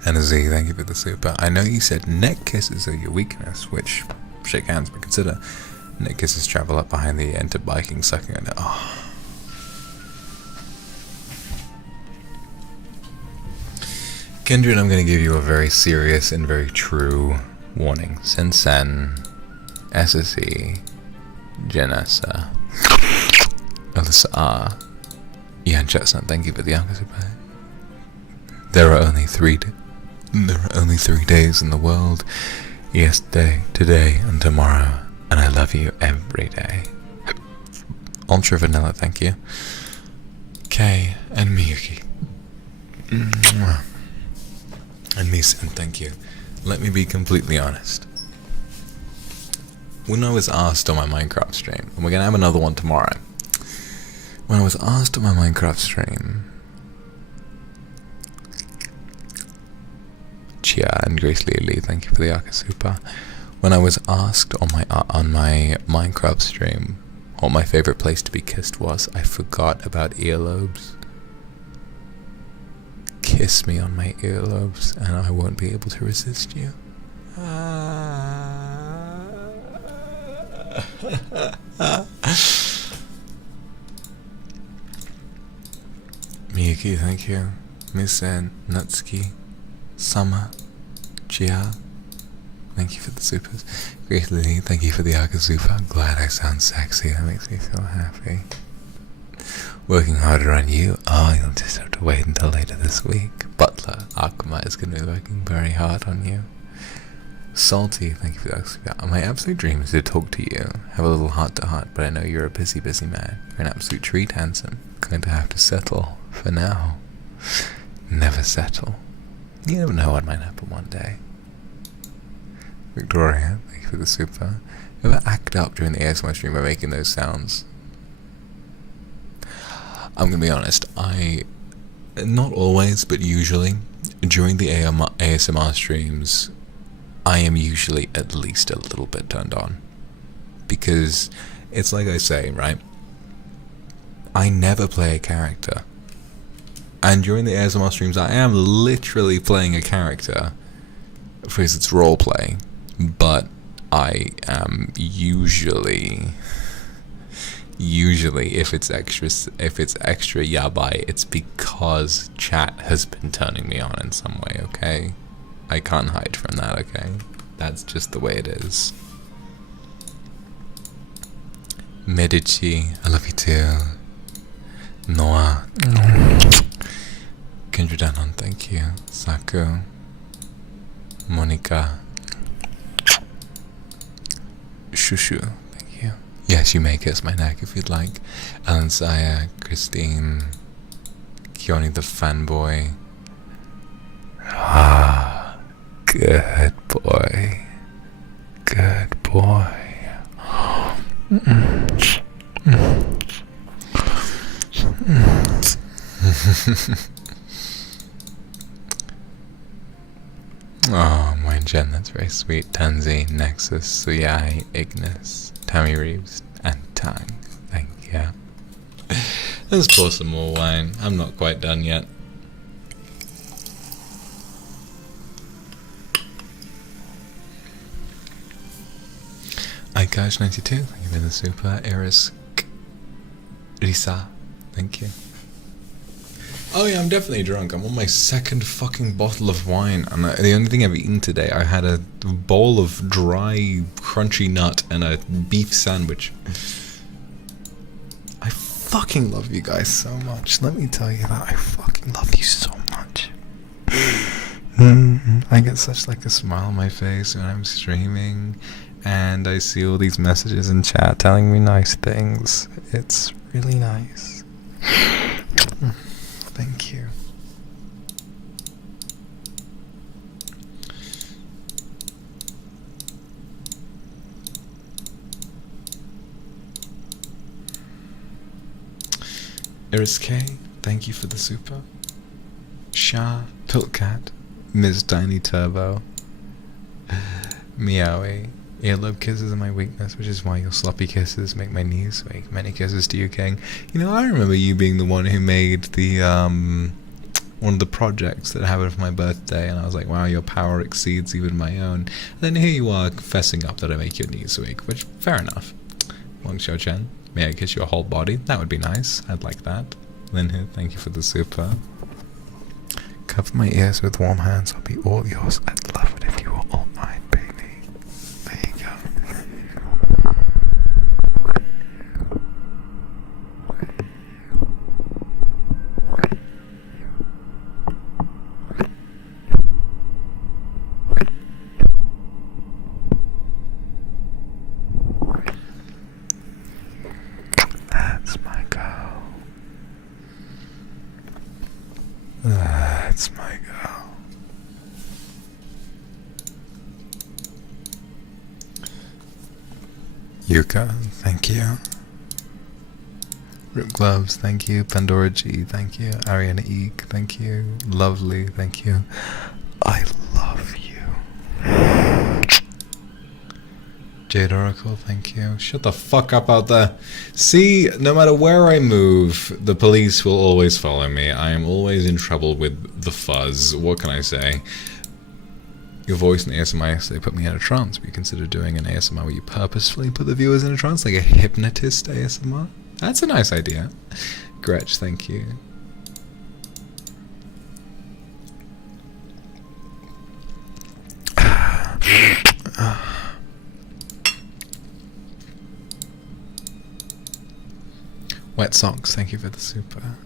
And Z, thank you for the super. I know you said neck kisses are your weakness, which, shake hands, but consider. Neck kisses travel up behind the enter biking, sucking on it. Oh. Kindred, I'm going to give you a very serious and very true warning. Sensen, SSE, Janessa, Alyssa R, Ian Chestnut, thank you for the super. There are only 3 days in the world. Yesterday, today, and tomorrow. And I love you every day. Ultra Vanilla, thank you. Kay and Miyuki. And Misen, thank you. Let me be completely honest. When I was asked on my Minecraft stream, and we're gonna have another one tomorrow. When I was asked on my Minecraft stream, Chia and Grace Lee, thank you for the super. When I was asked on my Minecraft stream what my favorite place to be kissed was, I forgot about earlobes. Kiss me on my earlobes and I won't be able to resist you. Miyuki, thank you. Misen, Natsuki, Summer, Chia, thank you for the supers. Great Lily, thank you for the super. I'm glad I sound sexy, that makes me feel happy. Working harder on you? Oh, you'll just have to wait until later this week. Butler, Akuma is going to be working very hard on you. Salty, thank you for that. My absolute dream is to talk to you, have a little heart-to-heart, but I know you're a busy man. You're an absolute treat, handsome. Going to have to settle for now. Never settle. You never know what might happen one day. Victoria, thank you for the super. Ever act up during the ASMR stream by making those sounds? I'm gonna be honest, not always, but usually, during the ASMR streams, I am usually at least a little bit turned on. Because, it's like I say, right? I never play a character. And during the ASMR streams, I am literally playing a character, because it's roleplay, but I am usually Usually, if it's extra yabai, it's because chat has been turning me on in some way, okay? I can't hide from that, okay? That's just the way it is. Medici, I love you too. Noah. Kindred, thank you. Saku. Monica. Shushu, thank you. Yes, you may kiss my neck if you'd like. Alan Saya, Christine, Kioni the fanboy. Ah, good boy. Good boy. Oh, my Jen, that's very sweet. Tanzi, Nexus, Suyai, Ignis, Tammy Reeves, and Tang. Thank you. Let's pour some more wine. I'm not quite done yet. iCash92, thank you for the super. Iris Risa, thank you. Oh yeah, I'm definitely drunk. I'm on my second fucking bottle of wine, and the only thing I've eaten today, I had a bowl of dry, crunchy nut and a beef sandwich. I fucking love you guys so much. Let me tell you that. I fucking love you so much. I get such like a smile on my face when I'm streaming, and I see all these messages in chat telling me nice things. It's really nice. Thank you. Iris K, thank you for the super. Shah, Piltcat, Ms. Tiny Turbo, Meowie. Earlobe kisses are my weakness, which is why your sloppy kisses make my knees weak. Many kisses to you, King. You know, I remember you being the one who made the, one of the projects that happened for my birthday, and I was like, wow, your power exceeds even my own. And then here you are, confessing up that I make your knees weak, which, fair enough. Wang Xiao-chen, may I kiss your whole body? That would be nice. I'd like that. Linhu, thank you for the super. Cover my ears with warm hands, I'll be all yours. I'd love it if you were all mine, baby. There you go. That's my girl. That's my girl. Yuka, thank you. Rip Gloves, thank you. Pandora G, thank you. Ariana Eek, thank you. Lovely, thank you. I love you. Jade Oracle, thank you. Shut the fuck up out there. See, no matter where I move, the police will always follow me. I am always in trouble with the fuzz. What can I say? Your voice in ASMR yesterday put me in a trance. Will you consider doing an ASMR where you purposefully put the viewers in a trance, like a hypnotist ASMR? That's a nice idea. Gretch, thank you. Wet Socks, thank you for the super.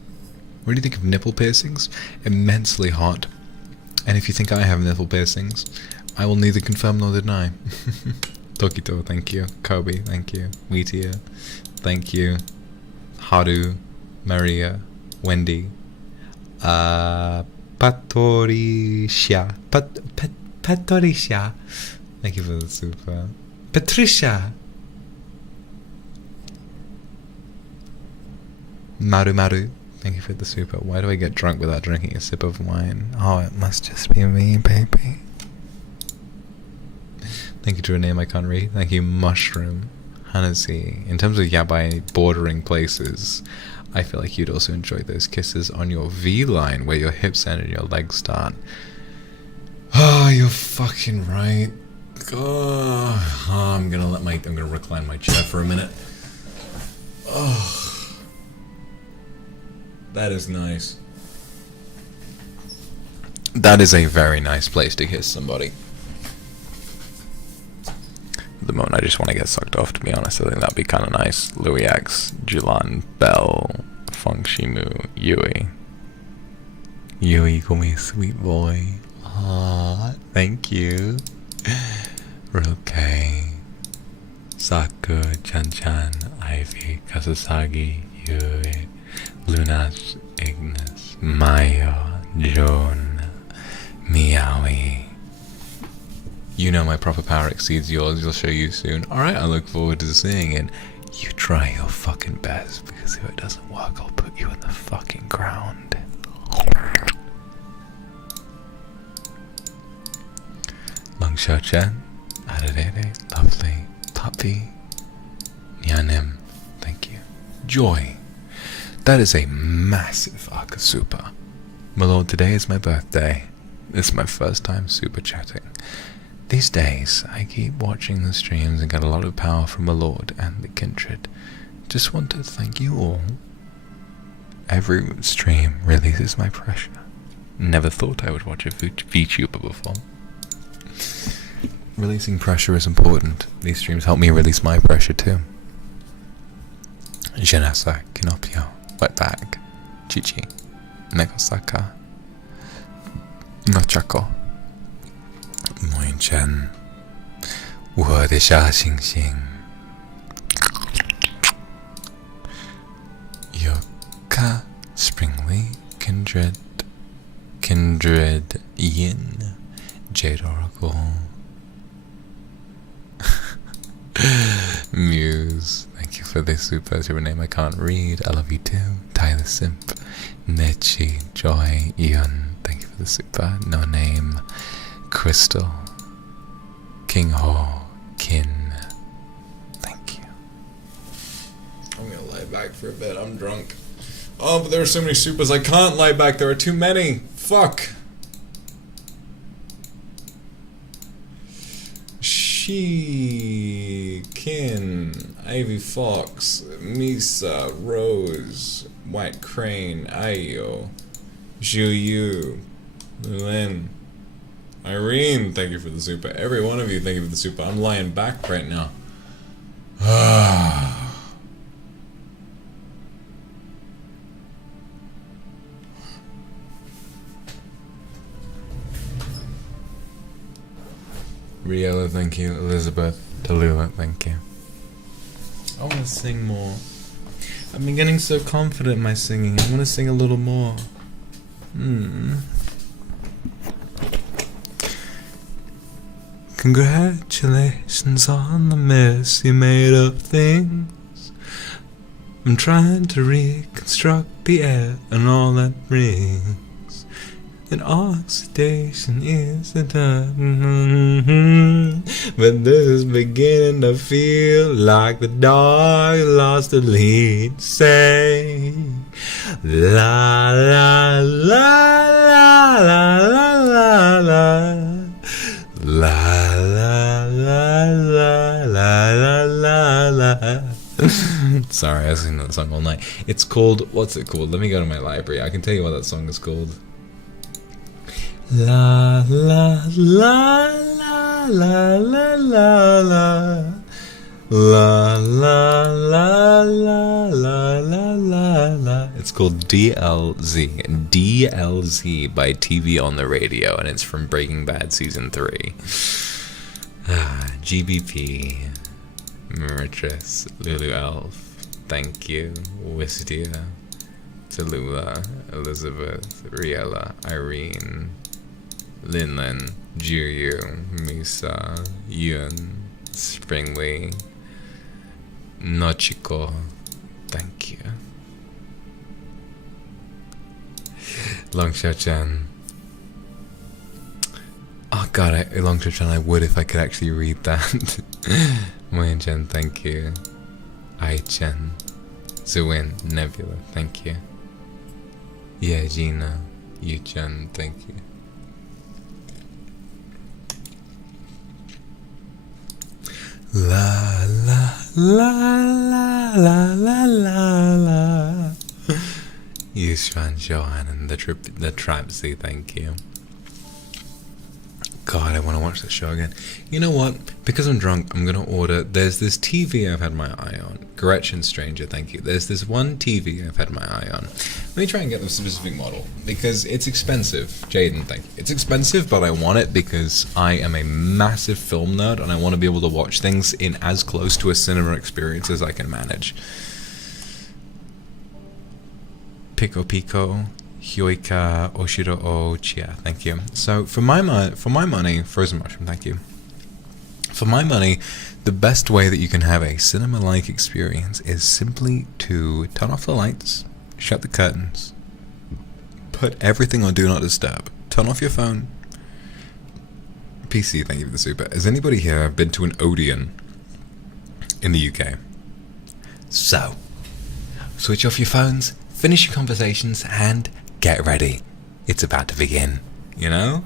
What do you think of nipple piercings? Immensely hot. And if you think I have nipple piercings, I will neither confirm nor deny. Tokito, thank you. Kobe, thank you. Meteor, thank you. Haru, Maria, Wendy, Patricia, Patricia, thank you for the super. Patricia, Maru, thank you for the super. Why do I get drunk without drinking a sip of wine? Oh, it must just be me, baby. Thank you to a name I can't read. Thank you, Mushroom. Hanazi. In terms of yabai bordering places, I feel like you'd also enjoy those kisses on your V-line where your hips end and your legs start. Oh, you're fucking right. I'm gonna recline my chair for a minute. Oh, that is nice. That is a very nice place to kiss somebody. At the moment, I just want to get sucked off, to be honest. I think that'd be kind of nice. Louis X, Julian, Bell, Feng Shimu, Yui. Yui, call me sweet boy. Ah, thank you. Roke, Saku, Chan-chan, Ivy, Kasasagi, Yui, Lunas, Ignis, Mayo, Joan, Meowie. You know my proper power exceeds yours. You'll show you soon. Alright, I look forward to seeing it. You try your fucking best, because if it doesn't work, I'll put you in the fucking ground. Long Chen, Adedede, lovely, Puppy, Nyanim, thank you. Joy, that is a massive Akasupa. My lord, today is my birthday. This is my first time super chatting. These days, I keep watching the streams and get a lot of power from my lord and the Kindred. Just want to thank you all. Every stream releases my pressure. Never thought I would watch a VTuber before. Releasing pressure is important. These streams help me release my pressure too. Jenasa, Kinopio, Wetbag, Chichi, Negosaka, Nochako, Moinchen, Wodesha Xing Xing, Yoka, Springly, Kindred, Kindred Yin, Jade Oracle, Muse, thank you for this super name I can't read. I love you too. Tyler Simp, Nechi, Joy, Ian, thank you for the super. No name, Crystal, King Ho, Kin, thank you. I'm gonna lie back for a bit. I'm drunk. Oh, but there are so many supers. I can't lie back. There are too many. Fuck. She, Kin, Ivy Fox, Misa, Rose, White Crane, Ayo, Julian, Lulin, Irene, thank you for the super. Every one of you, thank you for the super. I'm lying back right now. Riella, thank you. Elizabeth, Tallulah, thank you. I want to sing more. I've been getting so confident in my singing. I want to sing a little more. Congratulations on the mess you made of things. I'm trying to reconstruct the air and all that brings. And oxidation is the time. But this is beginning to feel like the dog lost the lead. Say la la la la la la la la la la la la la la. Sorry, I sing that song all night. It's called, what's it called? Let me go to my library. I can tell you what that song is called. La la la la la la la la la la la la la la la. It's called DLZ by TV on the Radio, and it's from Breaking Bad season 3. GBP, Mauritius, Lulu Elf, thank you, Wistia, Tallulah, Elizabeth, Riella, Irene, Linlin, Juyu, Misa, Yun, Springly, Nochiko, thank you. Longsha-chan. Oh god, Longsha-chan, I would if I could actually read that. Moyen-chan, thank you. Ai-chan. Zuin, Nebula, thank you. Yeah, Gina, Yu-chan, thank you. La la La la la la la la. ETIQUETTE and the Trapsy, thank you. God, I want to watch that show again. You know what? Because I'm drunk, I'm going to order... There's this TV I've had my eye on. Gretchen Stranger, thank you. There's this one TV I've had my eye on. Let me try and get the specific model, because it's expensive. Jaden, thank you. It's expensive, but I want it because I am a massive film nerd, and I want to be able to watch things in as close to a cinema experience as I can manage. Pico Pico. Hyoika Oshiro O Chia, thank you. So for my money, frozen mushroom, thank you. For my money, the best way that you can have a cinema-like experience is simply to turn off the lights, shut the curtains, put everything on Do Not Disturb, turn off your phone. PC, thank you for the super. Has anybody here been to an Odeon in the UK? So, switch off your phones, finish your conversations, and get ready. It's about to begin, you know?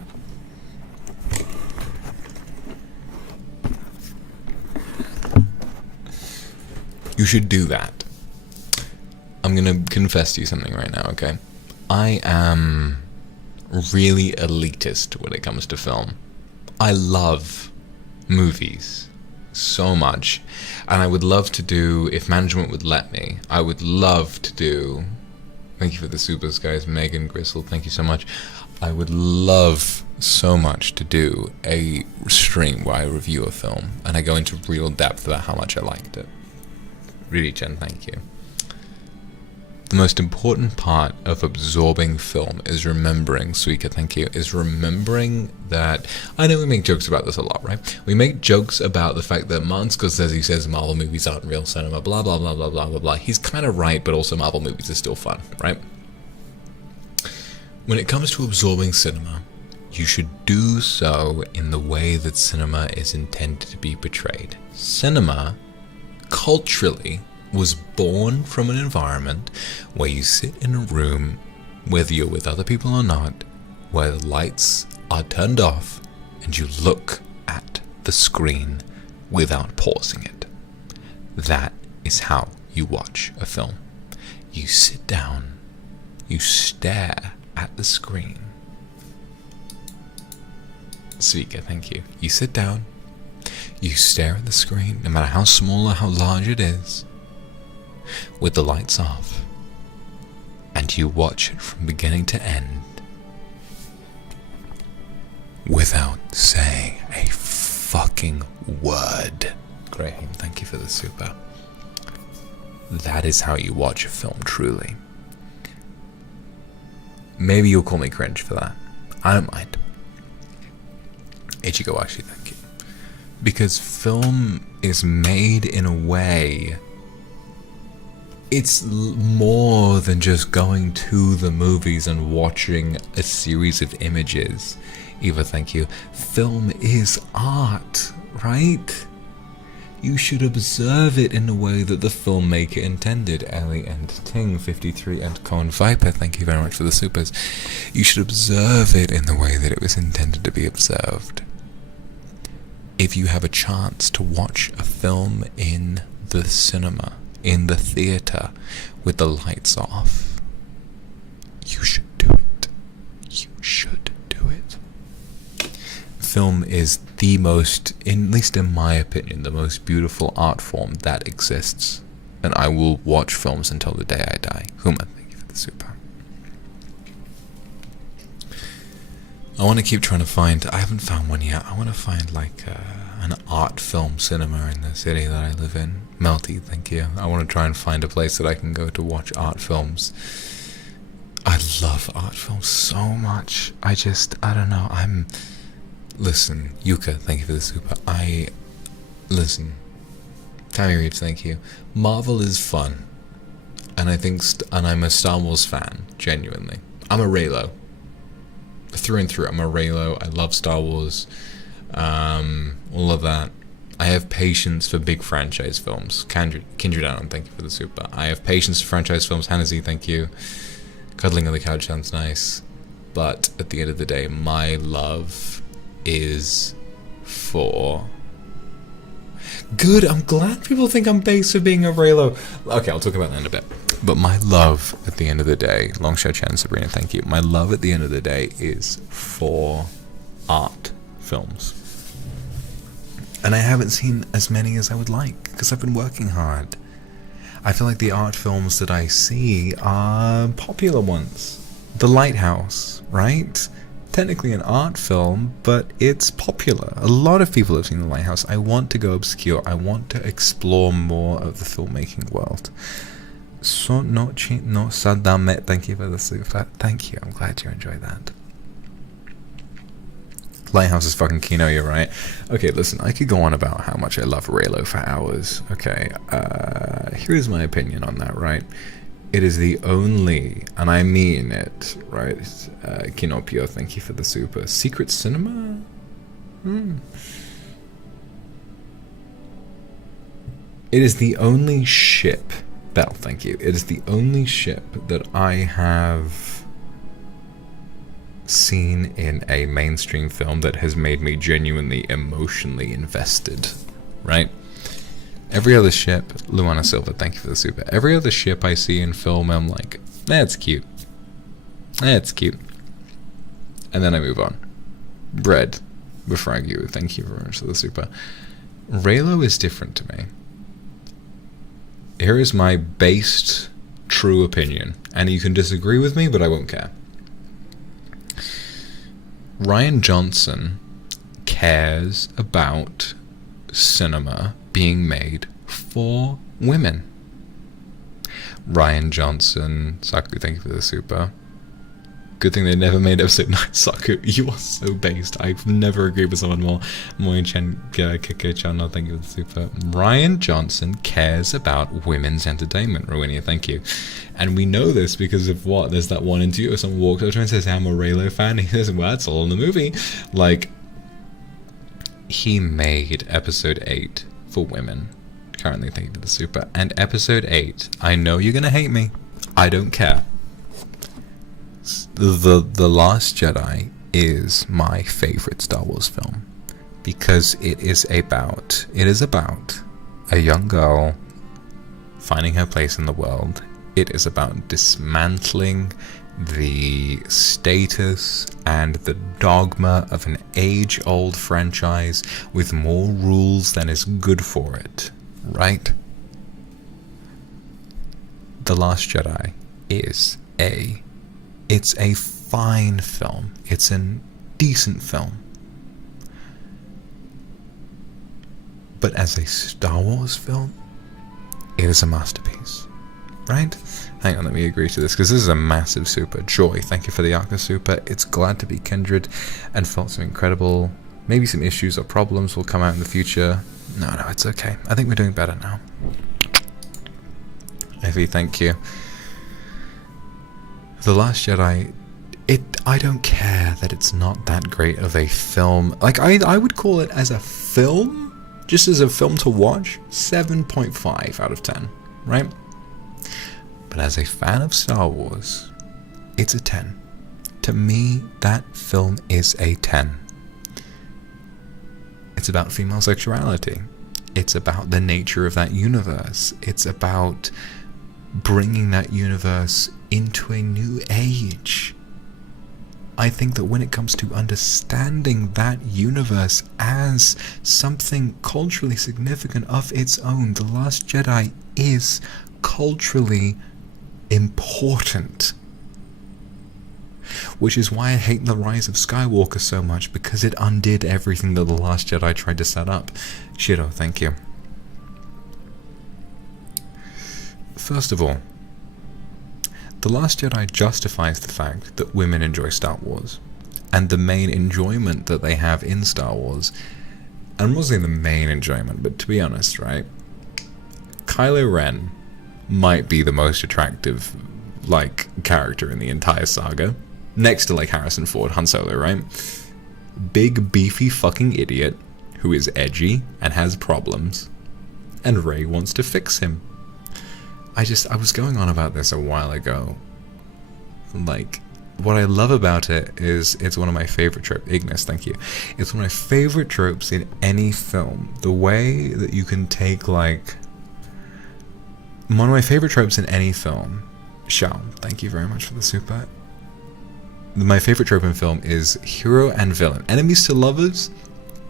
You should do that. I'm gonna confess to you something right now, okay? I am really elitist when it comes to film. I love movies so much, and I would love to do, if management would let me, I would love to do... Thank you for the supers, guys. Megan Gristle, thank you so much. I would love so much to do a stream where I review a film and I go into real depth about how much I liked it. Really, Jen, thank you. The most important part of absorbing film is remembering, Suika, thank you, is remembering that, I know we make jokes about this a lot, right? We make jokes about the fact that Martin Scorsese says Marvel movies aren't real cinema, blah, blah, blah, blah, blah, blah, blah. He's kind of right, but also Marvel movies are still fun, right? When it comes to absorbing cinema, you should do so in the way that cinema is intended to be portrayed. Cinema, culturally, was born from an environment where you sit in a room, whether you're with other people or not, where the lights are turned off and you look at the screen without pausing it. That is how you watch a film. You sit down, you stare at the screen. Svika, thank you. You sit down, you stare at the screen, no matter how small or how large it is, with the lights off, and you watch it from beginning to end without saying a fucking word. Graham, thank you for the super. That is how you watch a film, truly. Maybe you'll call me cringe for that. I don't mind. Ichigo, actually, thank you. Because film is made in a way... It's more than just going to the movies and watching a series of images. Eva, thank you. Film is art, right? You should observe it in a way that the filmmaker intended. Ellie and Ting, 53, and Cohen Viper, thank you very much for the supers. You should observe it in the way that it was intended to be observed. If you have a chance to watch a film in the cinema, in the theater, with the lights off, you should do it. You should do it. Film is the most, at least in my opinion, the most beautiful art form that exists. And I will watch films until the day I die. Huma, thank you for the super. I want to keep trying to find, I haven't found one yet, I want to find like an art film cinema in the city that I live in. Melty, thank you. I want to try and find a place that I can go to watch art films. I love art films so much. I don't know, listen, Yuka, thank you for the super. Listen, Tammy Reeves, thank you. Marvel is fun. And and I'm a Star Wars fan, genuinely. I'm a Raylo. Through and through, I'm a Raylo. I love Star Wars. All of that. I have patience for big franchise films. Kindred Anon, thank you for the super. I have patience for franchise films. Hannah Z, thank you. Cuddling on the couch sounds nice. But at the end of the day, my love is for Good, I'm glad people think I'm based for being a Raylo. Okay, I'll talk about that in a bit. But my love at the end of the day, Longshow Chen, Sabrina, thank you. My love at the end of the day is for art films. And I haven't seen as many as I would like, because I've been working hard. I feel like the art films that I see are popular ones. The Lighthouse, right? Technically an art film, but it's popular. A lot of people have seen The Lighthouse. I want to go obscure. I want to explore more of the filmmaking world. So no Sadame, thank you for the super. Thank you. I'm glad you enjoyed that. Lighthouse is fucking kino, you're right. Okay, listen, I could go on about how much I love Raylo for hours. Okay, here's my opinion on that, right? It is the only, and I mean it, right? Kinopio, thank you for the super. Secret Cinema? It is the only ship, Bell, thank you. It is the only ship that I have seen in a mainstream film that has made me genuinely emotionally invested, right? Every other ship, Luana Silva, thank you for the super. Every other ship I see in film, I'm like, that's cute. That's cute. And then I move on. Bread, Befragu, thank you very much for the super. Raylo is different to me. Here is my based, true opinion. And you can disagree with me, but I won't care. Rian Johnson cares about cinema being made for women. Rian Johnson, Saku, thank you for the super. Good thing they never made episode 9. Saku, you are so based. I've never agreed with someone more. Moin Chen, Kike-chan, thank you for the super. Rian Johnson cares about women's entertainment. Rowinia, thank you. And we know this because of what? There's that one interview where someone walks over and says, I'm a Raylo fan. He says, well, that's all in the movie. Like, he made episode 8 for women. Currently, thank you for the super. And episode 8, I know you're gonna hate me. I don't care. The Last Jedi is my favorite Star Wars film because it is about a young girl finding her place in the world. It is about dismantling the status and the dogma of an age-old franchise with more rules than is good for it, right? The Last Jedi is it's a fine film. It's a decent film. But as a Star Wars film, it is a masterpiece, right? Hang on, let me agree to this, because this is a massive super. Joy, thank you for the Arca super. It's glad to be Kindred and felt some incredible, maybe some issues or problems will come out in the future. No, it's okay. I think we're doing better now. Effie, thank you. The Last Jedi, I don't care that it's not that great of a film. Like, I would call it as a film, just as a film to watch, 7.5 out of 10, right? But as a fan of Star Wars, it's a 10. To me, that film is a 10. It's about female sexuality. It's about the nature of that universe. It's about bringing that universe into a new age. I think that when it comes to understanding that universe as something culturally significant of its own, The Last Jedi is culturally important. Which is why I hate The Rise of Skywalker so much, because it undid everything that The Last Jedi tried to set up. Shiro, thank you. First of all, The Last Jedi justifies the fact that women enjoy Star Wars, and the main enjoyment that they have in Star Wars. And I'm not saying the main enjoyment, but to be honest, right? Kylo Ren might be the most attractive, character in the entire saga. Next to, Harrison Ford, Han Solo, right? Big, beefy fucking idiot who is edgy and has problems. And Rey wants to fix him. I was going on about this a while ago. what I love about it is it's one of my favorite tropes. Ignis, thank you. It's one of my favorite tropes in any film. The way that you can take, like, one of my favorite tropes in any film. Shao, thank you very much for the super. My favorite trope in film is hero and villain. Enemies to lovers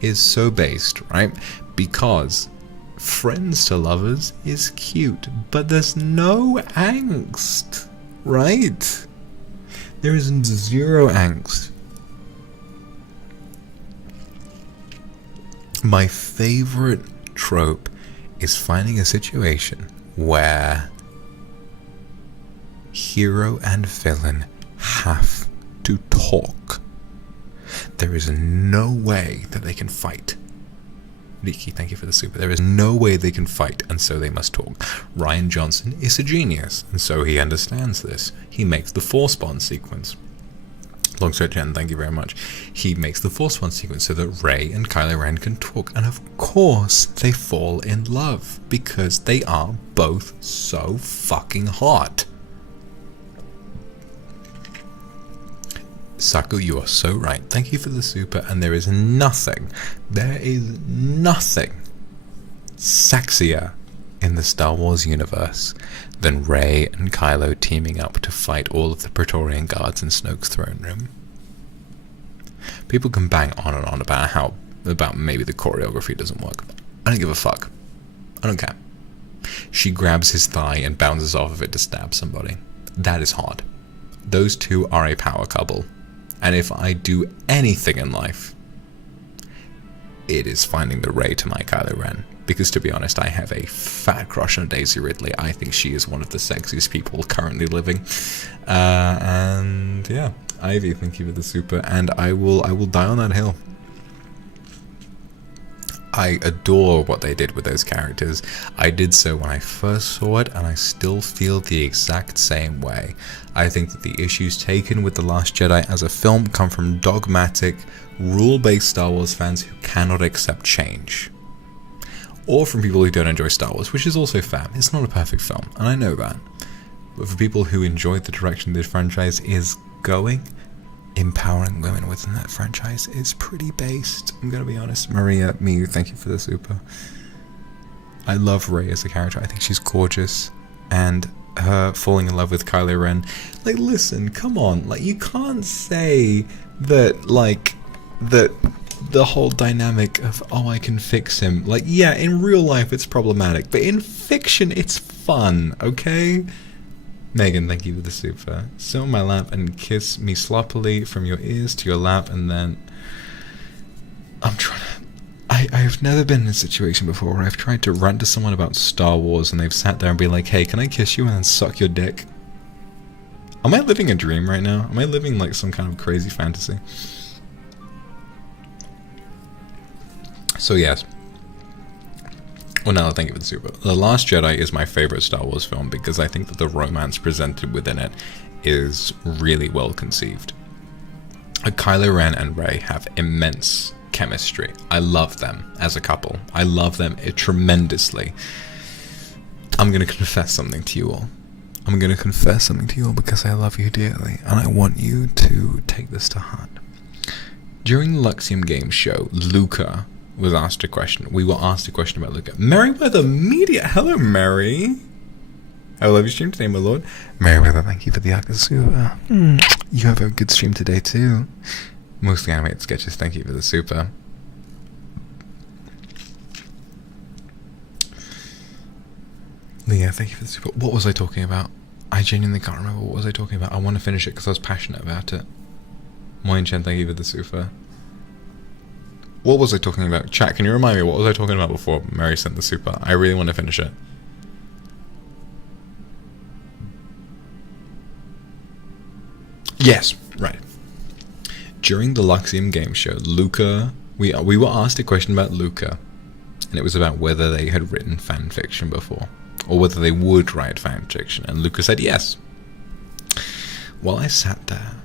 is so based, right? Because friends to lovers is cute, but there's no angst, right? There is zero angst. My favorite trope is finding a situation where hero and villain have to talk. There is no way that they can fight. Hickey, thank you for the super. There is no way they can fight, and so they must talk. Rian Johnson is a genius, and so he understands this. He makes the Force Bond sequence. Longstretch Jen, thank you very much. He makes the Force Bond sequence so that Rey and Kylo Ren can talk, and of course they fall in love, because they are both so fucking hot. Saku, you are so right. Thank you for the super, and there is nothing sexier in the Star Wars universe than Rey and Kylo teaming up to fight all of the Praetorian guards in Snoke's throne room. People can bang on and on about maybe the choreography doesn't work. I don't give a fuck. I don't care. She grabs his thigh and bounces off of it to stab somebody. That is hard. Those two are a power couple. And if I do anything in life, it is finding the Rey to my Kylo Ren. Because to be honest, I have a fat crush on Daisy Ridley. I think she is one of the sexiest people currently living. And yeah, Ivy, thank you for the super. And I will die on that hill. I adore what they did with those characters. I did so when I first saw it, and I still feel the exact same way. I think that the issues taken with The Last Jedi as a film come from dogmatic, rule-based Star Wars fans who cannot accept change. Or from people who don't enjoy Star Wars, which is also fair. It's not a perfect film, and I know that. But for people who enjoy the direction this franchise is going, empowering women within that franchise is pretty based. I'm gonna be honest. Maria, me, thank you for the super. I love Rey as a character. I think she's gorgeous, and her falling in love with Kylo Ren. Like, listen, come on. Like, you can't say that, like, that the whole dynamic of, oh, I can fix him. Like, yeah, in real life it's problematic, but in fiction it's fun, okay? Megan, thank you for the super. Sit on my lap and kiss me sloppily from your ears to your lap, and then I'm trying to... I have never been in a situation before where I've tried to rant to someone about Star Wars and they've sat there and be like, hey, can I kiss you and then suck your dick? Am I living a dream right now? Am I living like some kind of crazy fantasy? So yes. Well, no, thank you for the super. The Last Jedi is my favorite Star Wars film because I think that the romance presented within it is really well conceived. Kylo Ren and Rey have immense chemistry. I love them as a couple. I love them tremendously. I'm going to confess something to you all. I'm going to confess something to you all because I love you dearly and I want you to take this to heart. During the Luxiem game show, Luca was asked a question. We were asked a question about Luca. Merryweather Media. Hello, Mary. I love your stream today, my lord. Merryweather, thank you for the Akasuba. You have a good stream today, too. Mostly animated sketches, thank you for the super. Leah, thank you for the super. What was I talking about? I genuinely can't remember what was I talking about. I want to finish it because I was passionate about it. Moin Chen, thank you for the super. What was I talking about? Chat, can you remind me what was I talking about before Mary sent the super? I really want to finish it. Yes, right. During the Luxiem game show, Luca, we were asked a question about Luca, and it was about whether they had written fan fiction before, or whether they would write fan fiction, and Luca said yes. While I sat there,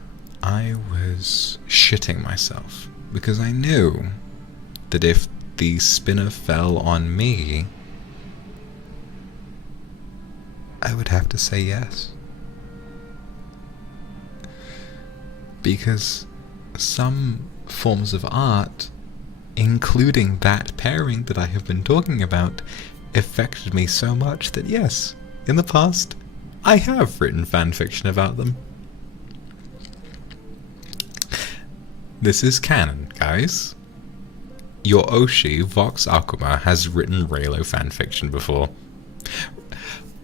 I was shitting myself, because I knew that if the spinner fell on me, I would have to say yes. because some forms of art, including that pairing that I have been talking about, affected me so much that yes, in the past, I have written fanfiction about them. This is canon, guys. Your Oshi, Vox Akuma, has written Raylo fanfiction before.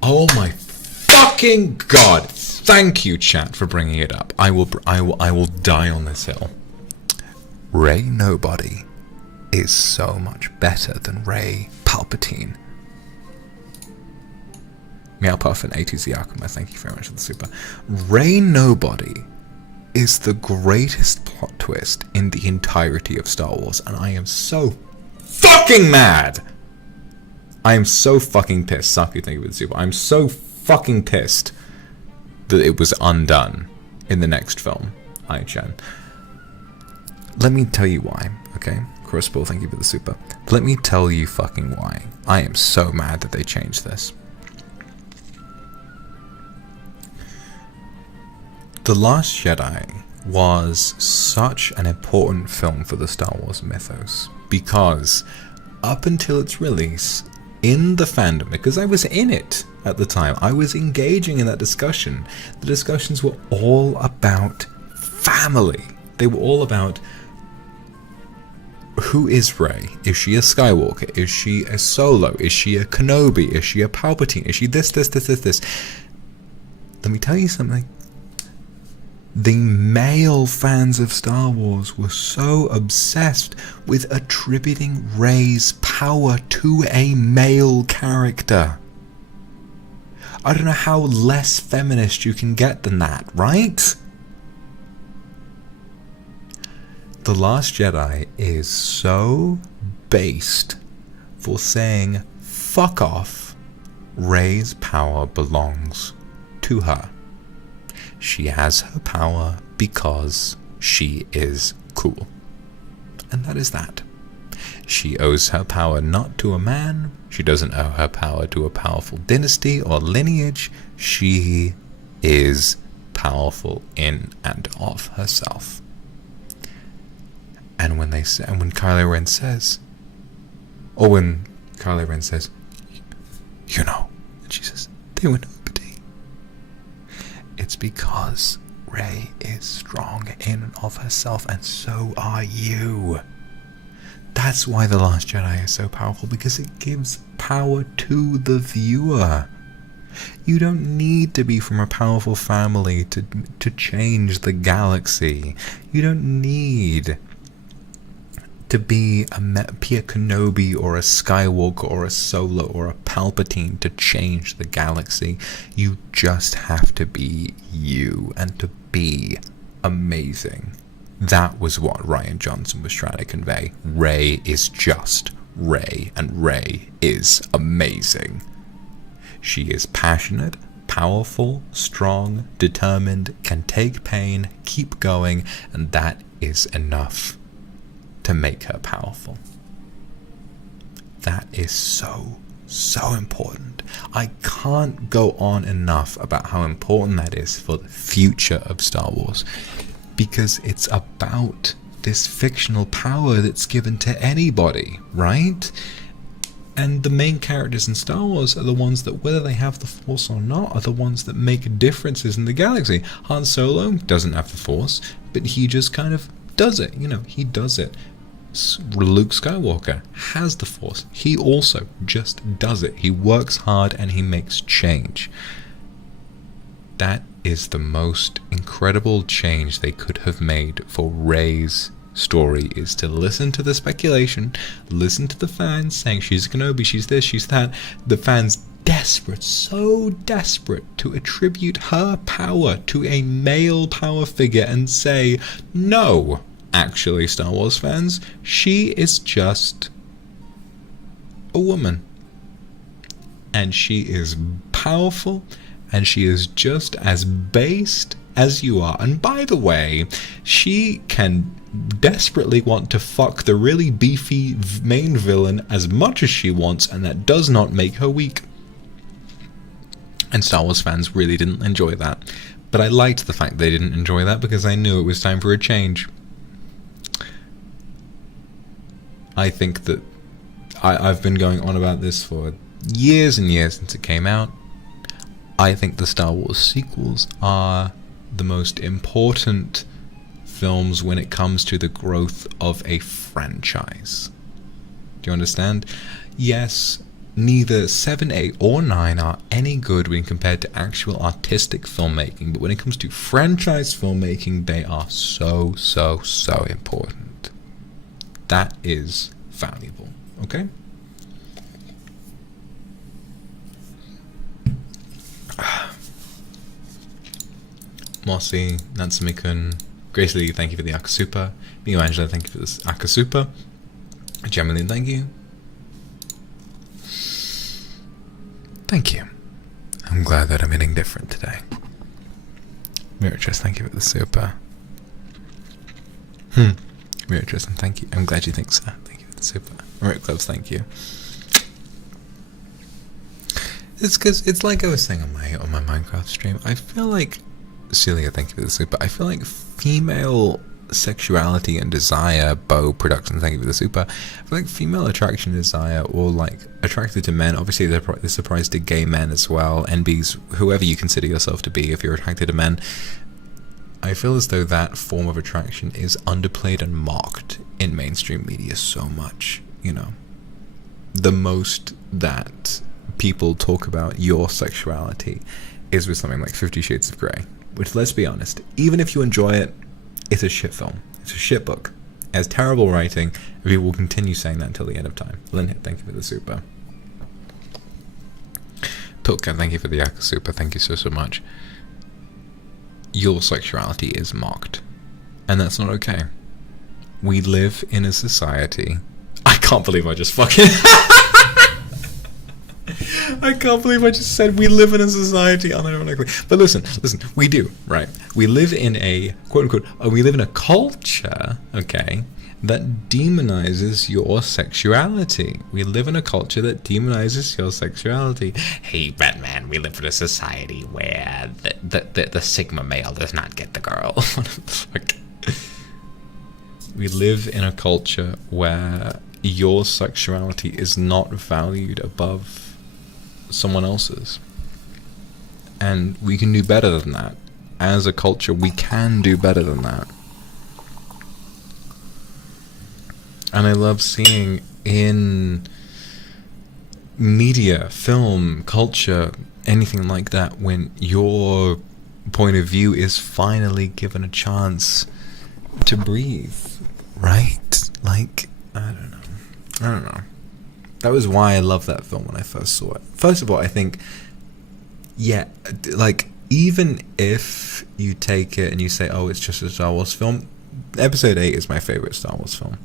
Oh my fucking god! Thank you, chat, for bringing it up. I will die on this hill. Ray Nobody is so much better than Ray Palpatine. Meow Puff and ATZ Akuma, thank you very much for the super. Ray Nobody is the greatest plot twist in the entirety of Star Wars, and I am so fucking mad! I am so fucking pissed. Saku, thank you for the super. I'm so fucking pissed that it was undone in the next film, Ai-chan. Let me tell you why, okay? Crossball, thank you for the super. Let me tell you fucking why. I am so mad that they changed this. The Last Jedi was such an important film for the Star Wars mythos because up until its release in the fandom, because I was in it at the time, I was engaging in that discussion. The discussions were all about family. They were all about who is Rey? Is she a Skywalker? Is she a Solo? Is she a Kenobi? Is she a Palpatine? Is she this? Let me tell you something. The male fans of Star Wars were so obsessed with attributing Rey's power to a male character. I don't know how less feminist you can get than that, right? The Last Jedi is so based for saying, fuck off, Rey's power belongs to her. She has her power because she is cool. And that is that. She owes her power not to a man. She doesn't owe her power to a powerful dynasty or lineage. She is powerful in and of herself. And when they say, and when Kylo Ren says, or when Kylo Ren says, you know, and she says, they were nobody. It's because Rey is strong in and of herself, and so are you. That's why The Last Jedi is so powerful, because it gives power to the viewer. You don't need to be from a powerful family to change the galaxy. You don't need to be a Kenobi or a Skywalker or a Solo or a Palpatine to change the galaxy. You just have to be you and to be amazing. That was what Rian Johnson was trying to convey. Rey is just Rey, and Rey is amazing. She is passionate, powerful, strong, determined, can take pain, keep going, and that is enough to make her powerful. That is so important. I can't go on enough about how important that is for the future of Star Wars, because it's about this fictional power that's given to anybody, right? And the main characters in Star Wars are the ones that, whether they have the Force or not, are the ones that make differences in the galaxy. Han Solo doesn't have the Force, but he just kind of does it. You know, he does it. Luke Skywalker has the Force. He also just does it. He works hard and he makes change. That is the most incredible change they could have made for Rey's story, is to listen to the speculation, listen to the fans saying she's Kenobi, she's this, she's that. The fans desperate, so desperate to attribute her power to a male power figure and say, no, actually, Star Wars fans, she is just a woman. And she is powerful, and she is just as based as you are. And by the way, she can desperately want to fuck the really beefy main villain as much as she wants, and that does not make her weak. And Star Wars fans really didn't enjoy that. But I liked the fact they didn't enjoy that because I knew it was time for a change. I think that I've been going on about this for years and years since it came out. I think the Star Wars sequels are the most important films when it comes to the growth of a franchise. Do you understand? Yes, neither 7, 8, or 9 are any good when compared to actual artistic filmmaking, but when it comes to franchise filmmaking, they are so, so, so important. That is valuable, okay? Mossy, Natsumi-kun, Grace Lee, thank you for the Akasupa. Miyu Angela, thank you for this Akasupa. Gemelin, thank you. Thank you. I'm glad that I'm hitting different today. Mirror Trust, thank you for the super. Mirror Trust, thank you. I'm glad you think so. Thank you for the super. Rick Gloves, thank you. It's because it's like I was saying on my Minecraft stream. I feel like Celia, thank you for the super. I feel like female sexuality and desire, Bo Production, thank you for the super. I feel like female attraction, desire, or like attracted to men. Obviously, this applies to gay men as well. NBs, whoever you consider yourself to be, if you're attracted to men. I feel as though that form of attraction is underplayed and mocked in mainstream media so much. You know, the most that people talk about your sexuality is with something like 50 Shades of Grey, which, let's be honest, even if you enjoy it, it's a shit film. It's a shit book. It has terrible writing, and people will continue saying that until the end of time. Linhit, thank you for the super. Pilka, thank you for the Akasupa. Thank you so, so much. Your sexuality is mocked, and that's not okay. We live in a society... I can't believe I just fucking... I can't believe I just said we live in a society unironically. But listen, we do, right? We live in a, quote-unquote, we live in a culture, okay, that demonizes your sexuality. We live in a culture that demonizes your sexuality. Hey, Batman, we live in a society where the Sigma male does not get the girl. What the fuck? We live in a culture where your sexuality is not valued above someone else's, and we can do better than that. As a culture, we can do better than that. And I love seeing in media, film, culture, anything like that, when your point of view is finally given a chance to breathe, right? Like, I don't know. That was why I loved that film when I first saw it. First of all, I think, yeah, like, even if you take it and you say, oh, it's just a Star Wars film, Episode 8 is my favorite Star Wars film.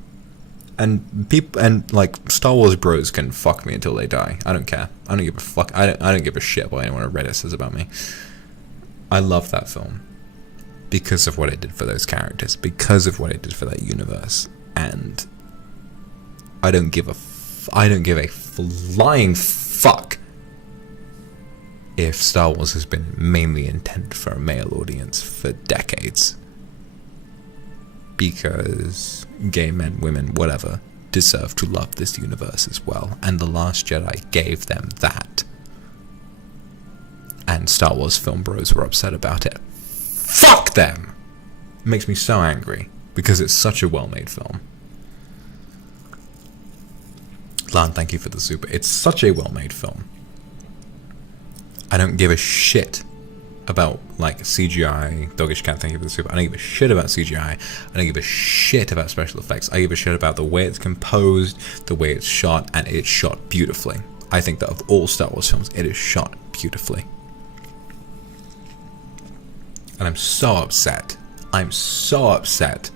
And people, and like, Star Wars bros can fuck me until they die. I don't care. I don't give a fuck. I don't give a shit what anyone on Reddit says about me. I love that film because of what it did for those characters, because of what it did for that universe, and I don't give a flying fuck if Star Wars has been mainly intended for a male audience for decades. Because gay men, women, whatever, deserve to love this universe as well. And The Last Jedi gave them that. And Star Wars film bros were upset about it. Fuck them! It makes me so angry, because it's such a well-made film. Lan, thank you for the super. It's such a well-made film. I don't give a shit about, like, CGI. Doggish Cat, thank you for the super. I don't give a shit about CGI. I don't give a shit about special effects. I give a shit about the way it's composed, the way it's shot, and it's shot beautifully. I think that of all Star Wars films, it is shot beautifully. And I'm so upset. I'm so upset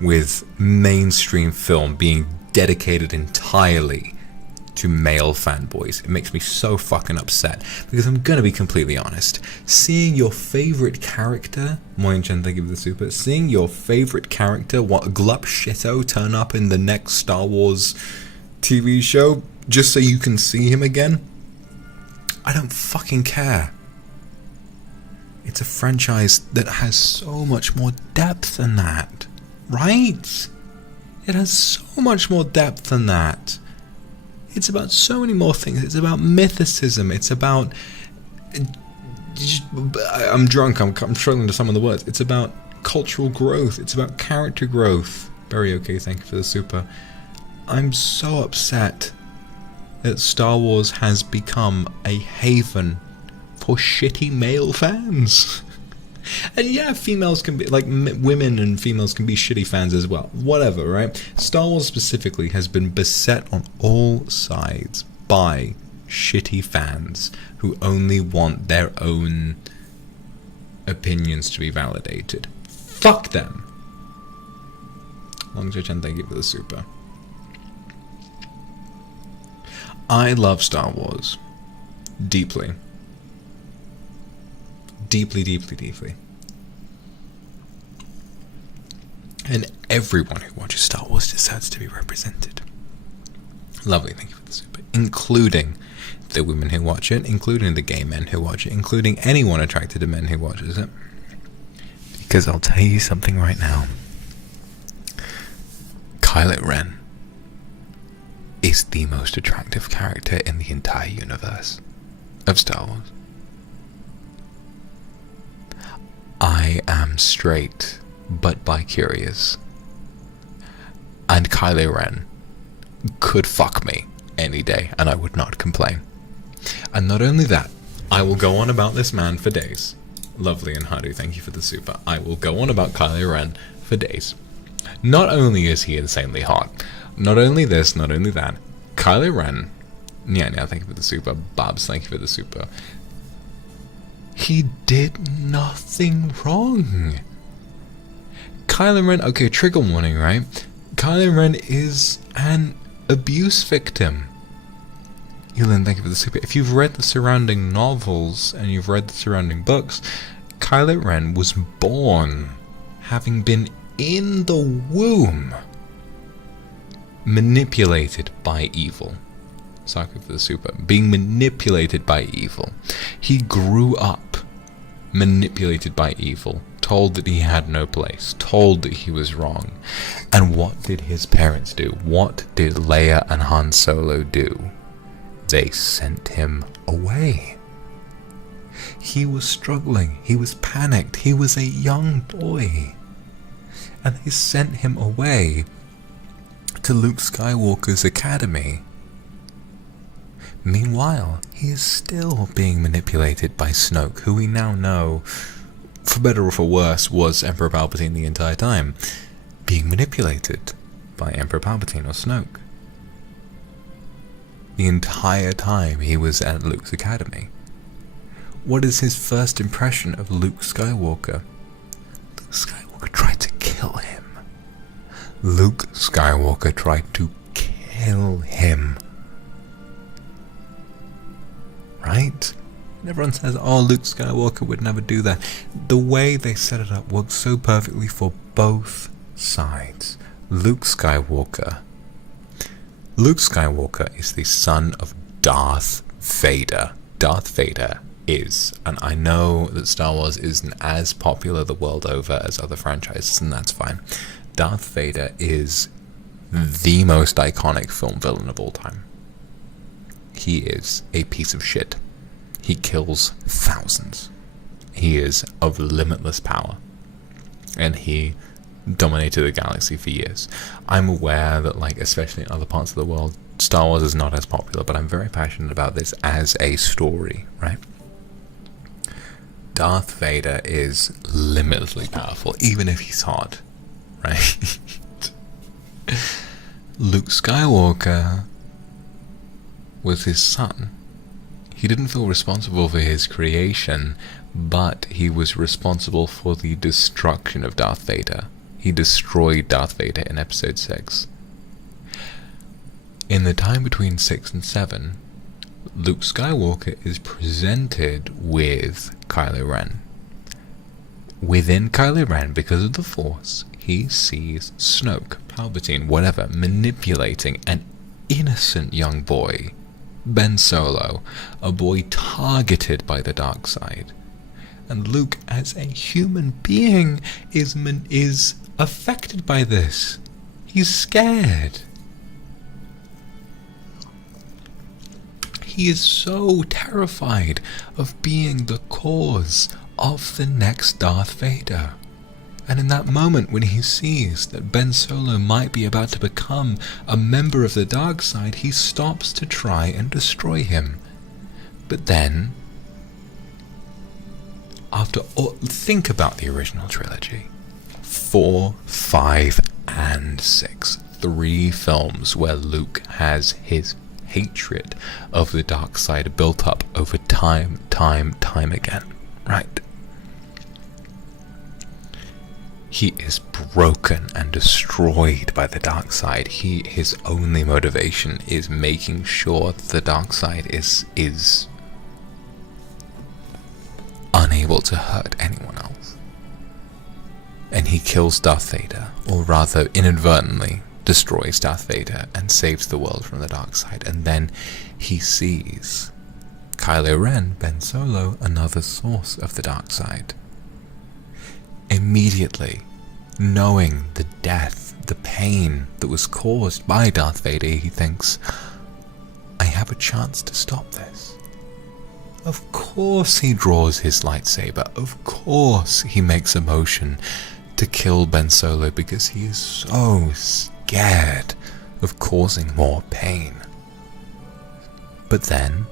with mainstream film being dedicated entirely to male fanboys. It makes me so fucking upset, because I'm gonna be completely honest, seeing your favorite character, Moin-chan, thank you for the super, seeing your favorite character, what, Glup Shitto, turn up in the next Star Wars TV show just so you can see him again, I don't fucking care. It's a franchise that has so much more depth than that, right? It has so much more depth than that. It's about so many more things. It's about mythicism. It's about... I'm drunk. I'm struggling to summon the words. It's about cultural growth. It's about character growth. Very okay, thank you for the super. I'm so upset that Star Wars has become a haven for shitty male fans. And yeah, females can be, like, women and females can be shitty fans as well. Whatever, right? Star Wars specifically has been beset on all sides by shitty fans who only want their own opinions to be validated. Fuck them! Longjo-chan, thank you for the super. I love Star Wars. Deeply. Deeply, deeply, deeply. And everyone who watches Star Wars deserves to be represented. Lovely, thank you for the super. Including the women who watch it, including the gay men who watch it, including anyone attracted to men who watches it. Because I'll tell you something right now. Kylo Ren is the most attractive character in the entire universe of Star Wars. I am straight, but bi-curious. And Kylo Ren could fuck me any day, and I would not complain. And not only that, I will go on about this man for days. Lovely and Haru, thank you for the super. I will go on about Kylo Ren for days. Not only is he insanely hot, not only this, not only that, Kylo Ren, yeah, thank you for the super. Babs, thank you for the super. He did nothing wrong. Kylo Ren, okay, trigger warning, right? Kylo Ren is an abuse victim. Julian, thank you for the super. If you've read the surrounding novels and you've read the surrounding books, Kylo Ren was born having been in the womb manipulated by evil. Sorry for the super. Being manipulated by evil. He grew up manipulated by evil, told that he had no place, told that he was wrong. And what did his parents do? What did Leia and Han Solo do? They sent him away. He was struggling, he was panicked, he was a young boy. And they sent him away to Luke Skywalker's academy. Meanwhile, he is still being manipulated by Snoke, who we now know, for better or for worse, was Emperor Palpatine the entire time. Being manipulated by Emperor Palpatine or Snoke. The entire time he was at Luke's academy. What is his first impression of Luke Skywalker? Luke Skywalker tried to kill him. Luke Skywalker tried to kill him. Right? And everyone says, oh, Luke Skywalker would never do that. The way they set it up works so perfectly for both sides. Luke Skywalker is the son of Darth Vader. Darth Vader is, and I know that Star Wars isn't as popular the world over as other franchises, and that's fine. Darth Vader is the most iconic film villain of all time. He is a piece of shit. He kills thousands. He is of limitless power. And he dominated the galaxy for years. I'm aware that, like, especially in other parts of the world, Star Wars is not as popular, but I'm very passionate about this as a story, right? Darth Vader is limitlessly powerful, even if he's hot, right? Luke Skywalker was his son. He didn't feel responsible for his creation, but he was responsible for the destruction of Darth Vader. He destroyed Darth Vader in Episode 6. In the time between 6 and 7, Luke Skywalker is presented with Kylo Ren. Within Kylo Ren, because of the Force, he sees Snoke, Palpatine, whatever, manipulating an innocent young boy, Ben Solo, a boy targeted by the dark side. And Luke, as a human being, is affected by this. He's scared. He is so terrified of being the cause of the next Darth Vader. And in that moment when he sees that Ben Solo might be about to become a member of the dark side, he stops to try and destroy him. But then, think about the original trilogy. 4, 5, and 6. 3 films where Luke has his hatred of the dark side built up over time again, right? He is broken and destroyed by the dark side. His only motivation is making sure that the dark side is unable to hurt anyone else. And he kills Darth Vader, or rather inadvertently destroys Darth Vader and saves the world from the dark side. And then he sees Kylo Ren, Ben Solo, another source of the dark side. Immediately, knowing the death, the pain that was caused by Darth Vader, he thinks, I have a chance to stop this. Of course he draws his lightsaber. Of course he makes a motion to kill Ben Solo because he is so scared of causing more pain. But then,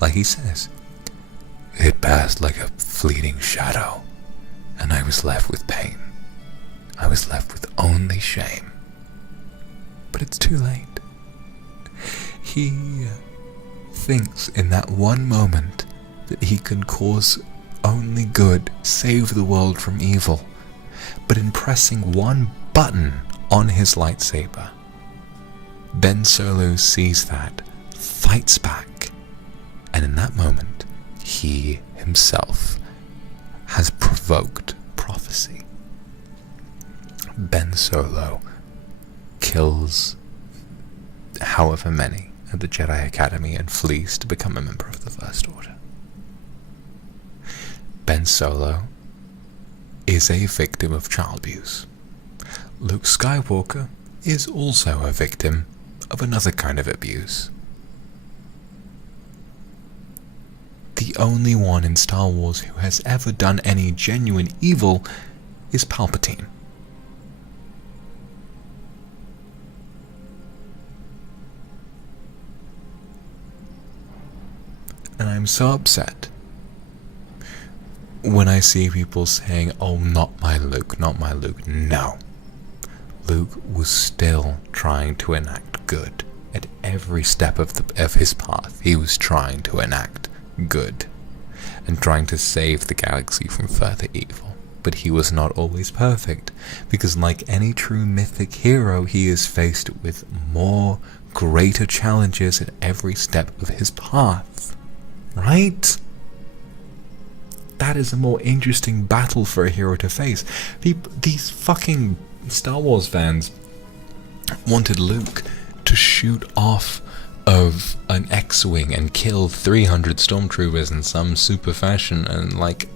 like he says, it passed like a fleeting shadow, and I was left with pain. I was left with only shame. But it's too late. He thinks in that one moment that he can cause only good, save the world from evil. But in pressing one button on his lightsaber, Ben Solo sees that, fights back, and in that moment, he himself has provoked prophecy. Ben Solo kills however many at the Jedi Academy and flees to become a member of the First Order. Ben Solo is a victim of child abuse. Luke Skywalker is also a victim of another kind of abuse. The only one in Star Wars who has ever done any genuine evil is Palpatine. And I'm so upset when I see people saying, oh, not my Luke, not my Luke. No. Luke was still trying to enact good. At every step of his path, he was trying to enact good and trying to save the galaxy from further evil. But he was not always perfect, because like any true mythic hero, he is faced with more greater challenges at every step of his path. Right? That is a more interesting battle for a hero to face. These fucking Star Wars fans wanted Luke to shoot off of an X-Wing and kill 300 stormtroopers in some super fashion, and like,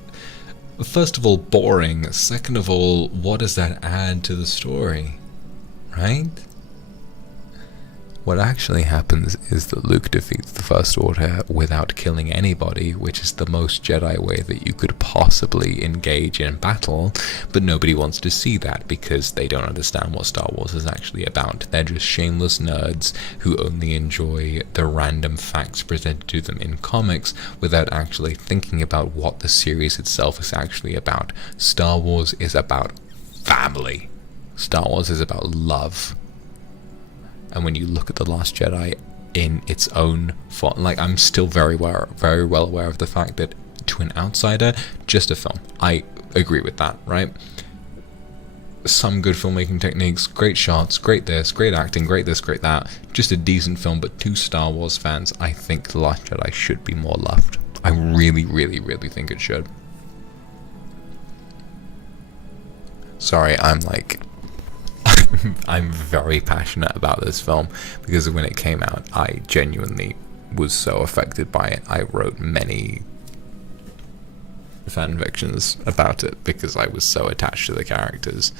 first of all, boring. Second of all, what does that add to the story? Right? What actually happens is that Luke defeats the First Order without killing anybody, which is the most Jedi way that you could possibly engage in battle, but nobody wants to see that because they don't understand what Star Wars is actually about. They're just shameless nerds who only enjoy the random facts presented to them in comics without actually thinking about what the series itself is actually about. Star Wars is about family. Star Wars is about love. And when you look at The Last Jedi in its own form, like, I'm still very well aware of the fact that to an outsider, just a film. I agree with that, right? Some good filmmaking techniques, great shots, great this, great acting, great this, great that. Just a decent film, but to Star Wars fans, I think The Last Jedi should be more loved. I really, really, really think it should. Sorry, I'm very passionate about this film because when it came out, I genuinely was so affected by it. I wrote many fanfictions about it because I was so attached to the characters.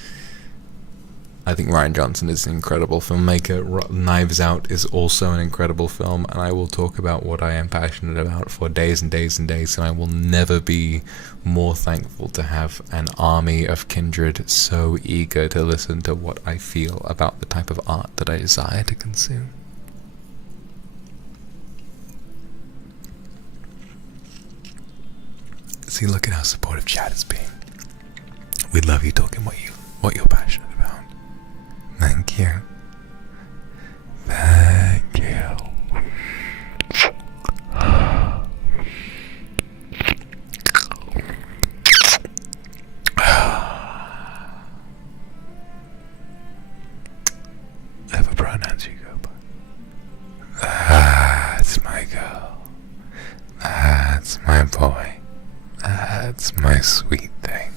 I think Rian Johnson is an incredible filmmaker. Knives Out is also an incredible film, and I will talk about what I am passionate about for days and days and days, and I will never be more thankful to have an army of kindred so eager to listen to what I feel about the type of art that I desire to consume. See, look at how supportive chat has been. We love you talking what you're passionate about. Thank you. Thank you. I have a pronouns you go by. That's my girl. That's my boy. That's my sweet thing.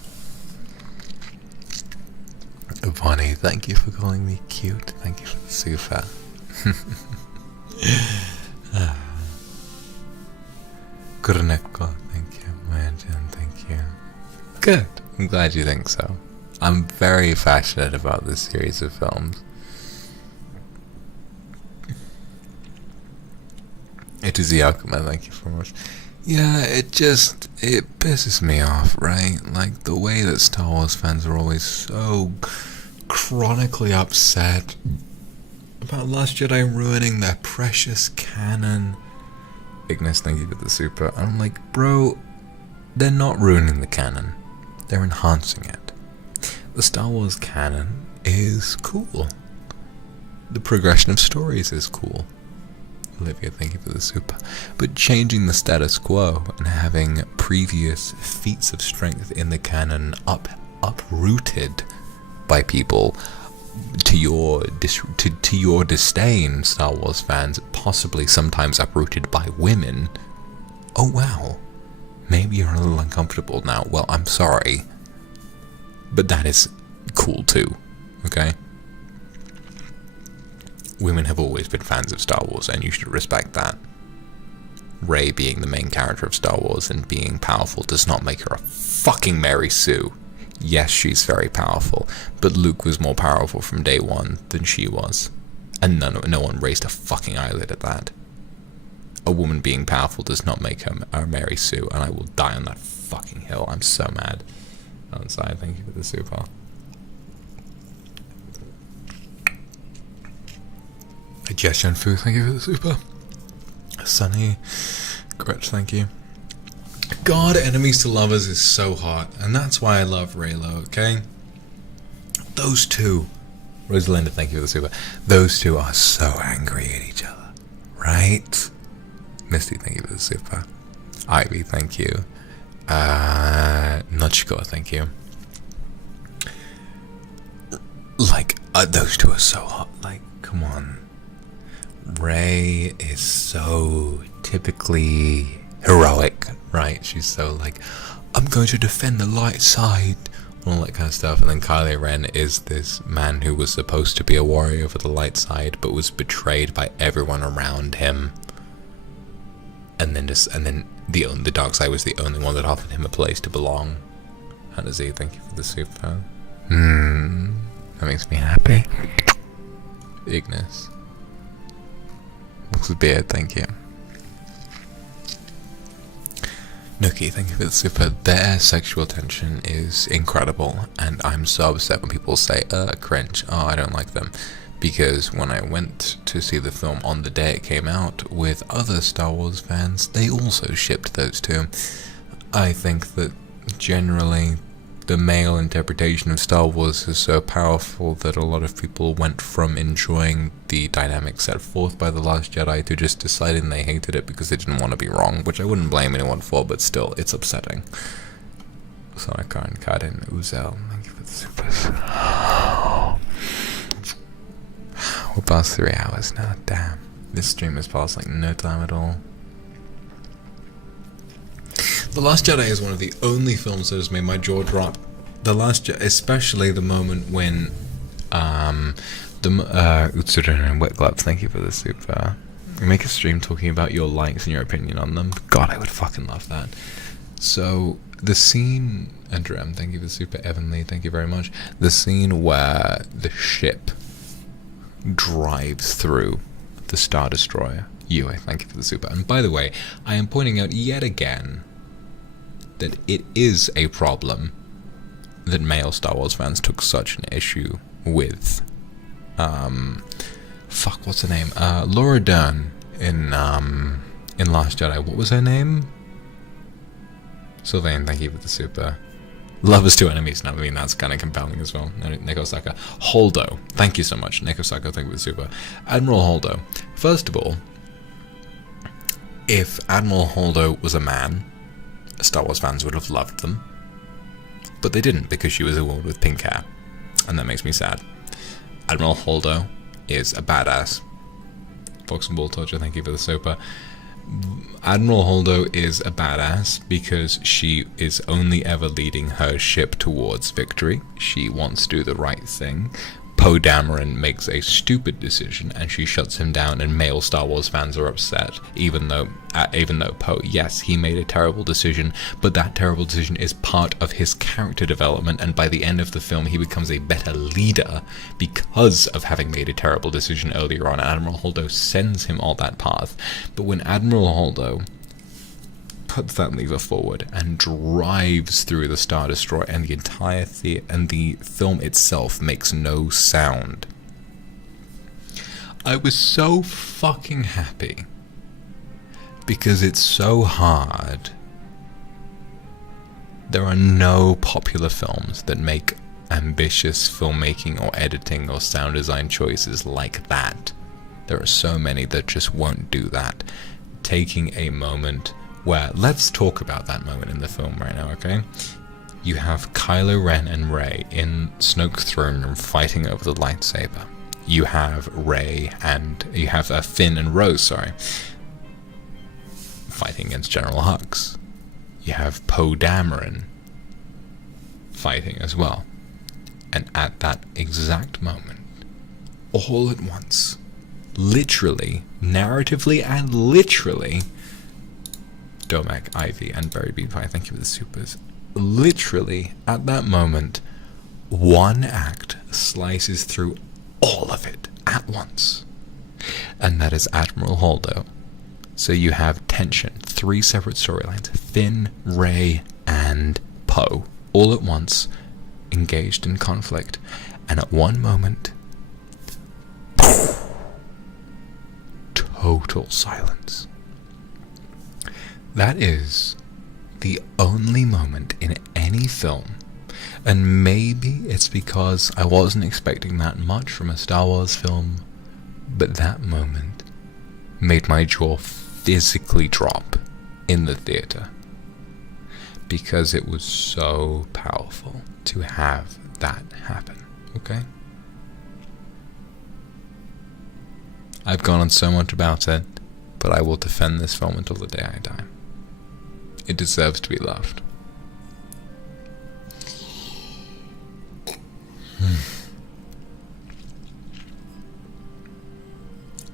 Bonnie, thank you for calling me cute. Thank you for the super. Gurneko, thank you. Mayan, thank you. Good. I'm glad you think so. I'm very passionate about this series of films. ETIQUETTE, thank you very much. Yeah, it pisses me off, right? Like, the way that Star Wars fans are always so chronically upset about Last Jedi ruining their precious canon. Ignis, thank you for the super. I'm like, bro, they're not ruining the canon. They're enhancing it. The Star Wars canon is cool. The progression of stories is cool. Olivia, thank you for the super. But changing the status quo and having previous feats of strength in the canon uprooted by people to your disdain, Star Wars fans, possibly sometimes uprooted by women. Oh wow, maybe you're a little uncomfortable now. Well, I'm sorry, but that is cool too. Okay. Women have always been fans of Star Wars, and you should respect that. Rey being the main character of Star Wars and being powerful does not make her a fucking Mary Sue. Yes, she's very powerful, but Luke was more powerful from day one than she was. And no one raised a fucking eyelid at that. A woman being powerful does not make her a Mary Sue, and I will die on that fucking hill. I'm so mad. Outside, thank you for the super. Jeshan Fu, thank you for the super. Sunny, Gretch, thank you. God, enemies to lovers is so hot, and that's why I love Raylo, okay? Those two, Rosalinda, thank you for the super. Those two are so angry at each other, right? Misty, thank you for the super. Ivy, thank you. Notchko, thank you. Like, those two are so hot, like, come on. Rey is so typically heroic, right? She's so like, I'm going to defend the light side, all that kind of stuff. And then Kylo Ren is this man who was supposed to be a warrior for the light side, but was betrayed by everyone around him. And then the dark side was the only one that offered him a place to belong. Hannah Z, thank you for the super. That makes me happy. Ignis. Looks a beard, thank you. Nuki, thank you for the super. Their sexual tension is incredible, and I'm so upset when people say, cringe, oh, I don't like them. Because when I went to see the film on the day it came out with other Star Wars fans, they also shipped those two. I think that generally the male interpretation of Star Wars is so powerful that a lot of people went from enjoying the dynamic set forth by The Last Jedi to just deciding they hated it because they didn't want to be wrong, which I wouldn't blame anyone for, but still, it's upsetting. Sonicon, Kaden, Uzel, thank you for the supers. We're past 3 hours now, damn. This stream has passed like no time at all. The Last Jedi is one of the only films that has made my jaw drop. The Last Jedi, especially the moment when Utsuren and Wet Gloves, thank you for the super. Make a stream talking about your likes and your opinion on them. God, I would fucking love that. So, The scene, Andrem, thank you for Super Evanly, thank you very much. The scene where the ship drives through the Star Destroyer. Yue, thank you for the super. And by the way, I am pointing out yet again that it is a problem that male Star Wars fans took such an issue with. Fuck, what's her name? Laura Dern in Last Jedi. What was her name? Sylvain, thank you for the super. Lovers to enemies. Now, I mean, that's kind of compelling as well. Nico Saka. Holdo, thank you so much. Nico Saka, thank you for the super. Admiral Holdo. First of all, if Admiral Holdo was a man, Star Wars fans would have loved them. But they didn't, because she was a woman with pink hair. And that makes me sad. Admiral Holdo is a badass. Fox and Ball Torture, thank you for the super. Admiral Holdo is a badass because she is only ever leading her ship towards victory. She wants to do the right thing. Poe Dameron makes a stupid decision and she shuts him down, and male Star Wars fans are upset, even though Poe, yes, he made a terrible decision, but that terrible decision is part of his character development, and by the end of the film he becomes a better leader because of having made a terrible decision earlier on. Admiral Holdo sends him on that path. But when Admiral Holdo puts that lever forward and drives through the Star Destroyer, and the entire the film itself makes no sound, I was so fucking happy, because it's so hard. There are no popular films that make ambitious filmmaking or editing or sound design choices like that. There are so many that just won't do that. Taking a moment where, let's talk about that moment in the film right now, okay? You have Kylo Ren and Rey in Snoke's throne room fighting over the lightsaber. You have Finn and Rose, fighting against General Hux. You have Poe Dameron fighting as well. And at that exact moment, all at once, literally, narratively and literally, Domek, Ivy, and Barry Bean Pie, thank you for the supers. Literally, at that moment, one act slices through all of it at once. And that is Admiral Holdo. So you have tension, 3 separate storylines, Finn, Rey, and Poe, all at once, engaged in conflict. And at one moment, total silence. That is the only moment in any film, and maybe it's because I wasn't expecting that much from a Star Wars film, but that moment made my jaw physically drop in the theater, because it was so powerful to have that happen, okay? I've gone on so much about it, but I will defend this film until the day I die. It deserves to be loved.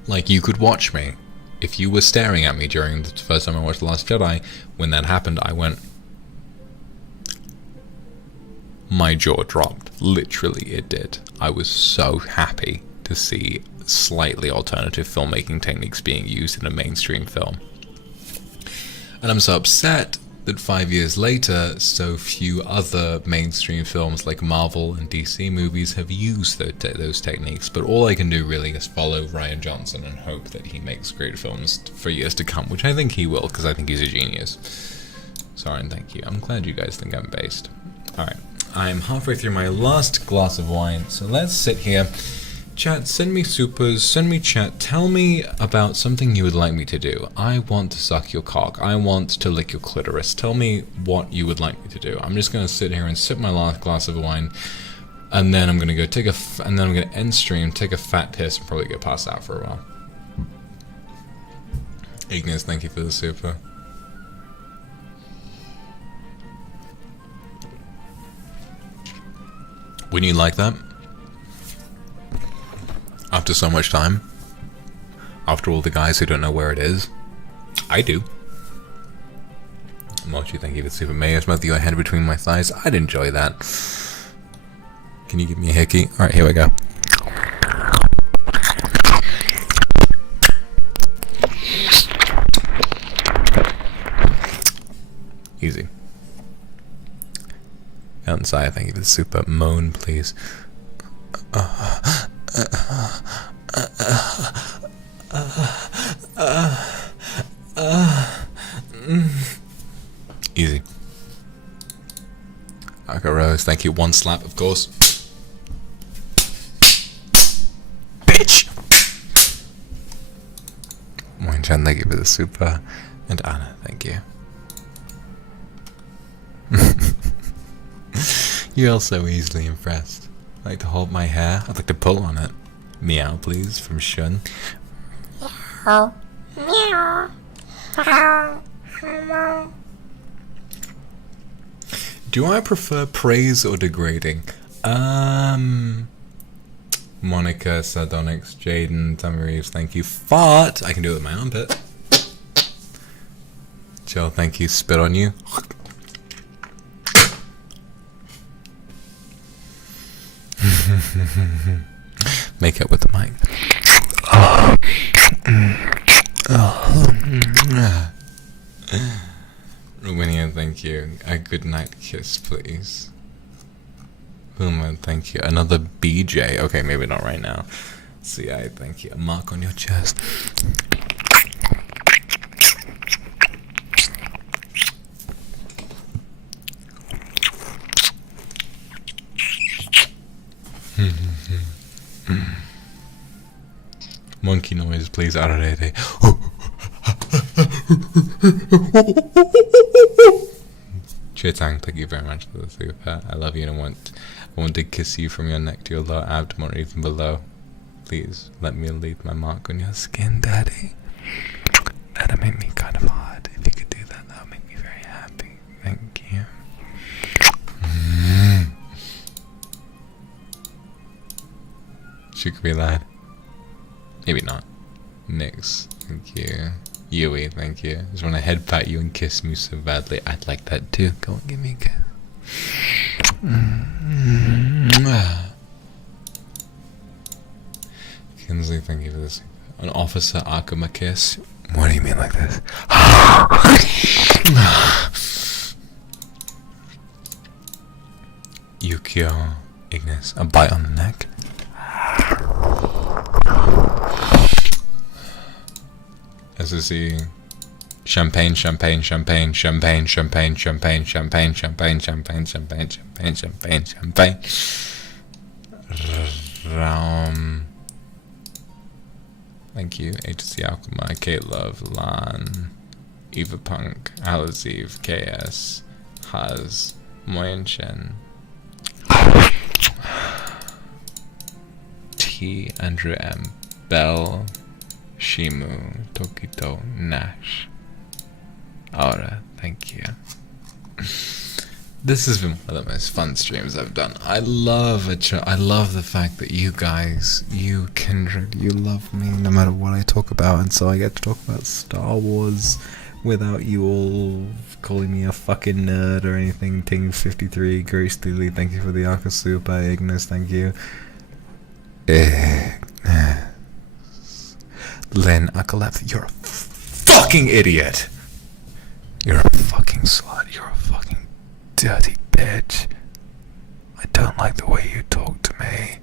Like, you could watch me. If you were staring at me during the first time I watched The Last Jedi, when that happened, I went... My jaw dropped. Literally, it did. I was so happy to see slightly alternative filmmaking techniques being used in a mainstream film. And I'm so upset that 5 years later, so few other mainstream films like Marvel and DC movies have used those techniques. But all I can do really is follow Rian Johnson and hope that he makes great films for years to come, which I think he will, because I think he's a genius. Sorry and thank you. I'm glad you guys think I'm based. Alright, I'm halfway through my last glass of wine, so let's sit here. Chat, send me supers, send me chat, tell me about something you would like me to do. I want to suck your cock, I want to lick your clitoris. Tell me what you would like me to do. I'm just going to sit here and sip my last glass of wine, and then I'm going to go and then I'm going to end stream, take a fat piss, and probably get passed out for a while. Ignis, thank you for the super. Wouldn't you like that? After so much time, after all the guys who don't know where it is, I do. Mochi, thank you for super. May I smoke your head between my thighs? I'd enjoy that. Can you give me a hickey? Alright, here we go. Easy. Outside, thank you for the super. Moan, please. Easy. Aka Rose, thank you. One slap, of course. Bitch! Moin-chan, thank you for the super. And Anna, thank you. You're all so easily impressed. I like to hold my hair. I'd like to pull on it. Meow, please, from Shun. Do I prefer praise or degrading? Monica, Sardonyx, Jaden, Tammy Reeves, thank you. Fart! I can do it with my armpit. Jill, thank you. Spit on you. Make up with the mic. Ruminia, thank you. A good night kiss, please. Huma, thank you. Another BJ. Okay, maybe not right now. CI, thank you. A mark on your chest. Monkey noise, please. Ararete. Chitang, thank you very much for the super. I love you and I want to kiss you from your neck to your lower abdomen or even below. Please let me leave my mark on your skin, Daddy. That'd make me kind of hard. If you could do that, that would make me very happy. Thank you. She could be lad. Maybe not. Nix, thank you. Yui, thank you. Just want to head pat you and kiss me so badly. I'd like that too. Go on, give me a kiss. Kinsley, thank you for this. An Officer Akuma kiss. What do you mean like this? Yukio, Ignis, a bite on the neck. SSE, champagne, champagne, champagne, champagne, champagne, champagne, champagne, champagne, champagne, champagne, champagne, champagne, champagne. Thank you. HC Akuma, Kate Love, Lan, Eva Punk, Aliziv, KS, Haz, Moyen Shen, T, Andrew M, Bell, Shimu, Tokito, Nash, Aura, thank you. This has been one of the most fun streams I've done. I love the fact that you guys, you Kindred, you love me no matter what I talk about, and so I get to talk about Star Wars without you all calling me a fucking nerd or anything. Ting53, Grace Steely, thank you for the Arca Super, Ignis, thank you. Len Akalep, you're a fucking idiot! You're a fucking slut, you're a fucking dirty bitch. I don't like the way you talk to me.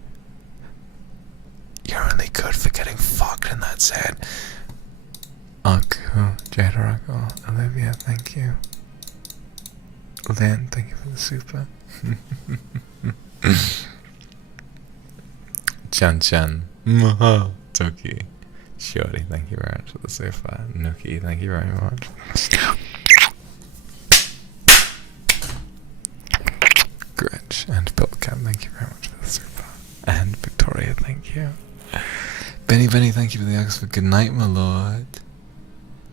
You're only good for getting fucked and that's it. Aku, Jada Aku, Olivia, thank you. Len, thank you for the super. Chan Chan, Maha, Toki, Shorty, thank you very much for the super. Nuki, thank you very much. Grinch and Pilcam, thank you very much for the super. And Victoria, thank you. Benny, thank you for the Oxford. Good night, my lord.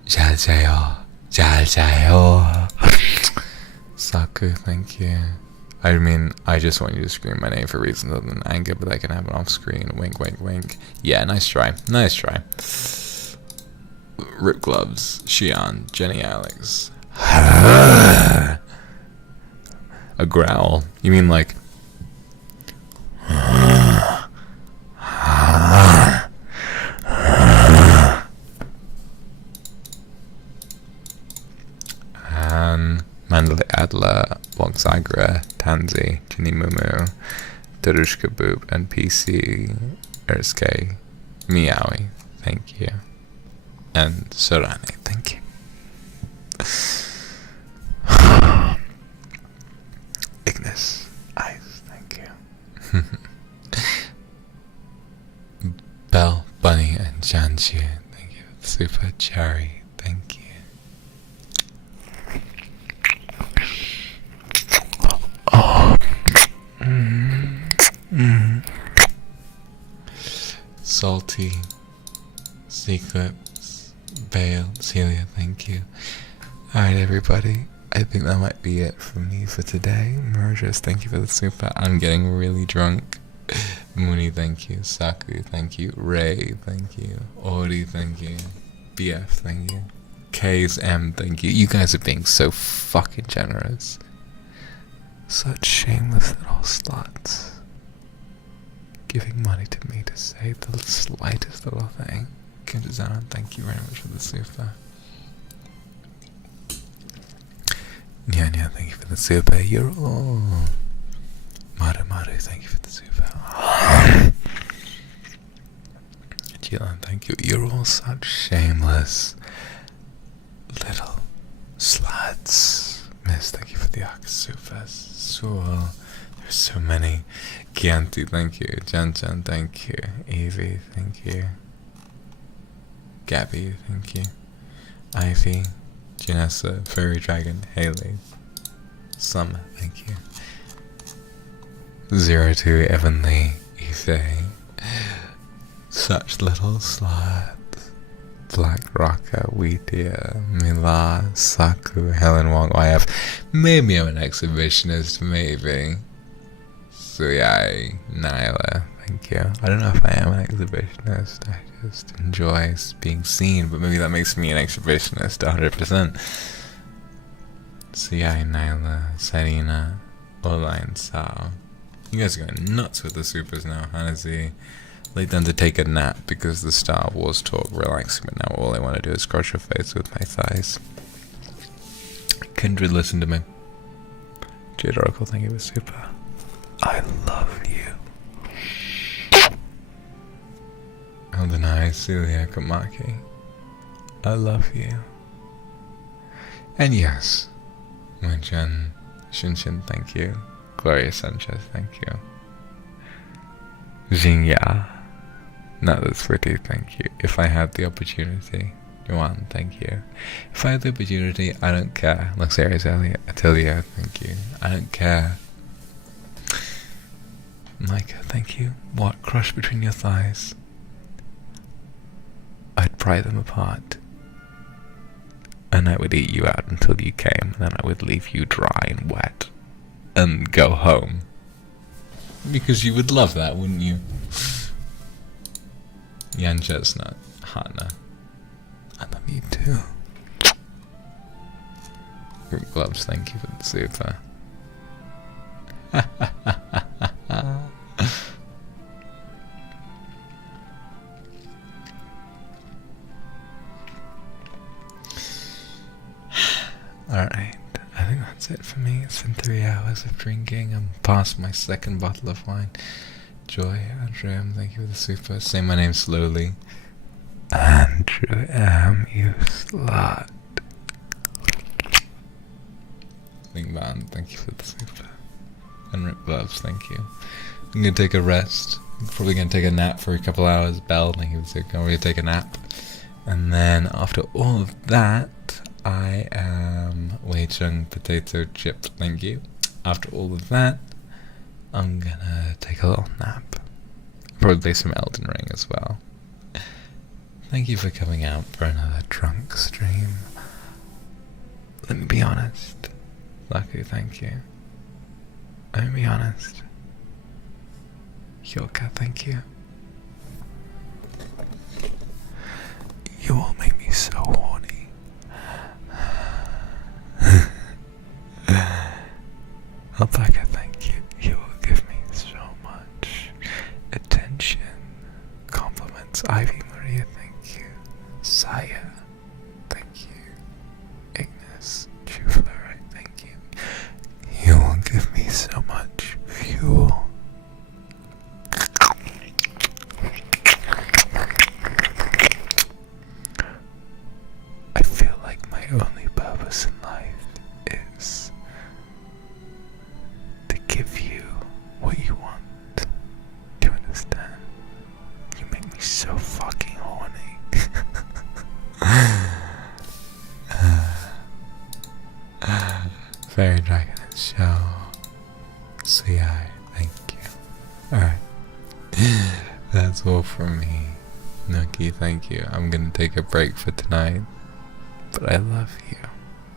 잘 자요. 잘 자요. Saku, thank you. I mean, I just want you to scream my name for reasons other than anger, but I can have it off screen. Wink, wink, wink. Yeah, nice try. Nice try. Rip Gloves, Xian, Jenny Alex, A growl? You mean like... Mandalay Adler, Vox Akuma, Tanzi, Ginny Mumu, Darushka Boop, and PC, Erskay, Meowie, thank you. And Sorani, thank you. Ignis, Ice, thank you. Bell, Bunny, and Janju, thank you. Super Cherry, thank you. Salty, Secrets, Bale, Celia, thank you. Alright everybody, I think that might be it from me for today. Mergers, thank you for the super. I'm getting really drunk. Mooney, thank you. Saku, thank you. Ray, thank you. Ori, thank you. BF, thank you. K's M, thank you. You guys are being so fucking generous. Such shameless little sluts. Giving money to me to say the slightest little thing. Kindred, thank you very much for the super. Nya, thank you for the super. You're all. Maru, thank you for the super. Julian, thank you. You're all such shameless little sluts. Miss, thank you for the super. So, there's so many. Kianti, thank you. Jan, thank you. Evie, thank you. Gabby, thank you. Ivy, Janessa, Fairy Dragon, Haley. Summer, thank you. 02, Evanly, Ife. Such little sluts. Black Rocker, Wheatia, Mila, Saku, Helen Wong, YF. Maybe I'm an exhibitionist, maybe. Suyai, Nyla, thank you. I don't know if I am an exhibitionist, I just enjoy being seen, but maybe that makes me an exhibitionist 100%. Suyai, Nyla, Sarina, Oline, Sao. You guys are going nuts with the supers now, Hanazi. Laid down to take a nap because the Star Wars talk relaxing, but now all I want to do is crush your face with my thighs. Kindred, listen to me. Jade Oracle, thank you for super. I love you. Eldenai, Celia, Kamaki. I love you. And yes, Wenchen, Shinshin, thank you. Gloria Sanchez, thank you. Jingya. No, that's pretty, thank you. If I had the opportunity. Yuan, thank you. If I had the opportunity, I don't care. Luxurious Atelier, thank you. I don't care. Micah, thank you. What? Crush between your thighs? I'd pry them apart. And I would eat you out until you came, and then I would leave you dry and wet. And go home. Because you would love that, wouldn't you? Yan Chestnut, Hana. I love you too. Group Gloves, thank you for the super. Alright, I think that's it for me. It's been 3 hours of drinking. I'm past my second bottle of wine. Joy, Andrew M, thank you for the super. Say my name slowly. Andrew M, you slut. Lingman, thank you for the super. And Rip Gloves, thank you. I'm gonna take a rest. I'm probably gonna take a nap for a couple hours. Bell, thank you for the super. I'm gonna take a nap. And then after all of that, I am Wei Chung Potato Chip, thank you. After all of that, I'm gonna take a little nap. Probably some Elden Ring as well. Thank you for coming out for another drunk stream. Let me be honest. Lucky, thank you. Let me be honest. Yoka, thank you. You all make me so horny. It's Ivy Maria, thank you. Saya, thank you. Ignis, True Fluorite, thank you. You will give me so much fuel. I feel like my only purpose in life is to give you what you want. Do you understand? You make me so fucking horny. Fairy Dragon and Show. Sweet Eye, thank you. Alright. That's all from me. Nookie, thank you. I'm gonna take a break for tonight. But I love you.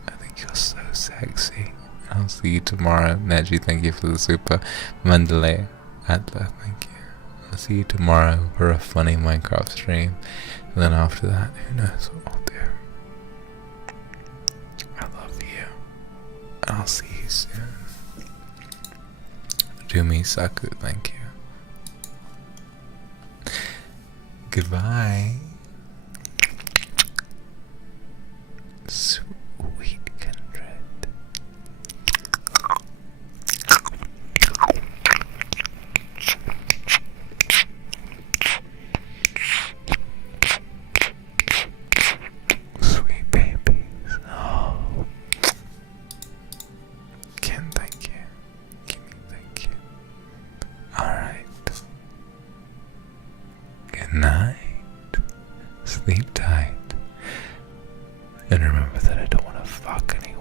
I think you're so sexy. I'll see you tomorrow. Neji, thank you for the super. Mandalay, Adler, thank you. I'll see you tomorrow for a funny Minecraft stream. And then after that, who knows what I'll do. I love you. And I'll see you soon. Jumi Saku, thank you. Goodbye. Sweet Kindred. Sweet babies. Oh. Ken, thank you. Kimmy, thank you. Alright. Good night. Sleep tight. And remember that I don't want to fuck anyone.